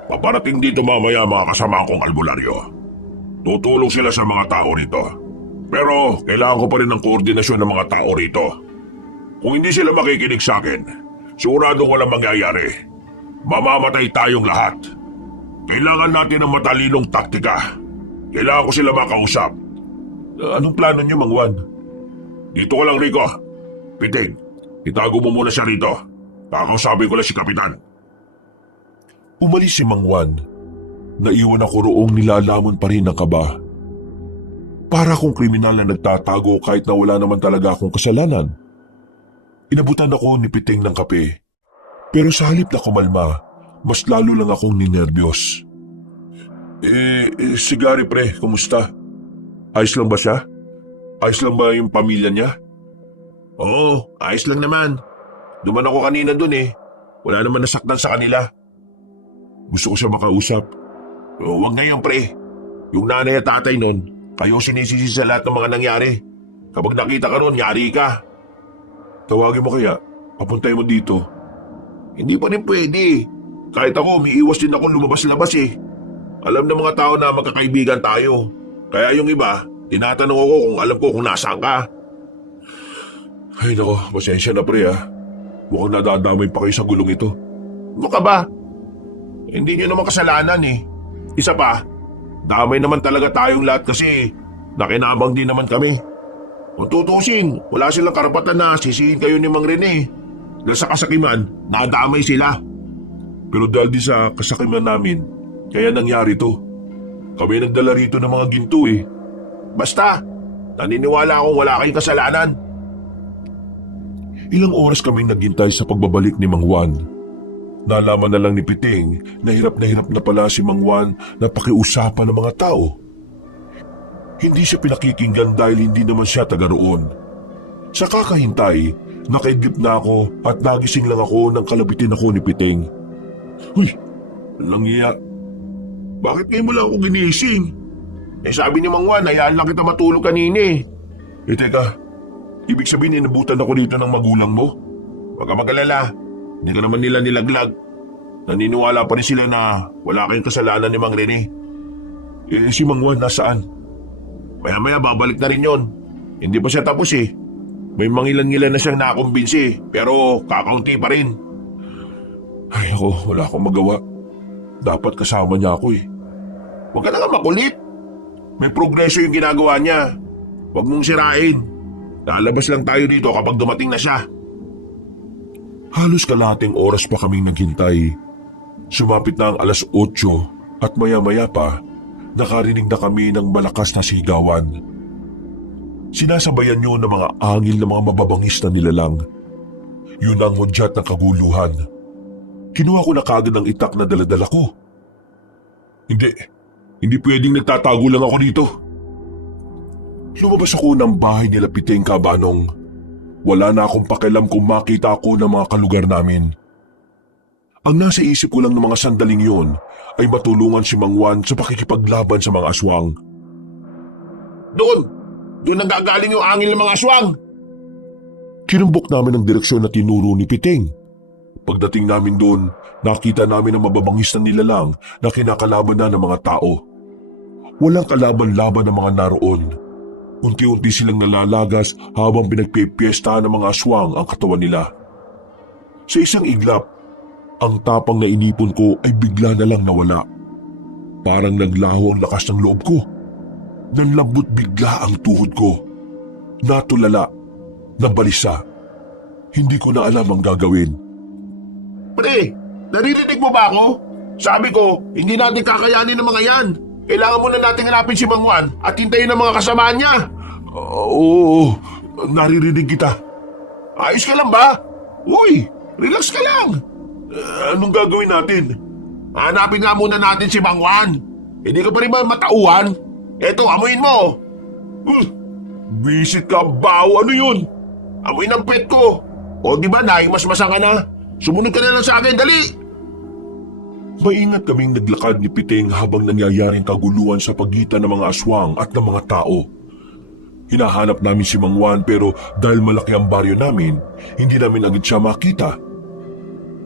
Paparating dito mamaya mga kasama kong albularyo. Tutulong sila sa mga tao rito. Pero kailangan ko pa rin ng koordinasyon ng mga tao rito. Kung hindi sila makikinig sa akin, siguradong walang mangyayari. Mamamatay tayong lahat. Kailangan natin ng matalinong taktika. Kailangan ko sila makausap. Anong plano niyo, Mang Juan? Dito ko lang, Rico. Piting, itago mo muna siya rito. Kakausapin ko lang si Kapitan. Umalis si Mang Juan. Naiwan ako roong nilalamon pa rin ng kaba. Para akong kriminal na nagtatago kahit na wala naman talaga akong kasalanan. Inabutan ako ni Piting ng kape. Pero sa halip na kumalma, mas lalo lang akong ninervyos. Si Gary pre, kumusta? Ayos lang ba siya? Ayos lang ba yung pamilya niya? Oo, ayos lang naman. Duman ako kanina dun eh. Wala naman nasaktan sa kanila. Gusto ko siya makausap. Huwag ngayon pre. Yung nanay at tatay nun, kayo sinisisi sa lahat ng mga nangyari. Kapag nakita ka nun, yari ka. Tawagin mo kaya, papuntay mo dito. Hindi pa rin pwede. Kahit ako, umiiwas din ako lumabas-labas eh. Alam ng mga tao na magkakaibigan tayo. Kaya yung iba, tinatanong ako kung alam ko kung nasaan ka. Ay nako, pasensya na pre ha. Mukhang nadadamay pa kayo sa gulong ito. Mukha ba? Hindi nyo naman kasalanan eh. Isa pa, damay naman talaga tayong lahat kasi nakinabang din naman kami. Kung tutusin, wala silang karapatan na sisihin kayo ni Mang Rene. Dahil sa kasakiman, nadamay sila. Pero dahil din sa kasakiman namin, kaya nangyari to. Kami nagdala rito ng mga ginto eh. Basta, naniniwala akong wala kayong kasalanan. Ilang oras kaming naghintay sa pagbabalik ni Mang Juan. Nalaman na lang ni Piting na hirap na pala si Mang Juan na pakiusapan ng mga tao. Hindi siya pinakikinggan dahil hindi naman siya taga roon. Sa kakahintay, nakaidlip na ako at nagising lang ako nang kalabitin ako ni Piting. Huy, walang iya. Bakit ngayon mo lang ako ginising? Sabi ni Mang Juan, hayaan lang kita matulog kanina eh. Teka, ibig sabihin inabutan ako dito ng magulang mo? Huwag ka mag-alala, hindi ka naman nila nilaglag. Naniniwala pa rin sila na wala kayong kasalanan ni Mang Rene. Si Mang Juan nasaan? Maya-maya babalik na rin yon. Hindi pa siya tapos eh. May mangilan-ngilan na siyang nakumbinsi pero kakaunti pa rin. Ay ako, wala akong magawa. Dapat kasama niya ako eh. Huwag ka na nga makulit. May progreso yung ginagawa niya. Huwag mong sirain. Lalabas lang tayo dito kapag dumating na siya. Halos kalahating oras pa kaming naghintay. Sumapit na ang alas 8 at maya-maya pa, nakarinig na kami ng malakas na sigawan. Sinasabayan yun ng mga angil na mga mababangis na nilalang. Yun ang hudyat ng kaguluhan. Kinuha ko na kagad ang itak na daladala ko. Hindi pwedeng nagtatago lang ako dito. Lumabas ako ng bahay nila Piting Kabanong. Wala na akong pakialam kung makita ako ng mga kalugar namin. Ang nasa isip ko lang ng mga sandaling yon ay matulungan si Mang Juan sa pakikipaglaban sa mga aswang. Doon nanggagaling yung angin ng mga aswang! Kinumbok namin ang direksyon na tinuro ni Piting. Pagdating namin doon, nakita namin ang mababangis na nilalang na kinakalaban na ng mga tao. Walang kalaban-laban ng mga naroon. Unti-unti silang nalalagas habang pinagpipiestahan ng mga aswang ang katawan nila. Sa isang iglap, ang tapang na inipon ko ay bigla na lang nawala. Parang naglaho ang lakas ng loob ko. Nanlambot bigla ang tuhod ko. Natulala, nabalisa. Hindi ko na alam ang gagawin. Pre, naririnig mo ba ako? Sabi ko, hindi natin kakayanin ng mga yan. Kailangan muna natin hanapin si Mang Juan at hintayin ang mga kasamaan niya. Oo, naririnig kita. Ayos ka lang ba? Uy, relax ka lang. Anong gagawin natin? Hanapin nga muna natin si Mang Juan. Hindi ka pa rin ba matauhan? Eto, amuin mo. Visit ka, baw. Ano yun? Amuin ang pet ko. O di ba, naimasmasa ka na? Sumunod ka na lang sa akin, dali! Maingat kaming naglakad ni Piting habang nangyayaring kaguluhan sa pagitan ng mga aswang at ng mga tao. Hinahanap namin si Mang Juan pero dahil malaki ang baryo namin, hindi namin agad siya makita.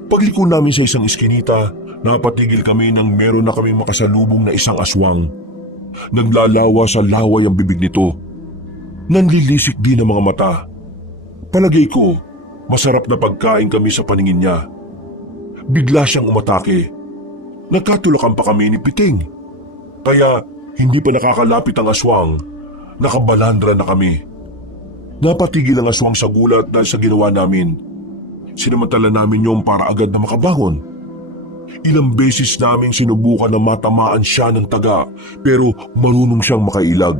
Pagliko namin sa isang iskinita, napatigil kami nang meron na kaming makasalubong na isang aswang. Naglalawa sa laway ang bibig nito. Nanlilisik din ang mga mata. Palagay ko, masarap na pagkain kami sa paningin niya. Bigla siyang umatake. Nagkatulakan pa kami ni Piting. Kaya hindi pa nakakalapit ang aswang. Nakabalandra na kami. Napatigil ang aswang sa gulat dahil sa ginawa namin. Sinamantala namin yung para agad na makabangon. Ilang beses naming sinubukan na matamaan siya ng taga pero marunong siyang makailag.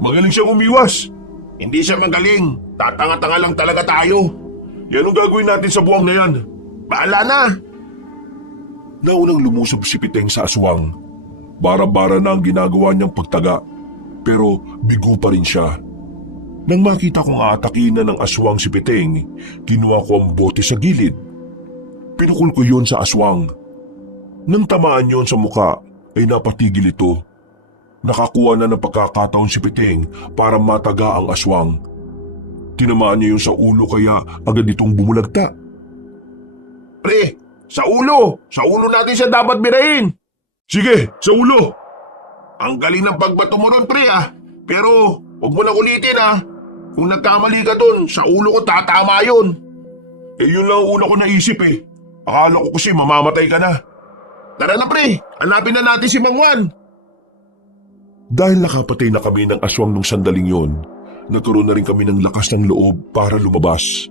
Magaling siyang umiwas. Hindi siya magaling. Tatanga-tanga lang talaga tayo. Yan ang gagawin natin sa buwang na yan. Bahala na! Naunang lumusob si Piting sa aswang. Bara-bara na ang ginagawa niyang pagtaga. Pero bigo pa rin siya. Nang makita kong aatakin na ng aswang si Piting, kinuha ko ang bote sa gilid. Pinukul ko yon sa aswang. Nang tamaan yon sa muka, ay napatigil ito. Nakakuha na ng pagkakataon si Piting para mataga ang aswang. Tinamaan niya yun sa ulo kaya agad itong bumulagta. Pre, sa ulo! Sa ulo natin siya dapat birahin! Sige, sa ulo! Ang galing ng pagbato mo ron, pre ah! Pero huwag mo na ulitin ah! Kung nagkamali ka dun, sa ulo ko tatama yun! Yun lang ang una ko naisip eh. Akala ko kasi mamamatay ka na. Tara na pre, hanapin na natin si Mang Juan! Dahil nakapatay na kami ng aswang nung sandaling yon, nagkaroon na rin kami ng lakas ng loob para lumabas.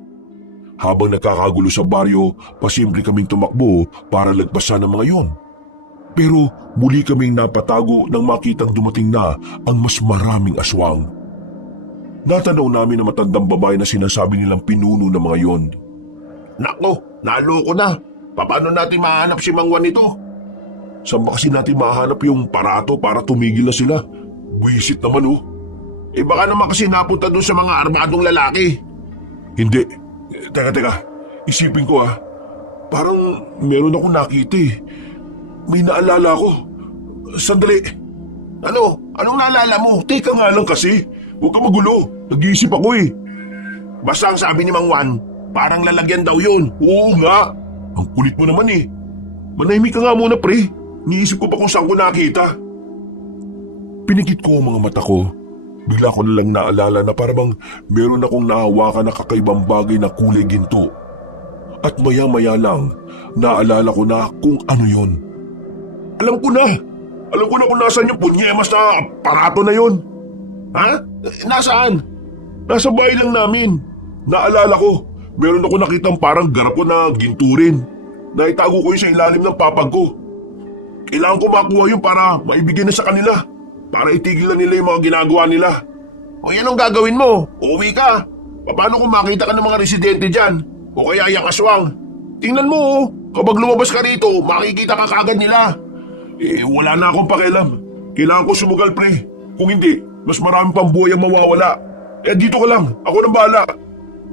Habang nakakagulo sa baryo, pasimple kaming tumakbo para lagpasan ng mga yon. Pero muli kaming napatago nang makitang dumating na ang mas maraming aswang. Natanaw namin na matandang babae na sinasabi nilang pinuno ng mga yon. Nako, naloko na. Paano natin mahanap si Mang Juan nito? Saan ba kasi natin mahanap yung parato para tumigil na sila? Buwisit naman oh. Baka naman kasi napunta doon sa mga armadong lalaki. Hindi. Teka. Isipin ko Parang meron akong nakita eh. May naalala ko. Sandali. Anong naalala mo? Teka nga lang kasi. Huwag ka magulo. Nag-iisip ako eh. Basta ang sabi ni Mang Juan, parang lalagyan daw yun. Oo nga. Ang kulit mo naman eh. Manahimik ka nga muna pre. Niisip ko pa kung saan ko nakita. Pinikit ko ang mga mata ko. Bigla ko na lang naalala na parang meron akong nahawakan na kakaibang bagay na kulay ginto. At maya-maya lang, naalala ko na kung ano yon. Alam ko na kung nasaan yung punyemas na aparato na yon. Ha? Nasaan? Nasa bahay lang namin. Naalala ko, meron ako nakitang parang garapo na ginto rin. Naitago ko yun sa ilalim ng papag ko. Kailangan ko makuha yun para maibigay na sa kanila. Para itigil na nila yung mga ginagawa nila. O yan ang gagawin mo. Uuwi ka. Paano kung makita ka ng mga residente dyan? O kaya yung aswang? Tingnan mo kapag lumabas ka rito, makikita ka kagad nila. Wala na akong pakialam. Kailangan ko sumugal pre. Kung hindi, mas marami pang buhay ang mawawala. Dito ka lang. Ako nang bahala.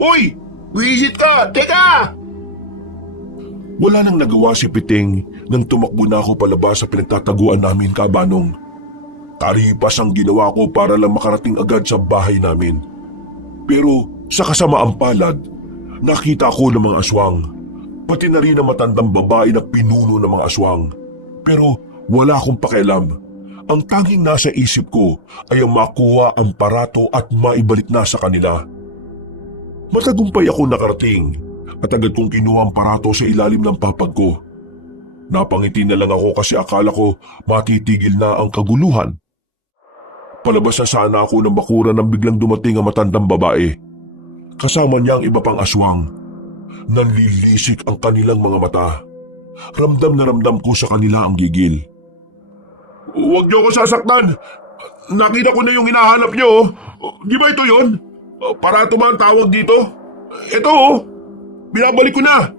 Uy! Visit ka! Teka! Wala nang nagawa si Piting nang tumakbo na ako palabas sa pinagtataguan namin, Kabanong. Taripas ang ginawa ko para lang makarating agad sa bahay namin. Pero sa kasamaang palad, nakita ko ng mga aswang. Pati na rin ang matandang babae na pinuno ng mga aswang. Pero wala akong pakialam. Ang tanging nasa isip ko ay ang makuha ang parato at maibalik na sa kanila. Matagumpay ako nakarating at agad kong kinuha ang parato sa ilalim ng papag ko. Napangiti na lang ako kasi akala ko matitigil na ang kaguluhan. Palabas na sana ako ng bakuran nang biglang dumating ang matandang babae. Kasama niya ang iba pang aswang. Nanlilisik ang kanilang mga mata. Ramdam na ramdam ko sa kanila ang gigil. Huwag niyo ako sasaktan. Nakita ko na yung hinahanap niyo. Di ba ito yun? Parato ba ang tawag dito? Ito binabalik ko na.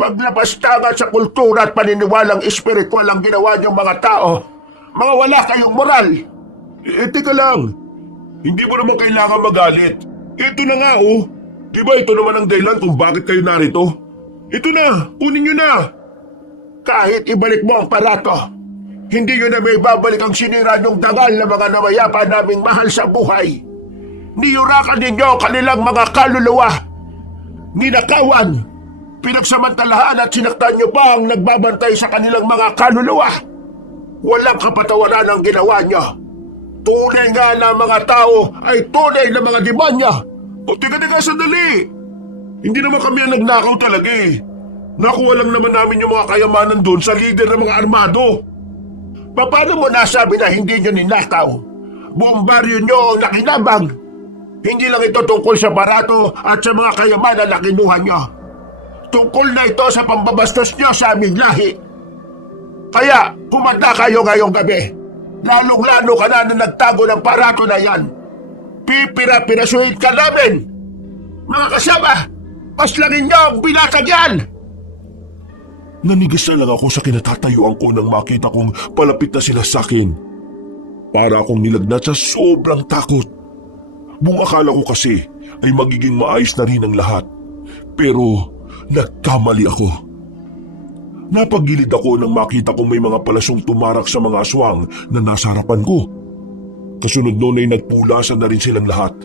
Paglapastangan sa kultura at paniniwalang espiritual ang ginawa niyong mga tao, mga wala kayong moral. Teka lang. Hindi mo naman kailangan magalit. Ito na nga Di ba ito naman ang dahilan kung bakit kayo narito? Ito na, kunin niyo na. Kahit ibalik mo ang parato, hindi nyo na may babalik ang sinira niyong dangal na mga namayapa naming mahal sa buhay. Niyurakan ninyo ang kanilang mga kaluluwa. Ninakawan, pinagsamantalahan at sinaktan nyo pa ang nagbabantay sa kanilang mga kaluluwa. Walang kapatawaran ang ginawa nyo. Tunay nga na mga tao ay tunay na mga demanya. Teka, sandali. Hindi naman kami ang nagnakaw talaga eh. Nakuha lang naman namin yung mga kayamanan doon sa lider ng mga armado. Paano mo nasabi na hindi nyo ninakaw? Buong baryo nyo ang nakinabang. Hindi lang ito tungkol sa barato at sa mga kayamanan na kinuha nyo. Tungkol na ito sa pambabastos nyo sa aming lahi. Kaya kumanda kayo ngayong gabi. Lalong-lalo ka na nagtago ng parato na yan. Pipira-pirasuhin ka namin. Mga kasama, paslangin nyo ang binatag yan. Nanigas na lang ako sa kinatatayuan ko nang makita kong palapit na sila sa akin. Para akong nilagnat sa sobrang takot. Buong akala ko kasi ay magiging maayos na rin ang lahat. Pero nagkamali ako. Napagilid ako nang makita kong may mga palasong tumarak sa mga aswang na nasa harapan ko. Kasunod noon ay nagpulasan na rin silang lahat.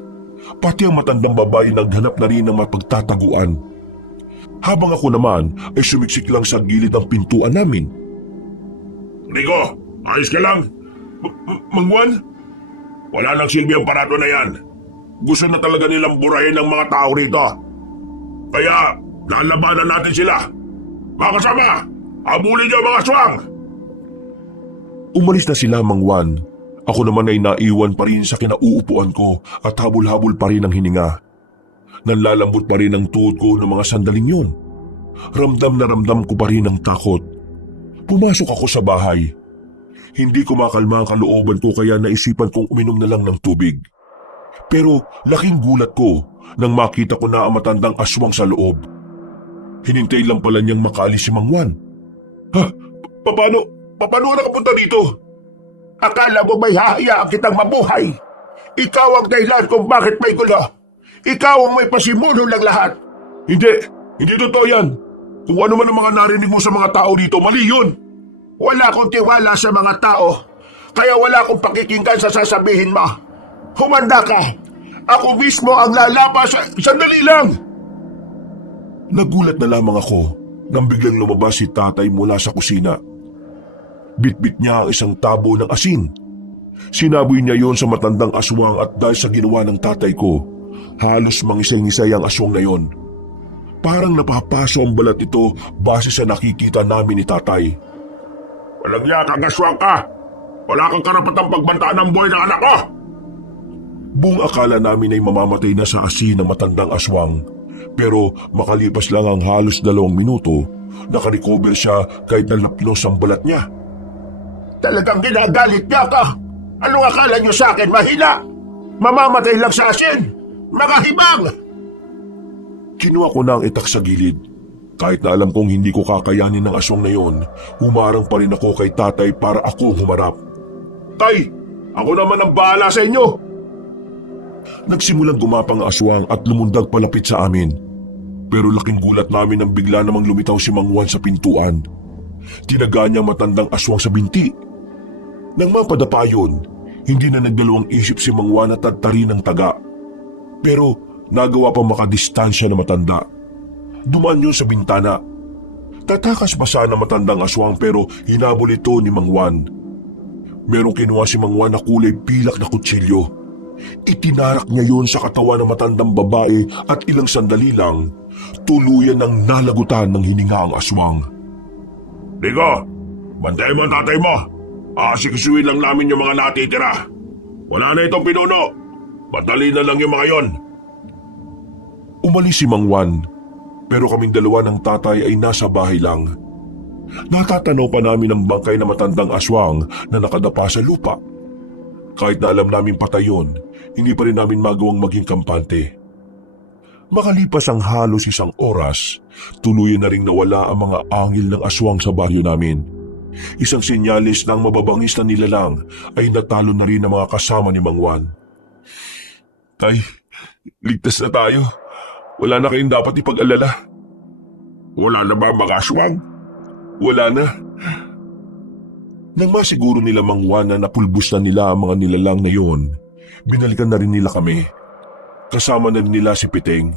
Pati ang matandang babae naghanap na rin ng mapagtataguan. Habang ako naman ay sumiksik lang sa gilid ng pintuan namin. Rico, ayos ka lang? Mang Juan? Wala nang silbi ang parato na yan. Gusto na talaga nilang burahin ng mga tao rito. Kaya, lalabanan natin sila. Mga kasama, habulin niyo ang mga aswang! Umalis na sila, Mang Juan. Ako naman ay naiwan pa rin sa kinauupuan ko at habol-habol pa rin ang hininga. Nanlalambot pa rin ang tuhod ko ng mga sandaling yun. Ramdam na ramdam ko pa rin ang takot. Pumasok ako sa bahay. Hindi ko makalma ang kalooban ko kaya naisipan kong uminom na lang ng tubig. Pero laking gulat ko nang makita ko na ang matandang aswang sa loob. Hinintay lang pala niyang makaalis si Mang Juan. Ha? Paano? Paano ka nakapunta dito? Akala mo may hahayaan kitang mabuhay. Ikaw ang dahilan kung bakit may gulo. Ikaw ang may pasimuno ng lahat. Hindi totoo yan. Kung ano man ang mga narinig mo sa mga tao dito, mali yun. Wala akong tiwala sa mga tao, kaya wala akong pakikinggan sa sasabihin mo. Humanda ka. Ako mismo ang lalapas sa... Sandali lang! Nagulat na lamang ako nang biglang lumabas si tatay mula sa kusina. Bitbit niya ang isang tabo ng asin. Sinaboy niya yon sa matandang aswang at dahil sa ginawa ng tatay ko, halos mangisay-ngisay ang aswang na yon. Parang napapaso ang balat ito base sa nakikita namin ni tatay. Walang yakang aswang ka. Wala kang karapatang pagbantaan ng buhay ng anak ko. Buong akala namin ay mamamatay na sa asin ng matandang aswang. Pero makalipas lang ang halos 2 minuto, nakarecover siya kahit nalapnos ang balat niya. Talagang ginagalit niya ka. Anong akala niyo sa akin, mahina? Mamamatay lang sa asin. Mga hibang! Kinuha ko na ang itak sa gilid. Kahit na alam kong hindi ko kakayanin ng aswang na yon, humarang pa rin ako kay tatay para ako humarap. Tay, ako naman ang bahala sa inyo. Nagsimulang gumapang ang aswang at lumundag palapit sa amin. Pero laking gulat namin nang bigla namang lumitaw si Mang Juan sa pintuan. Tinaga niya matandang aswang sa binti. Nang mapadapa yun, hindi na nagdalawang isip si Mang Juan na tadtarin ng taga. Pero nagawa pa makadistansya na matanda. Dumaan yun sa bintana. Tatakas pa sana matandang aswang pero hinabol ito ni Mang Juan. Merong kinuha si Mang Juan na kulay pilak na kutsilyo. Itinarak niya yun sa katawan ng matandang babae at ilang sandali lang, tuluyan ng nalagutan ng hininga ang aswang. Rico, bantayan mo ang tatay mo. Asikisuin lang namin yung mga natitira. Wala na itong pinuno. Madali na lang yung mga yon. Umalis si Mang Juan, pero kaming dalawa ng tatay ay nasa bahay lang. Natatanaw pa namin ang bangkay na matandang aswang na nakadapa sa lupa. Kahit na alam namin patay yun, hindi pa rin namin magawang maging kampante. Makalipas ang halos 1 oras, tuluyan na ring nawala ang mga angil ng aswang sa baryo namin. Isang senyalis ng mababangis na nilalang ay natalo na rin ang mga kasama ni Mang Juan. Tay, ligtas na tayo. Wala na kayong dapat ipag-alala. Wala na ba mga aswang? Wala na. Nang masiguro nila Mang Juan na napulbos na nila ang mga nilalang na yun, binalikan na rin nila kami. Kasama na rin nila si Piteng.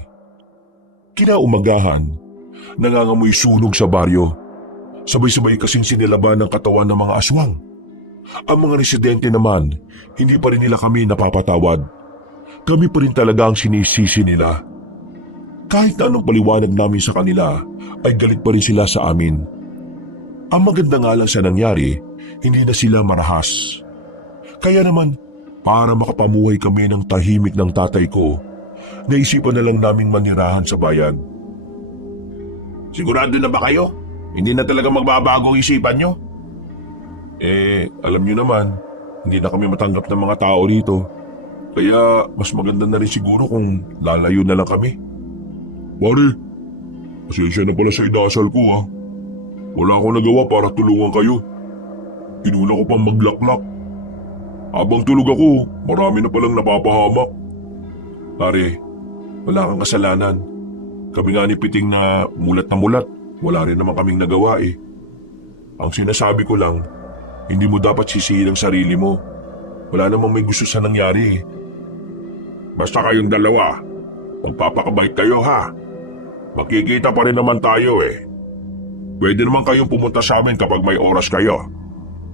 Kinaumagahan, nangangamoy sunog sa baryo. Sabay-sabay kasing sinilaban ng katawan ng mga aswang. Ang mga residente naman, hindi pa rin nila kami napapatawad. Kami pa rin talaga ang sinisisi nila. Kahit na anong paliwanag namin sa kanila, ay galit pa rin sila sa amin. Ang maganda nga lang sa nangyari, hindi na sila marahas. Kaya naman, para makapamuhay kami ng tahimik ng tatay ko, naisipan na lang naming manirahan sa bayan. Sigurado na ba kayo? Hindi na talaga magbabago ang isipan nyo? Alam nyo naman, hindi na kami matanggap ng mga tao rito. Kaya mas maganda na rin siguro kung lalayo na lang kami. Pare, pasensya na pala sa idasal ko ha. Wala akong nagawa para tulungan kayo. Inuna ko pang maglaklak. Habang tulog ako, marami na palang napapahamak. Pare, wala kang kasalanan. Kami nga ni Piting na mulat. Wala rin naman kaming nagawa eh. Ang sinasabi ko lang, hindi mo dapat sisihin ang sarili mo. Wala namang may gusto sa nangyari eh. Basta kayong dalawa, magpapakabait kayo ha. Makikita pa rin naman tayo eh. Pwede naman kayong pumunta sa amin kapag may oras kayo.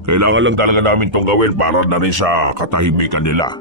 Kailangan lang talaga namin itong gawin para na rin sa katahimikan nila.